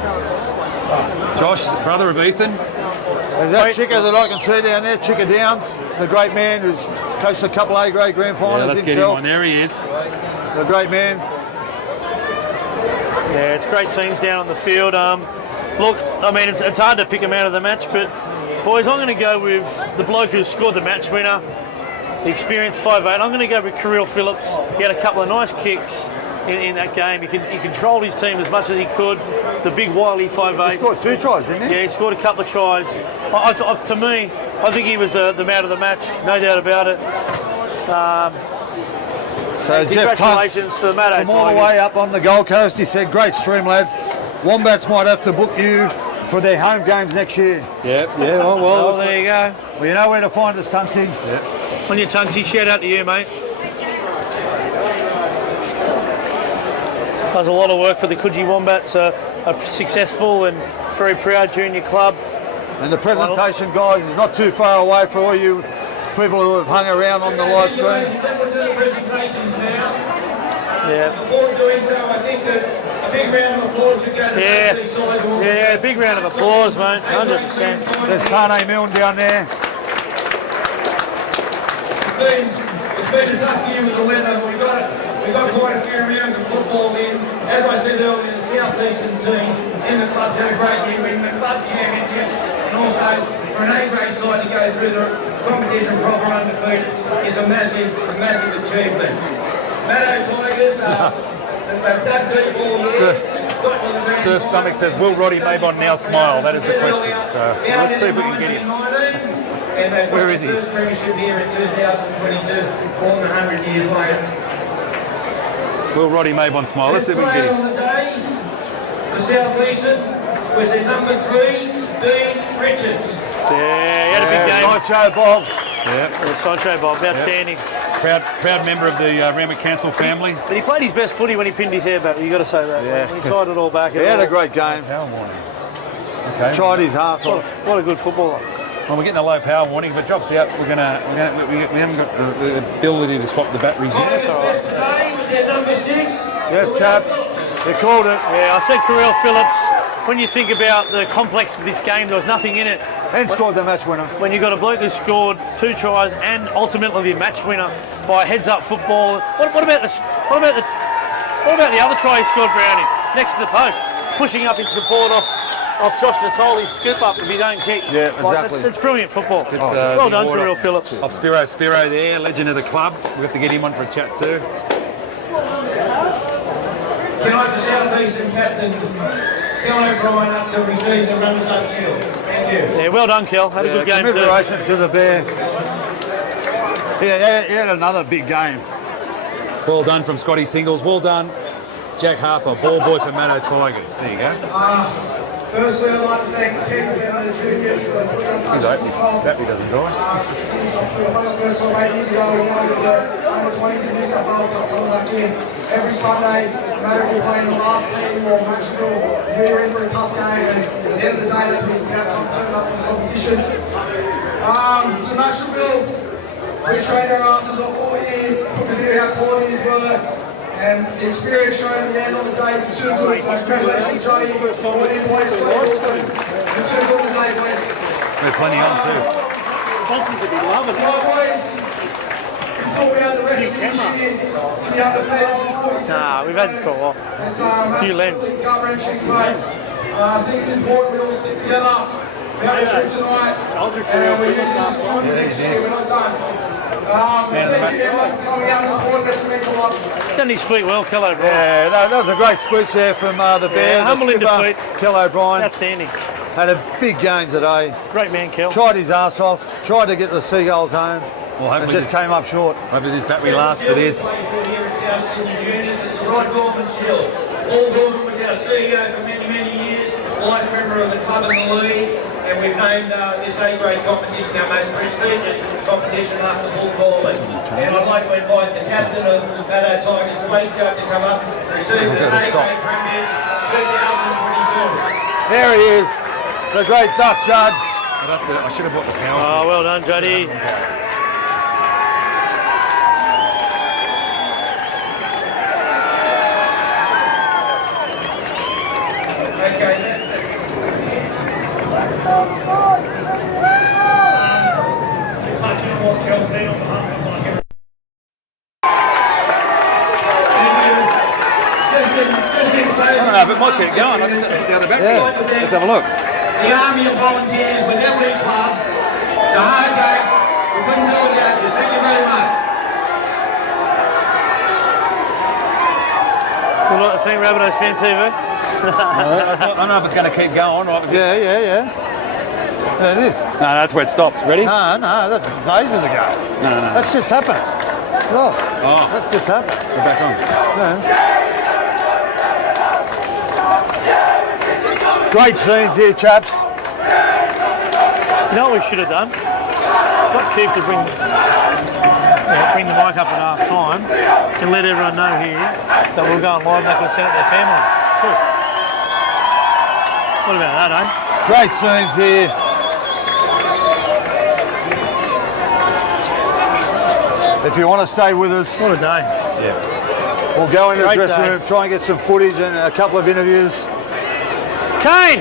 Josh, brother of Ethan. There's that Chicker that I can see down there, Chicker Downs, the great man who's coached a couple A-grade grand finals let's himself. get him on. There he is. The great man. Yeah, it's great scenes down on the field. Look, I mean, it's hard to pick him out of the match, but boys, I'm going to go with the bloke who scored the match winner, the experienced 5'8". I'm going to go with Kirill Phillips. He had a couple of nice kicks in that game. He controlled his team as much as he could. The big wily 5'8". He scored 2 tries, didn't he? Yeah, he scored a couple of tries. To me, I think he was the man of the match, no doubt about it. So Jeff Tunks Congratulations to the Matto from all the Tigers. way up on the Gold Coast. He said, great stream, lads. Wombats might have to book you for their home games next year. Yeah, Well, there you go. Well, you know where to find us, Tunksy. On your Tunksy, shout out to you, mate. Does a lot of work for the Coogee Wombats, a successful and very proud junior club. And the presentation, guys, is not too far away for all you people who have hung around on the live stream. We'll do the presentations now. Yeah. Before doing so, I think that a big round of applause should go to the side. Yeah, big round of applause, mate. 100%. There's Tane Milne down there. It's been a tough year with the weather, but we got quite a few rounds of football in. As I said earlier, the South-Eastern team in the club's had a great year, winning the club championship, and also for an A-grade side to go through the competition proper undefeated is a massive achievement. Matto Tigers, they've dug deep all year. Surf Stomach says, will Roddy Mabon now smile? That is the question. So let's see if we can get him. Where is he? First premiership here in 2022, more than 100 years later. Will Roddy Mabon smile? Let's see if we can get him. On the day for South Eastern was their number 3, Dean Richards. Yeah, he had a big game. Sideshow Bob. Yeah, Sideshow Bob, outstanding. proud member of the Ramwick Council family. But he played his best footy when he pinned his hair back. You got to say that. Yeah. When he tied it all back. He had a great game. Power warning. Okay. Tried his heart off. What a good footballer. Well, we're getting a low power warning. If it drops out, we haven't got the ability to swap the batteries in. Tigers' best today was their number 6. Yes, chaps. They called it. Yeah, I said Kirill Phillips. When you think about the complex of this game, there was nothing in it. And scored the match winner. When you got a bloke who scored 2 tries and ultimately the match winner by a heads-up football. What about the other try he scored, Brownie, next to the post, pushing up in support off Josh Natoli's scoop up with his own kick. Yeah, exactly. It's brilliant football. It's, well done, Kirill Phillips. Of Spiro there, legend of the club. We have to get him on for a chat too. Can I the South Eastern captain, Kel O'Brien, up to receive the runners-up shield. Thank you. Yeah, well done, Kel. Had a good game too. Commiserations to the Bear. Yeah, he had another big game. Well done from Scotty Singles. Well done, Jack Harper, ball boy for Matto Tigers. There you go. Firstly, I'd like to thank Keith and the juniors for putting us such a control. Battery doesn't die. First of all, 8 years ago, we wanted the under-20s in New South Wales Cup coming back in. Every Sunday, no matter if you're playing the last team or Matraville, you're in for a tough game, and at the end of the day, that's what it's about, to turn up in the competition. To Matraville, we trained our asses off all year, put the video how qualities were, and the experience shown at the end of the day is too good. So congratulations, Johnny, all you boys, and too good today, boys. We're plenty on too. Sponsors would be loving it. Well, boys, we talk about the rest of this year to be undefeated to 47. Nah, we've had this for a while. It's Few lengths. absolutely gut-wrenching, mate. I think it's important we all stick together. We have a trip tonight, and we use this as fun for next year. We're not done. Thank you everyone for coming out and supporting us. It means a lot. Didn't he speak well, Kel O'Brien? Yeah, that was a great speech there from the Bear. humble the in skipper, defeat. Kel O'Brien. Outstanding. Had a big game today. Great man, Kel. Tried his ass off. Tried to get the Seagulls home. Well, and just came up short. Hopefully this battery lasts for this. Here at South Sydney Juniors, it's the Rod Gorman Shield. Paul Gorman was our CEO for many, many years, life member of the club and the league, and we've named this A-grade competition our most prestigious competition after Paul Gorman. And I'd like to invite the captain of Matto Tigers, Wade Judd, to come up and receive the A-grade premiers 2022. There he is, the great Duck Judd. I should have bought the power. Oh, well done, Juddy. I don't know, but it might keep going. I just have to put the other battery on. Let's have a look. The Army of Volunteers with their league club. It's a hard game. We couldn't do it without you. Thank you very much. We'd like to thank Rabbitohs Fan TV. I don't know if it's going to keep going. Right? Yeah. There it is. No, that's where it stops. Ready? No, that's ages ago. No. That's just happened. Look. Oh, That's just happened. we're back on. Great scenes here, chaps. You know what we should have done? Got Keith to bring the mic up at half time and let everyone know here that we're going live and they can send it to their family too. What about that, eh? Great scenes here. If you want to stay with us, What a day. we'll go into the Great dressing day. room, try and get some footage and a couple of interviews. Kane!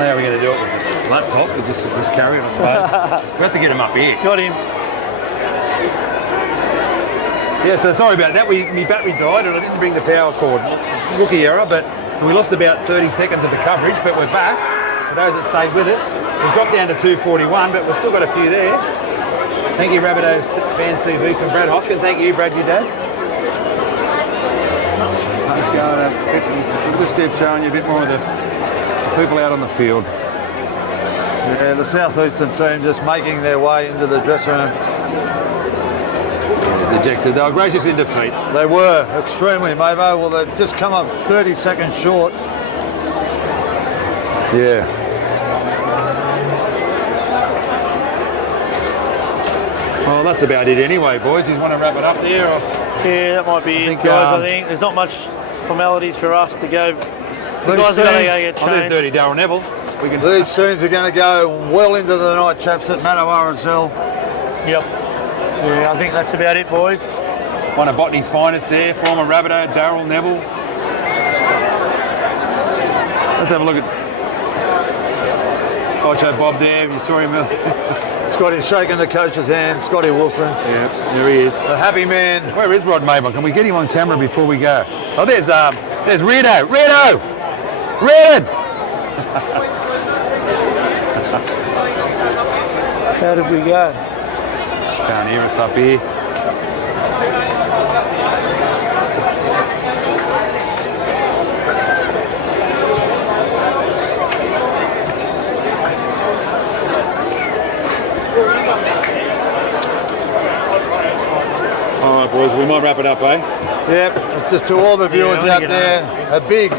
How are we going to do it? With the laptop? We'll just carry it, I suppose. We have to get him up here. Got him. Yeah, so sorry about that. My battery died and I didn't bring the power cord. Rookie error, but so we lost about 30 seconds of the coverage, but we're back. For those that stayed with us, we've dropped down to 241, but we've still got a few there. Thank you, Rabbitohs Fan TV from Brad Hoskin. Thank you, Brad, your dad. We'll just keep showing you a bit more of the people out on the field. Yeah, the Southeastern team just making their way into the dressing room. Dejected. They were gracious in defeat. They were extremely, Mavo. Well, they've just come up 30 seconds short. Yeah. Well, that's about it anyway, boys. You want to wrap it up there? Or? Yeah, that might be it, think, guys. I think there's not much formalities for us to go. The guys are going to go get Oh, there's changed. dirty Darryl Neville. We can. These scenes are going to go well into the night, chaps, at Matraville. Yep. Yeah, I think that's about it, boys. One of Botany's finest there, former Rabbitoh, Darryl Neville. Let's have a look at Sideshow Bob there. You saw him. Scotty shaking the coach's hand. Scotty Wilson. Yeah, there he is. A happy man. Where is Rod Mabel? Can we get him on camera before we go? Oh, there's Redo. Redo! Red! How did we go? Can't hear us up here. All right, boys, we might wrap it up, eh? Yep, just to all the viewers I wanna out get there, a big,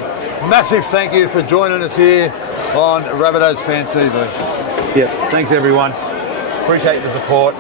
massive thank you for joining us here on Rabbitohs Fan TV. Yep. Thanks, everyone. Appreciate the support.